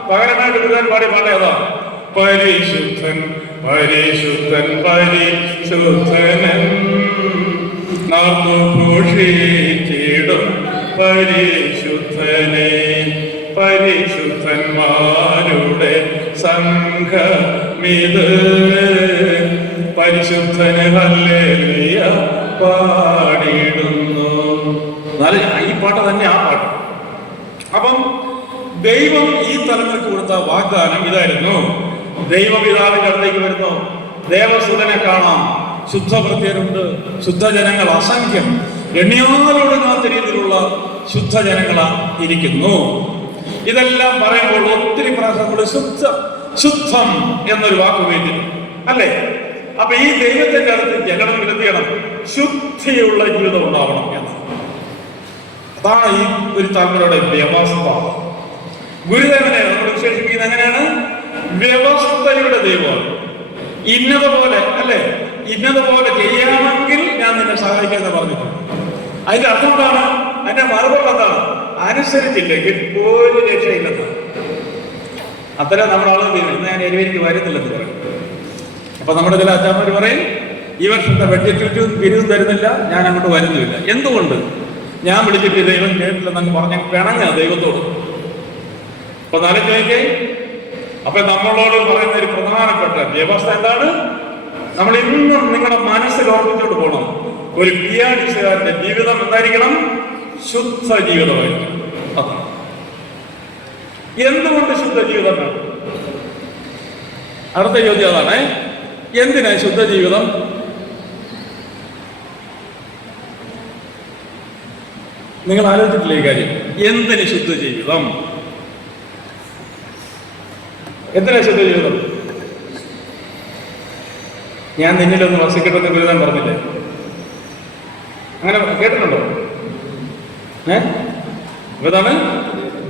പകരമായിട്ട് ഗുരുദേവൻ പാടിയ പാട്ട് ഏതാ? പരിശുദ്ധൻ പരിശുദ്ധൻ പരിശുദ്ധനൻ നാമഘോഷിച്ചിടും പരിശുദ്ധനെ, പരിശുദ്ധന്മാരുടെ സംഘമിത്, പരിശുദ്ധന് ഹല്ലേലൂയ പാടിടുന്നു. ഈ പാട്ട് തന്നെ ആ പാട്ട്. അപ്പം ദൈവം ഈ തലമുറയ്ക്ക് കൊടുത്ത വാഗ്ദാനം ഇതായിരുന്നു, ദൈവപിതാവിന്റെ അടുത്തേക്ക് വരുന്നു, ദേവസുതനെ കാണാം, ശുദ്ധഭൃത്യരുണ്ട്, ശുദ്ധജനങ്ങൾ അസംഖ്യം, എണ്ണിയാലൊടുങ്ങാത്ത രീതിയിലുള്ള ശുദ്ധജനങ്ങളാ ഇരിക്കുന്നു. ഇതെല്ലാം പറയുമ്പോൾ ഒത്തിരി പ്രാവശ്യം ശുദ്ധം എന്നൊരു വാക്ക് ഉപയോഗിക്കുന്നു, അല്ലേ? അപ്പൊ ഈ ദൈവത്തിന്റെ അടുത്ത് ജനങ്ങൾ എന്ത് ചെയ്യണം? ശുദ്ധിയുള്ള ജീവിതം ഉണ്ടാവണം എന്ന്. അതാണ് ഈ ഒരു തലമുറയുടെ വ്യവസ്ഥ. ഗുരുദേവനെ നമ്മൾ വിശേഷിപ്പിക്കുന്നത് എങ്ങനെയാണ്? വ്യവസ്ഥയുടെ ദൈവം. ഇന്നതുപോലെ, അല്ലെ, ഇന്നതുപോലെ ചെയ്യാമെങ്കിൽ ഞാൻ നിന്നെ സഹായിക്കാന്ന് പറഞ്ഞിട്ടുണ്ട്. അതിന്റെ അർത്ഥം എന്താണ്? അതിന്റെ മറുപടി എന്താണ്? അനുസരിച്ചില്ലെങ്കിൽ ഒരു രക്ഷയില്ലെന്ന്. അത്തരം നമ്മുടെ ആളുകൾ ഇന്ന് ഞാൻ എരിവേലിക്ക് വരുന്നില്ലെന്ന് പറയും. അപ്പൊ നമ്മുടെ ചില അച്ഛന്മാർ പറയും, ഈ വർഷത്തെ ബഡ്ജറ്റിൽ പിരിവും തരുന്നില്ല, ഞാൻ അങ്ങോട്ട് വരുന്നുമില്ല. എന്തുകൊണ്ട്? ഞാൻ വിളിച്ചിട്ട് ദൈവം കേട്ടില്ലെന്നങ്ങ് പറഞ്ഞ് പിണങ്ങ ദൈവത്തോട്. അപ്പൊ നാലൊക്കെ അപ്പൊ നമ്മളോട് പറയുന്ന ഒരു പ്രധാനപ്പെട്ട വ്യവസ്ഥ എന്താണ്? നമ്മൾ ഇന്നും നിങ്ങളുടെ മനസ്സിൽ ഓർമ്മിച്ചോട്ട് പോകണം, ഒരു പിയാഡിസുകാരന്റെ ജീവിതം എന്തായിരിക്കണം? ശുദ്ധ ജീവിതമായിരിക്കണം. അതാണ്. എന്തുകൊണ്ട് ശുദ്ധ ജീവിതം വേണം? അടുത്ത ചോദ്യം അതാണ്, എന്തിനാ ശുദ്ധ ജീവിതം? നിങ്ങൾ ആലോചിച്ചിട്ടില്ലേ ഈ കാര്യം? എന്തിന് ശുദ്ധ ജീവിതം? എന്തിനാ ശുദ്ധ ജീവിതം? ഞാൻ നിന്നിലൊന്ന് വസിക്കട്ടെന്ന് ഗുരുദേവൻ പറഞ്ഞില്ലേ? അങ്ങനെ കേട്ടിട്ടുണ്ടോ? ഇതാണ്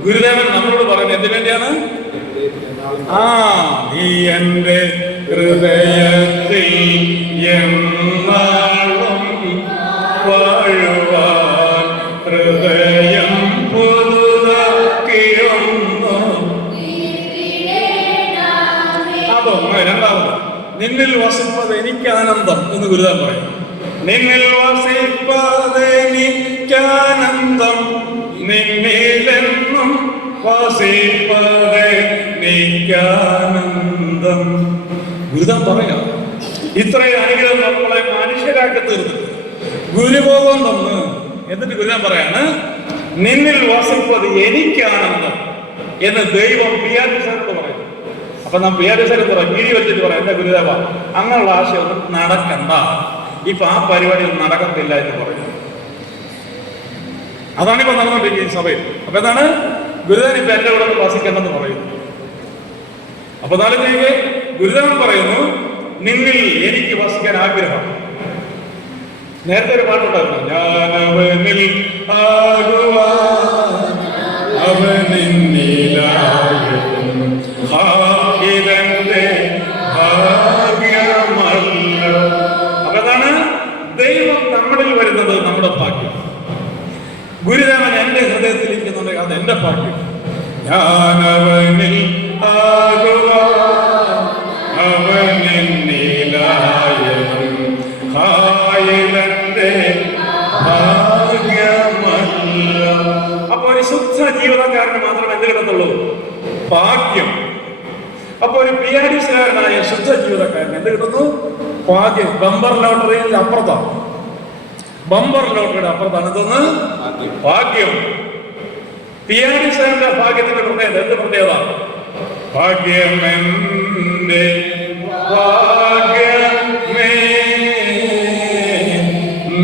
ഗുരുദേവൻ നമ്മളോട് പറയുന്നത് എന്തിനു വേണ്ടിയാണ്? നീ എന്റെ ഹൃദയത്തിൽ എന്നാളും വാഴുവാൻ ഹൃദയം പുതുതാക്കിയൊന്നു. അതൊന്ന്. രണ്ടാമത്, നിന്നിൽ വസിപ്പത് എനിക്ക് ആനന്ദം എന്ന് ഗുരുദേവൻ പറയും. നിന്നിൽ വസിപ്പത് എനിക്കാനന്ദം, നിന്നിലെന്നും വസിപ്പത് എനിക്കാനന്ദം. ഗുരുദേവൻ പറയാം, ഇത്രയും അനുഗ്രഹം നമ്മളെ മനുഷ്യരാക്കി തീർന്നു ഗുരുബോധം തന്ന്. എന്നിട്ട് ഗുരുദേവൻ പറയാണ്, നിന്നിൽ വസിപ്പത് എനിക്കാനന്ദം എന്ന് ദൈവം പിയാരിസാരോട് പറയും. അപ്പൊ നാം പിയാരിസാരോട് പറയാം, കിഴി വെച്ചിട്ട് പറയാം, എന്റെ ഗുരുദേവ അങ്ങനെയുള്ള ആശയമൊന്നും നടക്കണ്ട, ഇപ്പൊ ആ പരിപാടി നടക്കത്തില്ല എന്ന് പറയും. അതാണിപ്പോ നടന്നുകൊണ്ടിരിക്കുന്നത് സഭയിൽ. അപ്പൊ എന്താണ് ഗുരുദേവൻ ഇപ്പൊ എന്റെ കൂടെ വസിക്കണ്ടെന്ന് പറയുന്നു. അപ്പൊ നാളെ ഗുരുദേവൻ പറയുന്നു, നിന്നിൽ എനിക്ക് വസിക്കാൻ ആഗ്രഹം. നേരത്തെ ഒരു പാട്ടുണ്ടായിരുന്നു, ഞാൻ അവനിൽ ആകുവാൻ അവനിന്നിലായിരുന്നു ഭാഗ്യന്റെ ഭാഗ്യമല്ലോ. അപ്പൊ അതാണ് ദൈവം നമ്മളിൽ വരുന്നത് നമ്മുടെ ഭാഗ്യം. ഗുരുദേവൻ എന്റെ ഹൃദയത്തിൽ ഇരിക്കുന്നുണ്ടെങ്കിൽ അത് എന്റെ ഭാഗ്യം. ഞാൻ അവനിൽ ആകുവാൻ അവനിന്നിലായിരുന്നു ഭാഗ്യന്റെ ഭാഗ്യമല്ലോ. അപ്പൊ ഒരു ശുദ്ധ ജീവിതക്കാരന് മാത്രമേ എന്ത് കിട്ടത്തുള്ളൂ? ഭാഗ്യം. അപ്പൊ ഒരു പിയാരിസുകാരനായ ശുദ്ധ ജീവിതക്കാരൻ എന്ത് കിട്ടുന്നു? ഭാഗ്യം. ബമ്പർ ലോട്ടറിയിൽ അപ്പുറത്താണ്, ബമ്പർ ലോട്ടറിയുടെ അപ്പുറത്താണ് ഇതൊന്ന് ഭാഗ്യം. പിയാരിസുകാരന്റെ ഭാഗ്യത്തിന്റെ പ്രത്യേകത എന്ത് പ്രത്യേകത? ഭാഗ്യമെന്റെ ഭാഗ്യമേ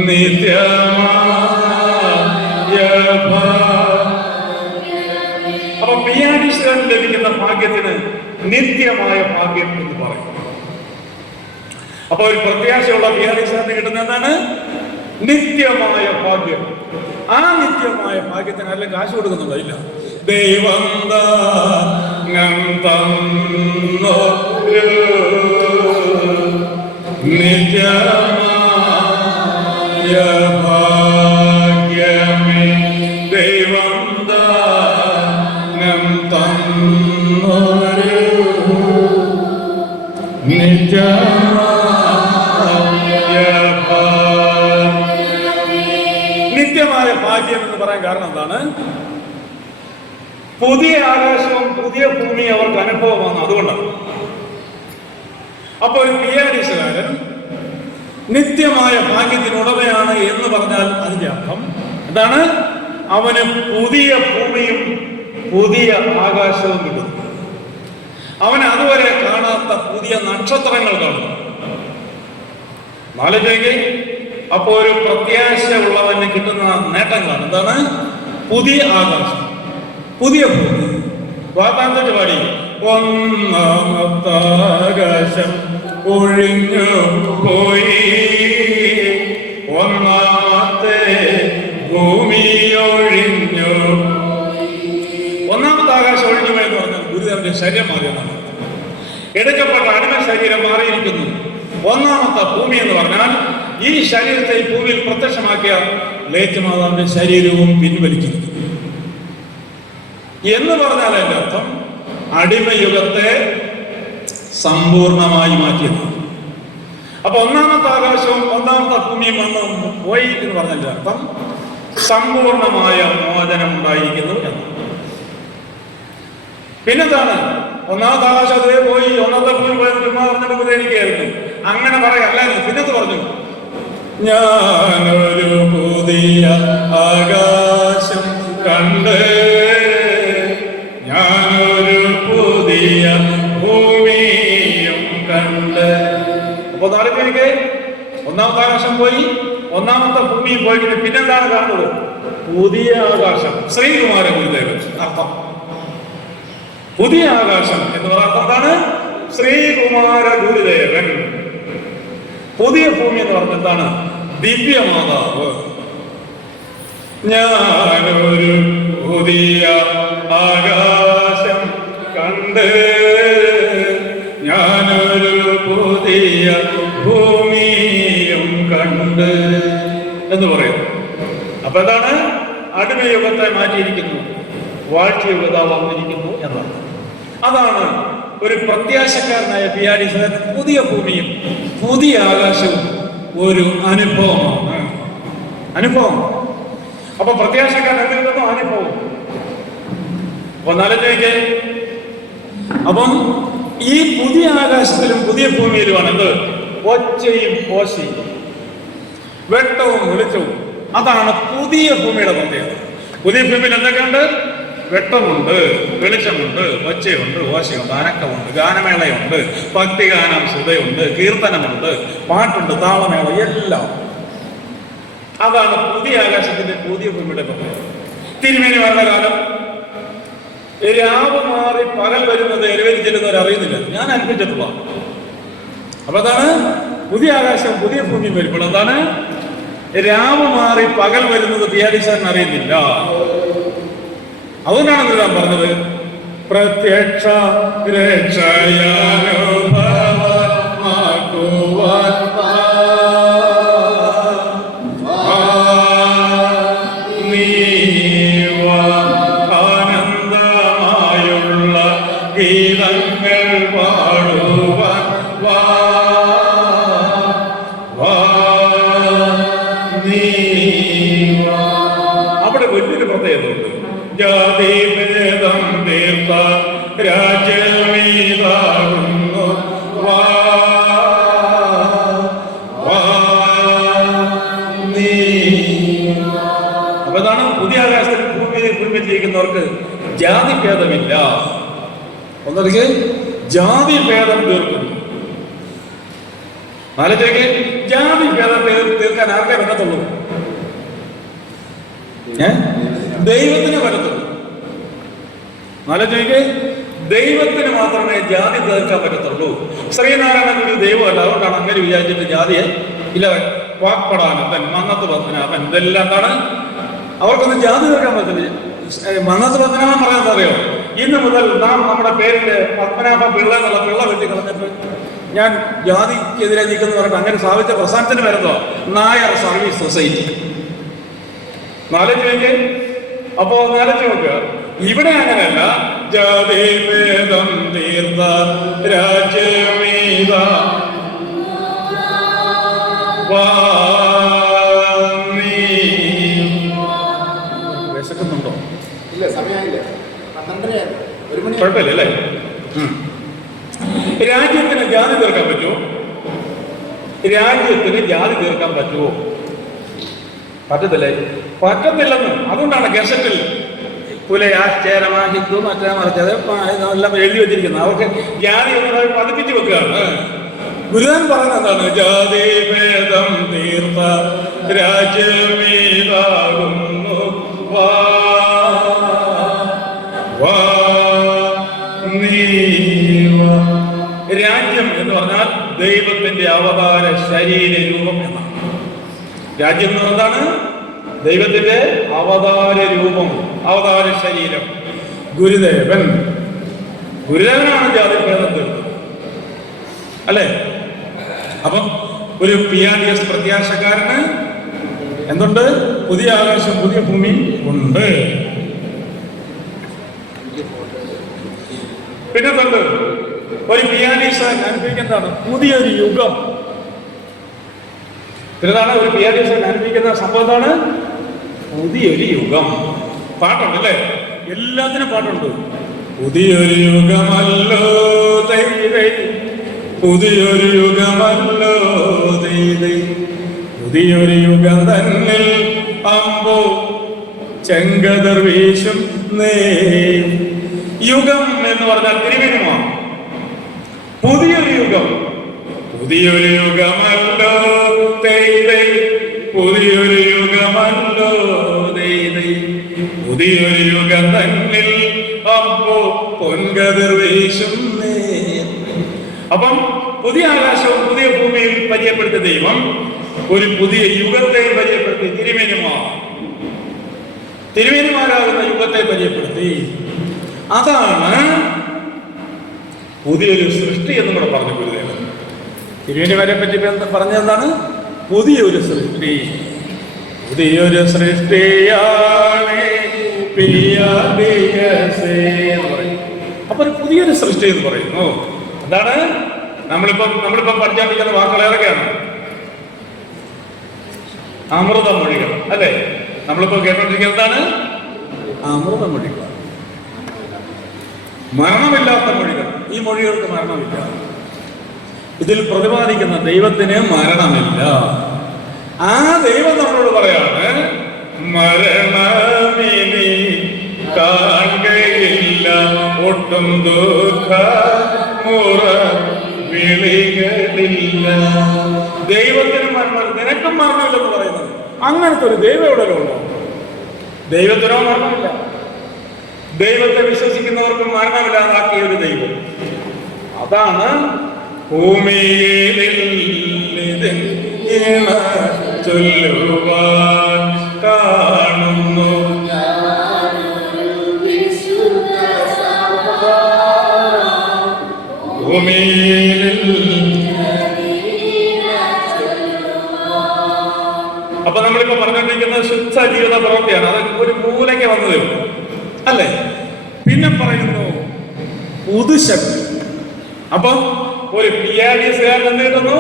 നിത്യമായ. അപ്പൊ പിയാരിസുകാരൻ ലഭിക്കുന്ന ഭാഗ്യത്തിന് നിത്യമായ ഭാഗ്യം എന്ന് പറയും. അപ്പൊ ഒരു പ്രത്യാശയുള്ള പിയാരിസുകാരന് കിട്ടുന്ന എന്താണ്? നിത്യമായ ഭാഗ്യം. ആ നിത്യമായ ഭാഗ്യത്തിന് അല്ല കാശ് കൊടുക്കുന്നുണ്ടോ? ഇല്ല. ദൈവം നിത്യമായ ഭാഗ്യമേ ദൈവം തന്നൊരു നിത്യമായ ഭാഗ്യം എന്ന് പറയാൻ കാരണം എന്താണ്? പുതിയ ആകാശവും പുതിയ ഭൂമിയും അവർക്ക് അനുഭവമാണ്. അതുകൊണ്ടാണ്. അപ്പൊ ഒരു പിയാരിസുകാരൻ നിത്യമായ ഭാഗ്യത്തിനുടമയാണ് എന്ന് പറഞ്ഞാൽ അതിന്റെ അർത്ഥം എന്താണ്? അവന് പുതിയ ഭൂമിയും പുതിയ ആകാശവും കിട്ടും. അവൻ അതുവരെ കാണാത്ത പുതിയ നക്ഷത്രങ്ങൾ കാണും. നാലിലേക്ക് അപ്പൊ ഒരു പ്രത്യാശ ഉള്ളവന് കിട്ടുന്ന നേട്ടങ്ങളാണ്. എന്താണ്? പുതിയ ആകാശം, പുതിയ ഭൂമി. വാർത്താന്തട്ട് പാടി, ഒന്നാമത്തെ ആകാശം ഒഴിഞ്ഞു പോയി, ഒന്നാമത്തെ ഭൂമി ഒഴിഞ്ഞു. ഒന്നാമത്തെ ആകാശം ഒഴിഞ്ഞു പോയെന്ന് പറഞ്ഞാൽ ഗുരുദേവന്റെ ശരീരം മാറിയെന്നാണ്. എടുക്കപ്പെട്ട അടിമ ശരീരം മാറിയിരിക്കുന്നു. ഒന്നാമത്തെ ഭൂമി എന്ന് പറഞ്ഞാൽ ഈ ശരീരത്തെ ഈ ഭൂമിയിൽ പ്രത്യക്ഷമാക്കിയ ലേറ്റമാതാവിന്റെ ശരീരവും പിൻവലിക്കുന്നു എന്ന് പറഞ്ഞാൽ അതിന്റെ അർത്ഥം അടിമയുഗത്തെ സമ്പൂർണമായി മാറ്റിയത്. അപ്പൊ ഒന്നാമത്തെ ആകാശവും ഒന്നാമത്തെ ഭൂമിയും വന്ന് പോയി എന്ന് പറഞ്ഞതിന്റെ അർത്ഥം സമ്പൂർണമായ മോചനം ഉണ്ടായിരിക്കുന്നു എന്ന്. പിന്നെന്താണ്? ഒന്നാമത്തെ ആകാശം അതേ പോയി, ഒന്നാമത്തെ ഭൂമി പോയത് ചുമ്മാ പറഞ്ഞിട്ട് കുതിരണിക്കായിരുന്നു. അങ്ങനെ പറയല്ലായിരുന്നു. പിന്നെന്ത് പറഞ്ഞു? ഞാനൊരു പുതിയ ആകാശം കണ്ട്, ഞാനൊരു പുതിയ ഭൂമിയും കണ്ട്. അപ്പൊ നാളെ ഒന്നാമത്തെ ആകാശം പോയി, ഒന്നാമത്തെ ഭൂമിയും പോയിട്ട് പിന്നെന്താണ് കാണുന്നത്? പുതിയ ആകാശം. ശ്രീകുമാര ഗുരുദേവൻ അർത്ഥം. പുതിയ ആകാശം എന്ന് പറയുന്ന എന്താണ്? ശ്രീകുമാര ഗുരുദേവൻ. പുതിയ ഭൂമി എന്ന് പറഞ്ഞ എന്താണ്? ദിവ്യമാതാവ്. ഞാൻ ഞാനൊരു പുതിയ ആകാശം കണ്ട്, ഞാനൊരു പുതിയ ഭൂമിയും കണ്ട് എന്ന് പറയുന്നു. അപ്പൊ എന്താണ്? അടിമയുഗത്തെ മാറ്റിയിരിക്കുന്നു, വാഴ്ചയുഗത വന്നിരിക്കുന്നു എന്നാണ്. അതാണ് ഒരു പ്രത്യാശക്കാരനായ പിയാടി സാറിന് പുതിയ ഭൂമിയും പുതിയ ആകാശവും ഒരു അനുഭവമാണ്. അനുഭവം. അപ്പൊ പ്രത്യാശക്കാരൻ എന്തെങ്കിലും അനുഭവം. അപ്പൊ നാലത്തേക്ക് അപ്പം ഈ പുതിയ ആകാശത്തിലും പുതിയ ഭൂമിയിലുമാണ് എന്ത്? ഒച്ചയും ഓശയും വെട്ടവും വെളിച്ചവും. അതാണ് പുതിയ ഭൂമിയുടെ പ്രത്യേകത. പുതിയ ഭൂമിയിൽ എന്തൊക്കെയുണ്ട്? വെട്ടമുണ്ട്, വെളിച്ചമുണ്ട്, ഒച്ചയുണ്ട്, ഓശയുണ്ട്, അനക്കമുണ്ട്, ഗാനമേളയുണ്ട്, ഭക്തിഗാനം, ശ്രുതയുണ്ട്, കീർത്തനമുണ്ട്, പാട്ടുണ്ട്, താളമേള, എല്ലാം. അതാണ് പുതിയ ആകാശത്തിന്റെ പുതിയ ഭൂമിയുടെ പ്രത്യേകത. തിരുമേനി വരുന്ന കാലം രാവ് മാറി പകൽ വരുന്നത് എരുവേലി ചെല്ലുന്നവർ അറിയുന്നില്ല. ഞാൻ അനുഭവിച്ചിട്ടുള്ള. അപ്പൊ അതാണ് പുതിയ ആകാശം പുതിയ ഭൂമിയും വരുമ്പോൾ എന്താണ്? രാവ് മാറി പകൽ വരുന്നത് പിയാരിസാരൻ അറിയുന്നില്ല. അതുകൊണ്ടാണ് ഞാൻ പറഞ്ഞത് പ്രത്യക്ഷ രക്ഷയാനുഭവമാക്കുവാൻ ആനന്ദമായുള്ള ഗീതങ്ങൾ പാടുവാൻ അവിടെ വലിയൊരു പ്രത്യേകതയുണ്ട്. ജാതിഭേദം തീർത്ത രാജ്യമീതാകുന്നു അപ്പൊ അതാണ് പുതിയ ആകാശത്തിൽ ഭൂമിയിൽ ജീവിക്കുന്നവർക്ക് ജാതിഭേദമില്ല. ഒന്നൊക്കെ ജാതി ഭേദം തീർക്കുന്നു. നാലത്തേക്ക് ജാതി ഭേദം തീർക്കാൻ ആർക്കേ പറ്റത്തുള്ളൂ? ദൈവത്തിന് പറ്റത്തുള്ളൂ. നാലത്തേക്ക് ദൈവത്തിന് മാത്രമേ ജാതി തീർക്കാൻ പറ്റത്തുള്ളൂ. ശ്രീനാരായണ ഗുരു ദൈവമല്ല. അതുകൊണ്ടാണ് അങ്ങനെ വിചാരിച്ചിട്ട് ജാതിയെ ഇല്ല വാക്പടാനന്ദൻ, മന്നത്ത് പത്മനാഭൻ, ഇതെല്ലാം എന്താണ്? അവർക്കൊന്നും ജാതി തീർക്കാൻ പറ്റില്ല. മന്നത്ത് പത്മനാഭൻ പറയാൻ അറിയോ? ഇന്ന് മുതൽ നാം നമ്മുടെ പേരില് പത്മനാഭ പിള്ള എന്നുള്ള പിള്ള വെട്ടി കളഞ്ഞിട്ട് ഞാൻ ജാതിക്കെതിരെ നിൽക്കുന്നു പറഞ്ഞിട്ട് അങ്ങനെ സ്ഥാപിച്ച പ്രസ്ഥാനത്തിന് വരുന്നോ നായർ സർവീസ് സൊസൈറ്റി. നാലഞ്ച് അപ്പോ നാലഞ്ച് നോക്കുക. ഇവിടെ അങ്ങനെയല്ല. ജാതിഭേദം തീർത്ത രാജ്യമീത വിശക്കുന്നുണ്ടോ? ഇല്ല, സമയമായില്ല. 12 കുഴപ്പമില്ലല്ലേ? രാജ്യത്തിന് ജാതി തീർക്കാൻ പറ്റുമോ? രാജ്യത്തിന് ജാതി തീർക്കാൻ പറ്റുമോ? പറ്റത്തില്ലേ? പറ്റത്തില്ലെന്ന്. അതുകൊണ്ടാണ് ഗസറ്റിൽ പുലയാശ്ചേരമാ ഹിന്ദു മറ്റേ മറിച്ചത് എല്ലാം എഴുതി വെച്ചിരിക്കുന്നത്. അവർക്ക് ജാതി ഒന്നും പതിപ്പിച്ച് വെക്കുകയാണ്. ഗുരുദാൻ പറയുന്നത് എന്താണ്? ജാതി ഭേദം തീർത്ത രാജ്യമീതാകുന്നു രാജ്യം എന്ന് പറഞ്ഞാൽ ദൈവത്തിന്റെ അവതാര ശരീര രൂപം എന്നാണ്. രാജ്യം എന്ന് പറഞ്ഞാണ് ദൈവത്തിന്റെ അവതാര രൂപം, അവതാര ശരീരം. ഗുരുദേവനാണ് ജാതിഭേദം തീർത്തത് അല്ലെ? അപ്പം ഒരു PRDS പ്രത്യാശക്കാരന് എന്തുണ്ട്? പുതിയ ആകാശം പുതിയ ഭൂമി ഉണ്ട്. പിന്നെന്തുണ്ട്? ഒരു PRDS അനുഭവിക്കുന്നതാണ് പുതിയൊരു യുഗം. പിന്നെന്താണ് ഒരു PRDS അനുഭവിക്കുന്ന സംഭവം? എന്താണ്? പുതിയൊരു യുഗം. പാട്ടുണ്ട് അല്ലേ? എല്ലാത്തിനും പാട്ടുണ്ട്. പുതിയൊരു യുഗമല്ലോ ദൈവേ, പുതിയൊരു യുഗമല്ലോ ദൈവേ, പുതിയൊരു യുഗം തന്നിൽ അമ്പോ ചെങ്കതർ വീശും നേ. യുഗം എന്ന് പറഞ്ഞാൽ തിരുമേനിമാണ്. പുതിയൊരു യുഗം, പുതിയൊരു യുഗമല്ലോ ദൈവേ, പുതിയൊരു യുഗമല്ലോ ദൈവേ, പുതിയൊരു യുഗം തന്നിൽ അപ്പോ പൊൻകതിർ വീശുന്നേ. അപ്പം പുതിയ ആകാശവും പുതിയ ഭൂമിയിൽ പരിചയപ്പെടുത്തിയ ദൈവം ഒരു പുതിയ യുഗത്തെ പരിചയപ്പെടുത്തിയ തിരുമേനിമാണ്. തിരുമേനിമാരാകുന്ന യുഗത്തെ പരിചയപ്പെടുത്തി. അതാണ് പുതിയൊരു സൃഷ്ടി എന്നും കൂടെ പറഞ്ഞു ഗുരുദേവൻ. തിരുമേനിമാരെ പറ്റി പറഞ്ഞെന്താണ്? പുതിയൊരു സൃഷ്ടി. പുതിയൊരു സൃഷ്ടിയാണ് അപ്പൊ ഒരു പുതിയൊരു സൃഷ്ടി എന്ന് പറയുന്നു. എന്താണ്? നമ്മളിപ്പം പഠിച്ചാണ്ടിരിക്കുന്ന വാക്കുകൾ ഏതൊക്കെയാണ്? അമൃതമൊഴികൾ അല്ലേ? നമ്മളിപ്പോ കേട്ടോണ്ടിരിക്കുന്നതാണ് അമൃതമൊഴികൾ, മരണമില്ലാത്ത മൊഴികൾ. ഈ മൊഴികൾക്ക് മരണമില്ല. ഇതിൽ പ്രതിപാദിക്കുന്ന ദൈവത്തിന് മരണമില്ല. ആ ദൈവം നമ്മളോട് പറയാണ്, മരണമിനി കാണുകയില്ല, ഒട്ടും ദുഃഖ മുറ വിളികളില്ല. ദൈവത്തിന് മരണം, നിനക്കും മരണമില്ലെന്ന് പറയുന്നത്. അങ്ങനത്തെ ഒരു ദൈവം എവിടെ ഉണ്ടോ? ദൈവത്തിനോ മരണമില്ല. ദൈവത്തെ വിശ്വസിക്കുന്നവർക്കും മരണമില്ലാതാക്കിയ ഒരു ദൈവം. അതാണ് ഭൂമിയിൽ ചൊല്ലുവാൻ കാണുന്നു ഭൂമിയിൽ. അപ്പൊ നമ്മളിപ്പോ പറഞ്ഞുകൊണ്ടിരിക്കുന്നത് ശുദ്ധ ജീവിത പ്രവൃത്തിയാണ്. അത് ഒരു മൂലയ്ക്ക് വന്നതേ ഉള്ളൂ അല്ലേ? പിന്നെ പറയുന്നു പുതുശക്തി. അപ്പൊ ഒരു പിയാഡിസുകാരൻ എന്ത് കിട്ടുന്നു?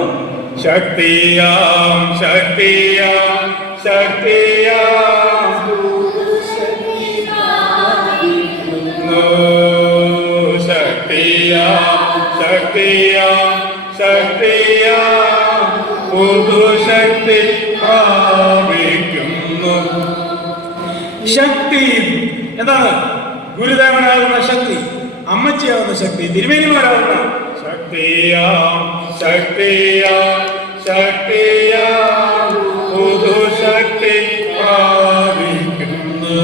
ശക്തിയാം ശക്തിയാം ശക്തിയാം ശക്തിയാം ശക്തിയാം ശക്തിയാം പുതുശക്തി പ്രാപിക്കുന്നു. ശക്തി എന്താണ്? ഗുരുദേവനാകുന്ന ശക്തി, അമ്മച്ചിയാകുന്ന ശക്തി, തിരുമേനിമാരാകുന്ന ശക്തിയാം ശക്തിയാം ശക്തിയാം പുതുശക്തി പ്രാപിക്കുന്നു.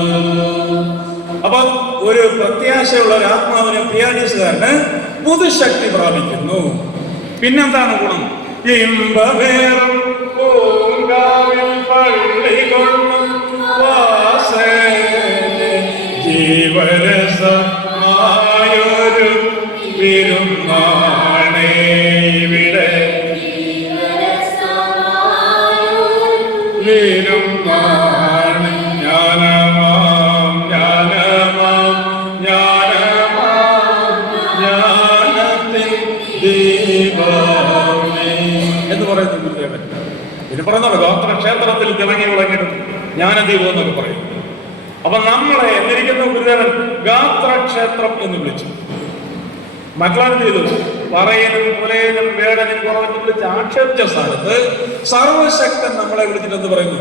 അപ്പൊ ഒരു പ്രത്യാശയുള്ള ഒരു ആത്മാവിന് പിയാഡിസുകാരന് പുതുശക്തി പ്രാപിക്കുന്നു. പിന്നെന്താണ് ഗുണം? ഇമ്പവേറും പൂങ്കാവിൽ പള്ളി കൊള്ളും ജീവരസമായൊരു വിരുന്നാണേ ഇവിടെ. വിരുന്നാണ് ജ്ഞാനമാം ജ്ഞാനമാം ജ്ഞാനമാം ജ്ഞാനത്തിൻ ദീപമേ എന്ന് പറയുന്നു ഗുരുദേവൻ. പിന്നെ പറയുന്നുണ്ട് ഗോത്രക്ഷേത്രത്തിൽ തിളങ്ങി വിളങ്ങിടും ജ്ഞാനദീപം എന്നൊക്കെ പറയും. അപ്പൊ നമ്മളെ എന്നിരിക്കുന്ന ഗുരുദേവൻ ഗാത്രക്ഷേത്രം എന്ന് വിളിച്ചു. മറ്റുള്ളവർ ചെയ്തു പറയനും പുലയനും വേടനും കുറവനും വിളിച്ച് ആക്ഷേപിച്ച സ്ഥാനത്ത് സർവശക്തൻ നമ്മളെ വിളിച്ചിട്ടെന്ന് പറയുന്നു.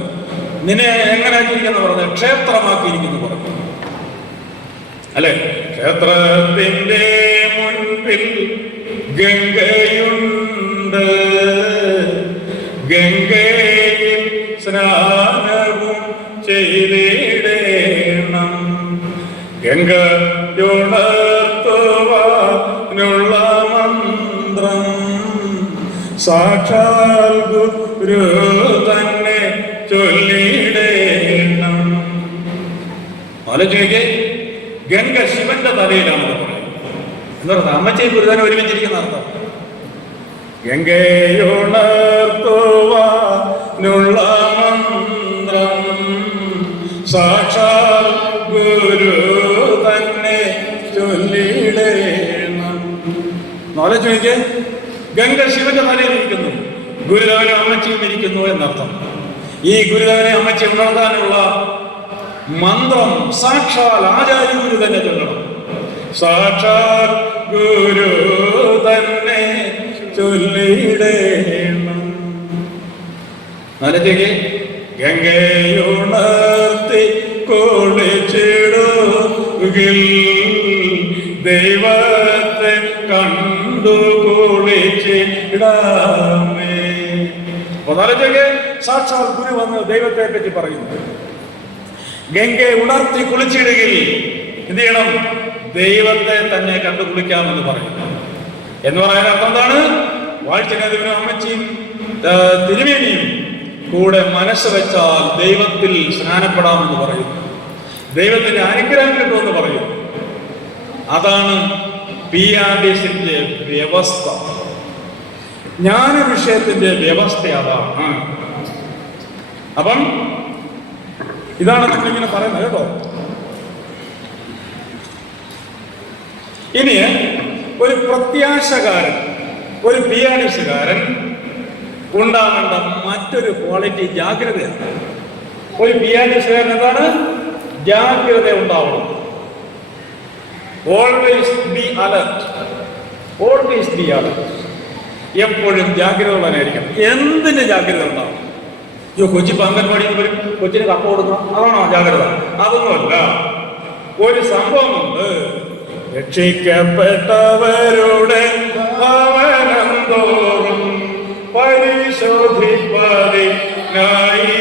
നിന്നെ എങ്ങനെയാക്കിയിരിക്കുന്നു പറഞ്ഞു? ക്ഷേത്രമാക്കിയിരിക്കുന്നു പറഞ്ഞു അല്ലെ? ക്ഷേത്രത്തിന്റെ മുൻപിൽ ഗംഗയുണ്ട്, ഗംഗയിൽ സ്നാനവും ചെയ്തിടേണം. ഗംഗയുണർത്തുവാനുള്ള മന്ത്രം സാക്ഷാൽ ഗുരു തന്നെ ചൊല്ലിടേണം. ആലോചിക്കേ, ഗംഗ ശിവന്റെ തലയിലാണെന്ന് പറയും. എന്നർത്ഥം അമ്മച്ചയും ഗുരുതരം ഒരുമിച്ചിരിക്കുന്ന അർത്ഥം. ഗംഗയുണർത്തുവാനുള്ള മന്ത്രം സാക്ഷാൽ ഗുരു തന്നെ ചൊല്ലിടേണം. ആലോചിക്കേ, ഗംഗ ശിവന്റെ തലയിലിരിക്കുന്നു, ഗുരുദേവനും അമ്മച്ചിയും ഇരിക്കുന്നു എന്നർത്ഥം. ഈ ഗുരുദേവനെ അമ്മച്ചി ഉണർത്താനുള്ള മന്ത്രം സാക്ഷാൽ ആചാര്യ ഗുരു തന്നെ ചൊല്ലണം. സാക്ഷാൽ ഗുരു തന്നെ ചൊല്ലിടേണം. ആലോചിക്കേ, ഗംഗയുണർത്തി കുളിച്ചിടുകിൽ ദൈവത്തെ കണ്ടു കുളിച്ചിടാമേ. ആലോചിക്കേ, സാക്ഷാൽ ഗുരു വന്ന് ദൈവത്തെ പറ്റി പറയുന്നു. ഗംഗയെ ഉണർത്തി കുളിച്ചിടുകിൽ എന്ത് ചെയ്യണം? ദൈവത്തെ തന്നെ കണ്ടു കുളിക്കാമെന്ന് പറയുന്നു. എന്ന് പറയാൻ അർത്ഥം എന്താണ്? വാഴ്ചനദേവനും അമ്മച്ചിയും തിരുമേനിയും കൂടെ മനസ്സ് വെച്ചാൽ ദൈവത്തിൽ സ്നാനപ്പെടാമെന്ന് പറയുന്നു. ദൈവത്തിന്റെ അനുഗ്രഹം കിട്ടുമെന്ന് പറയും. അതാണ് പിയാഡിസിന്റെ വ്യവസ്ഥ. ജ്ഞാന വിഷയത്തിന്റെ വ്യവസ്ഥ അതാണ്. അപ്പം ഇതാണ് നമ്മളിങ്ങനെ പറയുന്നത് കേട്ടോ. ഇനി ഒരു പ്രത്യാശകാരൻ, ഒരു പിയാഡിസുകാരൻ ഉണ്ടാകേണ്ട മറ്റൊരു ക്വാളിറ്റി ജാഗ്രതയാണ്. ഒരു പിയാഡിസുകാരൻ എന്താണ്? ജാഗ്രത ഉണ്ടാവണം. Always be alert, always be alert. എപ്പോഴും ജാഗ്രത ഉള്ളവനായിരിക്കണം. എന്തിന് ജാഗ്രത ഉണ്ടാവും? കൊച്ചി അംഗൻവാടിയിൽ വരും, കൊച്ചിന് കപ്പ കൊടുക്കണം, അതാണോ ജാഗ്രത? അതൊന്നുമല്ല. ഒരു സംഭവമുണ്ട്. രക്ഷിക്കപ്പെട്ടവരുടെ ഭവനം തോറും പരിശോധിപ്പതിനായി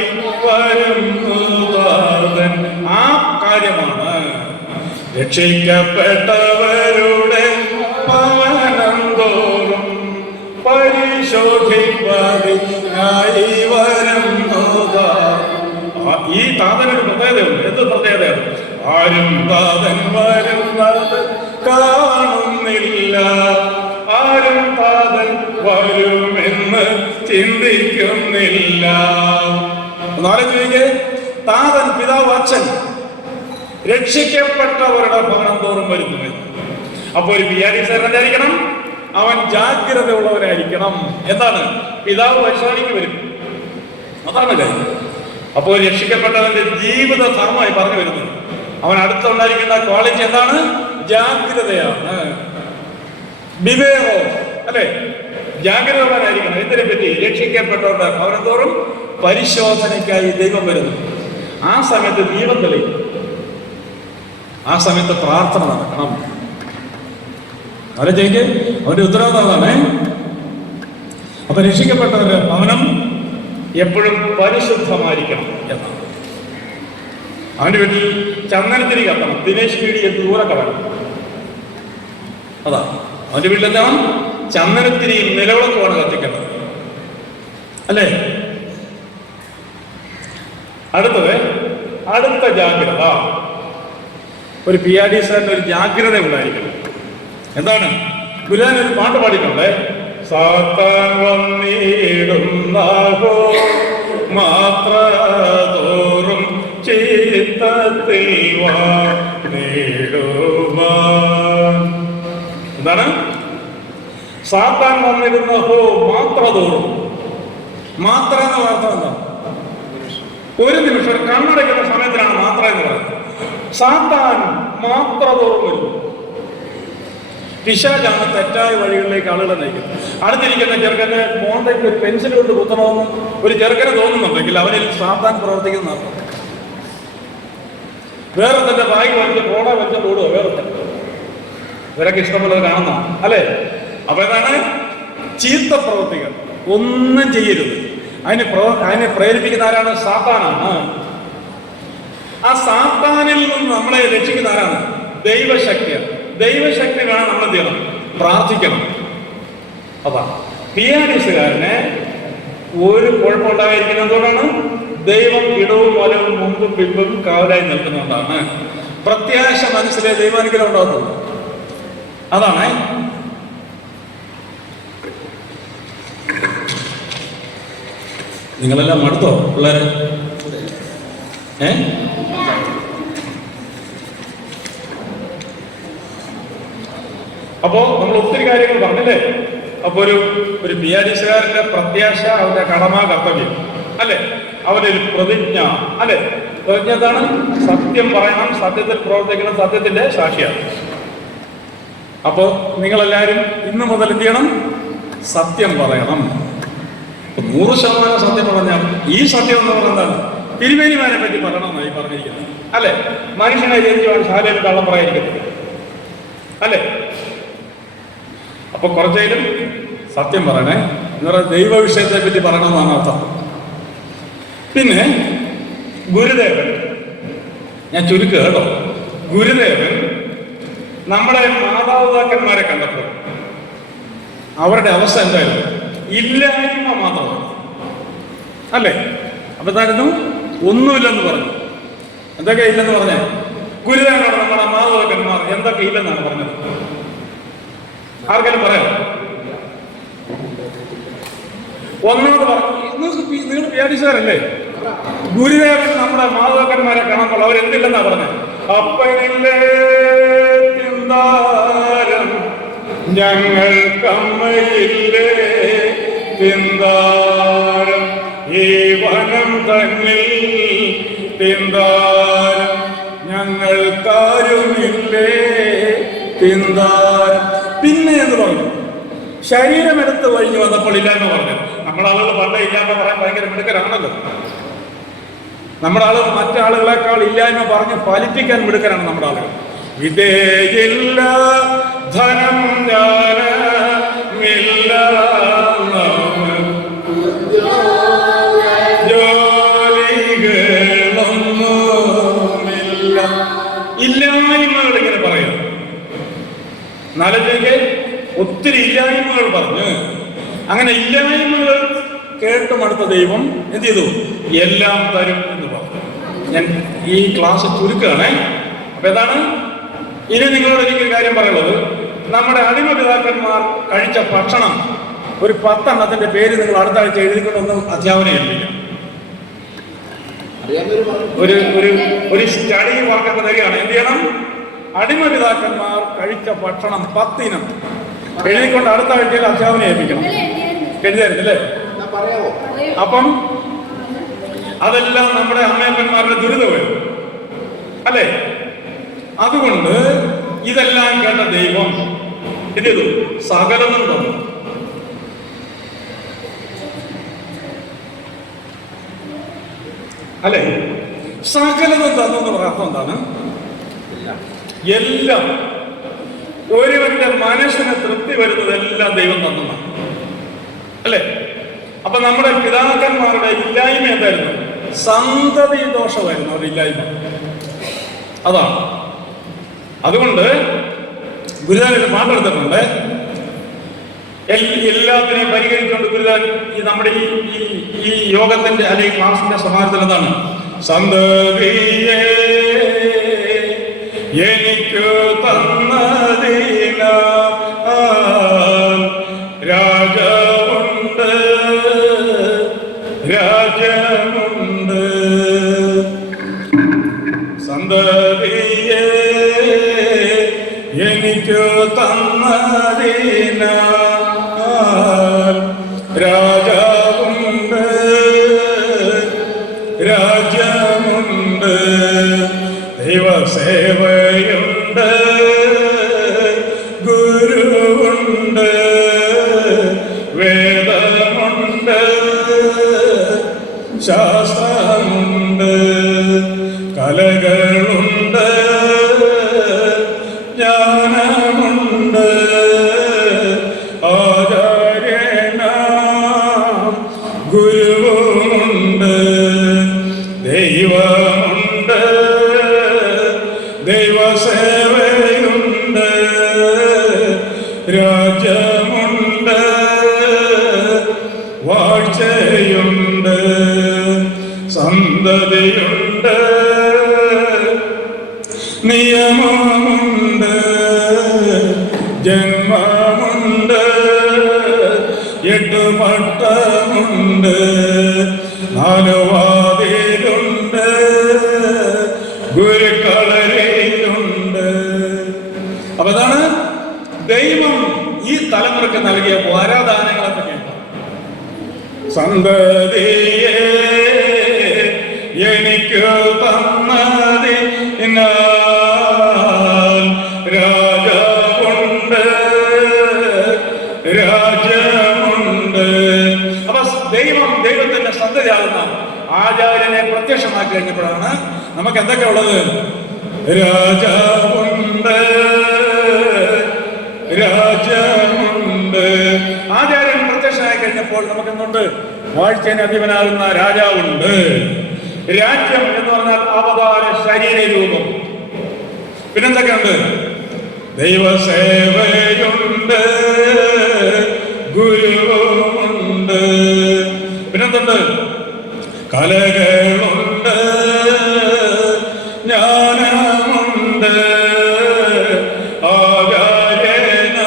വരുന്നു താതൻ. ആ കാര്യമാണ് രക്ഷിക്കപ്പെട്ടവരുടെ ഭവനം തോറും പരിശോധിപ്പതിനായി വരുന്നു താതൻ. ഈ താതനൊരു പ്രത്യേകതയുണ്ട്. എന്ത് പ്രത്യേകതയാണ്? ആരും താതൻ വരുന്നത് കാണുന്നില്ല, ആരും താതൻ വരുമെന്ന് ചിന്തിക്കുന്നില്ല. ഒന്നാലോചിക്കേ, താതൻ പിതാവ് അച്ഛൻ രക്ഷിക്കപ്പെട്ടവരുടെ ഭവനം തോറും വരുന്നു. അപ്പൊ ഒരു വിചാരിച്ചായിരിക്കണം, അവൻ ജാഗ്രത ഉള്ളവനായിരിക്കണം. എന്താണ്? പിതാവ് പരിശോധനയ്ക്ക് വരും, അതാണ് കാര്യം. അപ്പോൾ രക്ഷിക്കപ്പെട്ടവന്റെ ജീവിത ധർമ്മമായി പറഞ്ഞു വരുന്നത്. അവൻ അടുത്തുണ്ടായിരിക്കേണ്ട ക്വാളിറ്റി എന്താണ്? ജാഗ്രതയാണ്. ബിവേറോ, അല്ലെ? ജാഗ്രതയുള്ളവനായിരിക്കണം. ഇതിനെ പറ്റി രക്ഷിക്കപ്പെട്ടവരുടെ ഭവനം തോറും പരിശോധനയ്ക്കായി ദൈവം വരുന്നു. ആ സമയത്ത് ദീപം തെളിയും, ആ സമയത്ത് പ്രാർത്ഥന നടക്കണം. ആലോചിക്ക്, അവന്റെ ഉത്തരവാദിത്തമാണ്. അപ്പൊ രക്ഷിക്കപ്പെട്ടവരുടെ ഭവനം എപ്പോഴും പരിശുദ്ധമായിരിക്കണം എന്നാണ്. അവന്റെ വീട്ടിൽ ചന്ദനത്തിരി കത്തണം, ദിനേശ് പീടി ദൂരെ കളയണം. അതാ അവന്റെ വീട്ടിൽ എന്താണ്? ചന്ദനത്തിരി നിലവിളക്കുമാണ് കത്തിക്കേണ്ടത്, അല്ലേ? അടുത്ത ജാഗ്രത, ഒരു പിയാഡിസാറിന് ഒരു ജാഗ്രത ഉണ്ടായിരിക്കണം. എന്താണ്? ഗുരുവാൻ ഒരു പാട്ട് പാടിയിട്ടുണ്ട്. സാത്താൻ വന്നിടുന്നാകോ മാത്ര തോറും ചിത്തത്തിൽ വാണിടുവാൻ. എന്താണ്? സാത്താൻ വന്നിരുന്നഹോ മാത്ര തോറും. മാത്ര എന്ന വാർത്ത എന്താണ്? ഒരു നിമിഷം കണ്ണടയ്ക്കുന്ന സമയത്തിനാണ് മാത്ര എന്ന് പറയുന്നത്. സാത്താൻ മാത്ര തോറും വരുന്നു. പിശാചാണ് തെറ്റായ വഴികളിലേക്ക് ആളുകളെ നയിക്കുന്നത്. അടുത്തിരിക്കുന്ന ചെറുക്കന് മോന്തയ്ക്ക് ഒരു പെൻസിൽ കൊണ്ട് കുത്തണമെന്ന് ഒരു ചെറുക്കന് തോന്നുന്നുണ്ടെങ്കിൽ അവനിൽ സാത്താൻ പ്രവർത്തിക്കുന്ന അർത്ഥം. വേറെ തന്നെ ബാഗ് വലിച്ച് ഫോണ വലിച്ചിട്ട് ഓടുക, വേറെ തന്നെ ഇവരൊക്കെ ഇഷ്ടമുള്ളത് കാണുന്ന, അല്ലേ? അപ്പൊ എന്താണ്? ചീത്ത പ്രവർത്തികൾ ഒന്നും ചെയ്യരുത്. അതിനെ പ്രേരിപ്പിക്കുന്ന ആരാണ്? സാത്താനാണ്. ആ സാത്താനിൽ നിന്ന് നമ്മളെ രക്ഷിക്കുന്ന ആരാണ്? ദൈവശക്തിയാണ്. ദൈവശക്തി വേണം നമ്മൾ എന്ത് ചെയ്യണം? പ്രാർത്ഥിക്കണം. അതാ പിയാഡിസുകാരനെ ഒരു കുഴപ്പമുണ്ടായിരിക്കുന്നത് എന്തുകൊണ്ടാണ്? ദൈവം ഇടവും വലവും മുമ്പും പിമ്പും കാവലായി നിൽക്കുന്നുകൊണ്ടാണ്. പ്രത്യാശ മനസ്സിലെ ദൈവാനുഗ്രഹം ഉണ്ടാകുന്നത് അതാണ്. നിങ്ങളെല്ലാം മടുത്തോ പിള്ളേരെ? അപ്പോ നമ്മൾ ഒത്തിരി കാര്യങ്ങൾ പറഞ്ഞില്ലേ? അപ്പൊ ഒരു പിയാഡിസുകാരന്റെ പ്രത്യാശ, അവന്റെ കടമ, കർത്തവ്യം, അല്ലെ? അവനൊരു പ്രതിജ്ഞ, അല്ലെ? പ്രതിജ്ഞ എന്താണ്? സത്യം പറയണം, സത്യത്തിൽ പ്രവർത്തിക്കണം, സത്യത്തിന്റെ സാക്ഷിയാണ്. അപ്പോ നിങ്ങളെല്ലാവരും ഇന്ന് മുതൽ എന്ത് ചെയ്യണം? സത്യം പറയണം. 100% സത്യം പറഞ്ഞാൽ ഈ സത്യം എന്ന് പറഞ്ഞാൽ എന്താണ്? തിരുമേനിമാരെ പറ്റി പറയണമെന്നായി പറഞ്ഞിരിക്കുന്നത്, അല്ലെ? മനുഷ്യനെ ജനിക്കുവാൻ ശാലയിൽ കള്ളം പറയാതിരിക്കത്തില്ല, അല്ലെ? അപ്പൊ കുറച്ചേലും സത്യം പറയണേ എന്ന് പറഞ്ഞാൽ ദൈവ വിഷയത്തെ പറ്റി പറയണമെന്നാണ് അർത്ഥം. പിന്നെ ഗുരുദേവൻ, ഞാൻ ചുരുക്കുക കേട്ടോ. ഗുരുദേവൻ നമ്മുടെ മാതാപിതാക്കന്മാരെ കണ്ടപ്പോൾ അവരുടെ അവസ്ഥ എന്തായിരുന്നു? ഇല്ലായ്മ മാത്രമാണ്, അല്ലേ? അപ്പൊ എന്തായിരുന്നു? ഒന്നുമില്ലെന്ന് പറഞ്ഞു. എന്തൊക്കെ ഇല്ലെന്ന് പറഞ്ഞേ? ഗുരുദേവനോട് നമ്മുടെ മാധവകന്മാർ എന്തൊക്കെ ഇല്ലെന്നാണ് പറഞ്ഞത്? ആർക്കെങ്കിലും പറയാം? ഒന്നോട് പറഞ്ഞു, നിങ്ങൾ വ്യാധിസാരല്ലേ? ഗുരുദേവൻ നമ്മുടെ മാധവകന്മാരെ കാണുമ്പോൾ അവരെന്തില്ലെന്നാ പറഞ്ഞത്? അപ്പനില്ലേ തിന്താരം ഞങ്ങൾക്കമ്മയില്ലേ തിന്താരം ഈ വനം തന്നിൽ തിന്താരം ഞങ്ങൾക്കാരുമില്ലേ തിന്താരം. പിന്നെ എന്ന് പറഞ്ഞു, ശരീരമെടുത്ത് കഴിഞ്ഞു വന്നപ്പോൾ ഇല്ല എന്ന് പറഞ്ഞു. നമ്മുടെ ആളുകൾ പണ്ടേ ഇല്ലാന്ന് പറയാൻ ഭയങ്കര മിടുക്കരാണല്ലോ. നമ്മുടെ ആളുകൾ മറ്റാളുകളെക്കാൾ ഇല്ലായ്മ പറഞ്ഞ് ഫലിപ്പിക്കാൻ മിടുക്കരാണ് നമ്മുടെ ആളുകൾ. വിദേയില്ല ധനം ജ്ഞാനമില്ല ജോലികളൊന്നുമില്ല. ഇല്ലായ്മകൾ ഇങ്ങനെ പറയും. നാലഞ്ചേക്ക് ഒത്തിരി ഇല്ലായ്മകൾ പറഞ്ഞ് അങ്ങനെ ഇല്ലായ്മകൾ കേട്ടുമടുത്ത ദൈവം എന്ത് ചെയ്തു? എല്ലാം തരും എന്ന് പറഞ്ഞു. ഞാൻ ഈ ക്ലാസ് ചുരുക്കുകയാണേ. അപ്പൊ എന്താണ് ഇനി നിങ്ങളോട് എനിക്കൊരു കാര്യം പറയുള്ളത്? നമ്മുടെ അടിമപിതാക്കന്മാർ കഴിച്ച ഭക്ഷണം ഒരു 10 എണ്ണത്തിന്റെ പേര് നിങ്ങൾ അടുത്ത ആഴ്ച എഴുതിക്കൊണ്ടൊന്നും അധ്യാപനം ഏൽപ്പിക്കും. ഒരു സ്റ്റഡി വർക്കൊക്കെ തരികയാണ്. എന്ത് ചെയ്യണം? അടിമപിതാക്കന്മാർ കഴിച്ച ഭക്ഷണം 10 ഇനം എഴുതിക്കൊണ്ട് അടുത്ത ആഴ്ചയിൽ അധ്യാപനം ഏൽപ്പിക്കണം. എഴുതായിരുന്നല്ലേ? അപ്പം അതെല്ലാം നമ്മുടെ അമ്മയപ്പന്മാരുടെ ദുരിതവും അല്ലേ? അതുകൊണ്ട് ഇതെല്ലാം കേട്ട ദൈവം എന്ത് ചെയ്തു? സകലതും തന്നു. അല്ലേ? സകലതും തന്നു എന്ന് പറഞ്ഞ അർത്ഥം എന്താണ്? എല്ലാം. ഒരുവന്റെ മനസ്സിന് തൃപ്തി വരുന്നതെല്ലാം ദൈവം തന്നു അല്ലേ? അപ്പൊ നമ്മുടെ പിതാക്കന്മാരുടെ ഇല്ലായ്മ എന്തായിരുന്നു? സന്തതി ദോഷമായിരുന്നു അവരുടെ ഇല്ലായ്മ. അതാണ്. അതുകൊണ്ട് ഗുരുദേവൻ പാട്ടെടുത്തിട്ടുണ്ട്. എല്ലാത്തിനെയും പരിഹരിച്ചുകൊണ്ട് ഗുരുദേവൻ ഈ നമ്മുടെ ഈ യോഗത്തിന്റെ അല്ലെങ്കിൽ ക്ലാസിന്റെ സമാജത്തിൽ എന്താണ്? സന്തതിയെ എനിക്ക് തന്നതിന രാജമുണ്ട് രാജമുണ്ട്. സന്തതിയെ എനിക്ക് തന്നതിന രാജമുണ്ട് രാജമുണ്ട്. ദൈവസേവയുണ്ട് ഗുരുവുണ്ട് വേദമുണ്ട് ശാസ്ത്രമുണ്ട് കലകളുണ്ട് ജ്ഞാനമുണ്ട് ആചാര്യനാം ഗുരുവുമുണ്ട് ദൈവമുണ്ട് ദൈവസേവയുണ്ട് രാജ്യമുണ്ട് വാഴ്ചയുണ്ട് സന്തതിയുണ്ട് നിയമമുണ്ട് ജന്മമുണ്ട് 8 പട്ടമുണ്ട് 4 വാതിലുണ്ട് ഗുരുക്കളരിലുണ്ട്. അപ്പൊ അതാണ് ദൈവം ഈ തലമുറക്ക് നൽകിയ വരദാനങ്ങളെ പറ്റിയാണ്. സന്തതിയെ എനിക്ക് തന്നതിനാൽ രാജമുണ്ട് രാജ്യമുണ്ട്. അപ്പൊ ദൈവത്തിന്റെ സന്തതിയാകുന്ന ആചാര്യനെ പ്രത്യക്ഷമാക്കി കഴിഞ്ഞപ്പോഴാണ് നമുക്ക് എന്തൊക്കെ ഉള്ളത്? രാജമുണ്ട് രാജ്യമുണ്ട്. ആചാര്യൻ പ്രത്യക്ഷമായി കഴിഞ്ഞപ്പോൾ നമുക്ക് എന്തുണ്ട്? വാഴ്ചന് അധിപനാകുന്ന രാജാവുണ്ട്. രാജ്യം എന്ന് പറഞ്ഞാൽ അവതാര ശരീര രൂപം. പിന്നെന്തൊക്കെയുണ്ട്? ദൈവസേവയുണ്ട് ഗുരുവുമുണ്ട്. പിന്നെന്തുണ്ട്? കലകളുണ്ട് ജ്ഞാനമുണ്ട് ഗുരുവുമുണ്ട് ആചാര്യന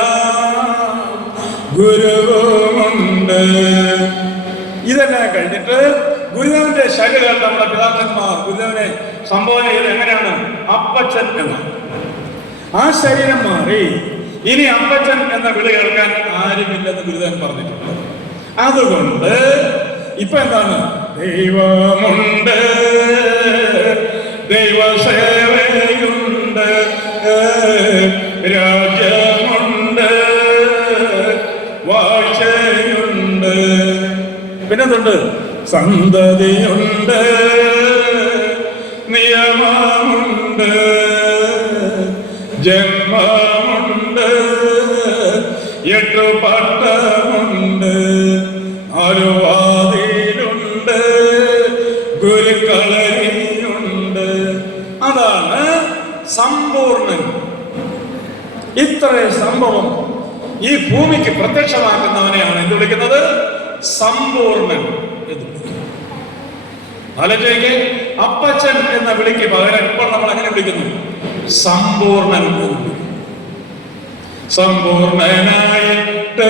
ഗുരുവുമുണ്ട്. ഇതെല്ലാം കഴിഞ്ഞിട്ട് ഗുരുദേവന്റെ ശൈലികൾ നമ്മുടെ പിതാക്കന്മാർ ഗുരുദേവനെ സംബോധന ചെയ്ത് എങ്ങനെയാണ്? അപ്പച്ചൻ എന്നാണ്. ആ ശരീരം മാറി ഇനി അപ്പച്ചൻ എന്ന വിളി കേൾക്കാൻ ആരുമില്ലെന്ന് ഗുരുദേവൻ പറഞ്ഞിട്ടുണ്ട്. അതുകൊണ്ട് ഇപ്പൊ എന്താണ്? ദൈവമുണ്ട്, ദൈവസേവയുണ്ട്, രാജ്യമുണ്ട്, വാഴ്ചയുണ്ട്, പിന്നെന്തുണ്ട്? സന്തതിയുണ്ട്, നിയമമുണ്ട്, ജന്മമുണ്ട്, 8 പട്ടമുണ്ട്, 4 വാതിലുണ്ട്, ഗുരുക്കളരിയുണ്ട്. അതാണ് സമ്പൂർണ്ണൻ. ഇത്ര സംഭവം ഈ ഭൂമിക്ക് പ്രത്യക്ഷമാക്കുന്നവനെയാണ് എന്ത് വിളിക്കുന്നത്? സമ്പൂർണ്ണൻ എന്ന് വിളിക്കുന്നത്. ആലോചിക്ക്, അപ്പച്ചൻ എന്ന വിളിക്ക് പകരം ഇപ്പോൾ നമ്മൾ എങ്ങനെ വിളിക്കുന്നു? സമ്പൂർണ്ണൻ എന്ന് വിളിക്കുന്നു. സമ്പൂർണ്ണനായിട്ട്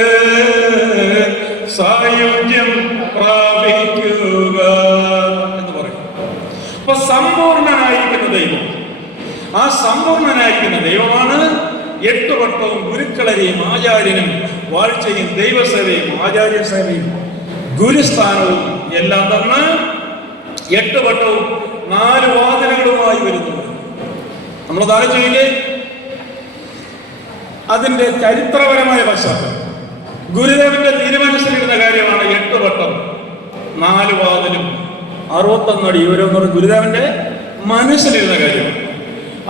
സായുജ്യം പ്രാപിക്കുക എന്ന് പറയും. അപ്പൊ സമ്പൂർണ്ണനായിരിക്കുന്ന ദൈവം, ആ സമ്പൂർണ്ണനായിരിക്കുന്ന ദൈവമാണ് 8 വട്ടവും ഗുരുക്കളരെയും ആചാര്യനും വാഴ്ചയും ദൈവസേവയും ആചാര്യസേവയും ഗുരുസ്ഥാനവും എല്ലാം തന്ന് 8 വട്ടവും 4 വാതിലുകളുമായി വരുന്നു. നമ്മൾ ആലോചിക്കില്ലേ അതിന്റെ ചരിത്രപരമായ പശ്ചാത്തലം? ഗുരുദേവന്റെ തീരുമാനിച്ചിരിക്കുന്ന കാര്യമാണ് 8 വട്ടം 4 വാതിലും 61 അടി ഓരോന്നും ഗുരുദേവന്റെ മനസ്സിലിരുന്ന കാര്യമാണ്.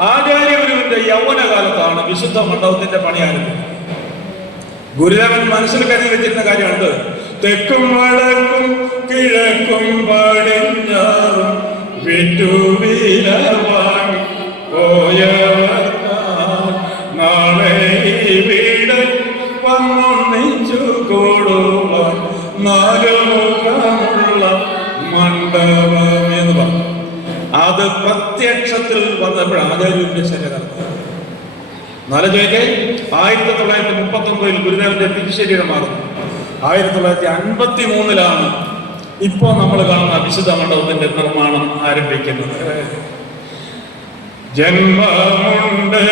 ആചാര്യ ഗുരുവിന്റെ യൗവനകാലത്താണ് വിശുദ്ധ മണ്ഡപത്തിന്റെ പണി ആരംഭിക്കുന്നത്. ഗുരുദേവൻ മനസ്സിൽ കരുതി വെച്ചിരുന്ന കാര്യമാണിത്. തെക്കും വടക്കും കിഴക്കും പടിഞ്ഞാറും വിറ്റുവില വാങ്ങി പോയവർക്കാർ നാളെ വീട് വന്നൊന്നിച്ചു കൂടുവാൻ 4 മുഖമുള്ള മണ്ഡപം എന്ന് പറഞ്ഞു. അത് പ്രത്യക്ഷത്തിൽ വന്നപ്പോൾ ആചാര്യന്റെ ശരീരകാലത്ത് നാലോചിക്കെ 1939 ഗുരുദേവന്റെ തിരുശരീരം മാറുന്നു. 1953 ഇപ്പോ നമ്മൾ കാണുന്ന വിശുദ്ധ മണ്ഡപത്തിന്റെ നിർമ്മാണം ആരംഭിക്കുന്നത്. ജന്മമുണ്ട്,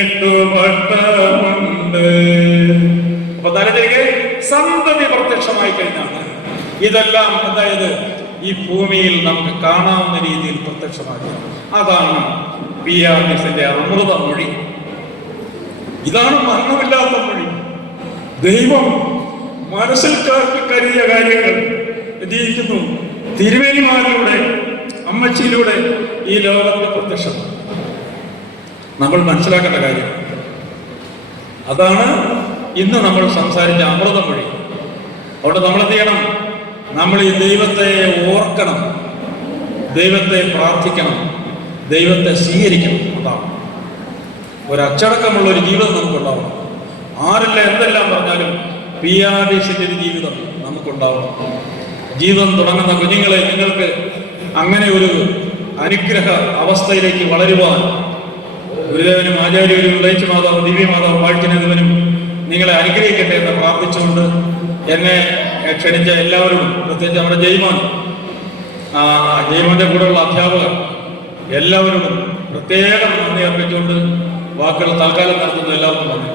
8 വട്ടമുണ്ട്. അപ്പൊ നാലോചിക്കെ സന്തതി പ്രത്യക്ഷമായി കഴിഞ്ഞാണ് ഇതെല്ലാം അതായത് ഈ ഭൂമിയിൽ നമുക്ക് കാണാവുന്ന രീതിയിൽ പ്രത്യക്ഷമാക്കുക. അതാണ് പിയാർഡിസിന്റെ അമൃത മൊഴി. ഇതാണ് മരണമില്ലാത്ത മൊഴി. ദൈവം മനസ്സിൽ കരുതിയ കാര്യങ്ങൾ വിധിക്കുന്നു. തിരുവേലിമാരിലൂടെ അമ്മച്ചിയിലൂടെ ഈ ലോകത്തെ പ്രത്യക്ഷമാണ്. നമ്മൾ മനസ്സിലാക്കേണ്ട കാര്യം അതാണ്. ഇന്ന് നമ്മൾ സംസാരിച്ച അമൃത മൊഴി. അവിടെ നമ്മൾ എന്ത് ചെയ്യണം? നമ്മൾ ഈ ദൈവത്തെ ഓർക്കണം, ദൈവത്തെ പ്രാർത്ഥിക്കണം, ദൈവത്തെ സ്വീകരിക്കണം. അതാണ് ഒരച്ചടക്കമുള്ള ഒരു ജീവിതം നമുക്കുണ്ടാവണം. ആരെല്ലാം എന്തെല്ലാം പറഞ്ഞാലും പിയാർഡിസിന്റെ ഒരു ജീവിതം നമുക്കുണ്ടാവണം. ജീവിതം തുടങ്ങുന്ന കുഞ്ഞുങ്ങളെ നിങ്ങൾക്ക് അങ്ങനെ ഒരു അനുഗ്രഹ അവസ്ഥയിലേക്ക് വളരുവാൻ ഗുരുദേവനും ആചാര്യരും ഉള്ളയിച്ചു മാതാവ് ദിവ്യമാതാവ് വാഴ്ചനേതവനും നിങ്ങളെ അനുഗ്രഹിക്കട്ടെ എന്ന് പ്രാർത്ഥിച്ചുകൊണ്ട് എന്നെ ക്ഷണിച്ച എല്ലാവരും, പ്രത്യേകിച്ച് നമ്മുടെ ജയ്മോന്റെ കൂടെയുള്ള അധ്യാപകർ എല്ലാവരോടും പ്രത്യേകം നന്ദി അർപ്പിച്ചുകൊണ്ട് വാക്കുകൾ തൽക്കാലം നടത്തുന്നു. എല്ലാവർക്കും നന്ദി.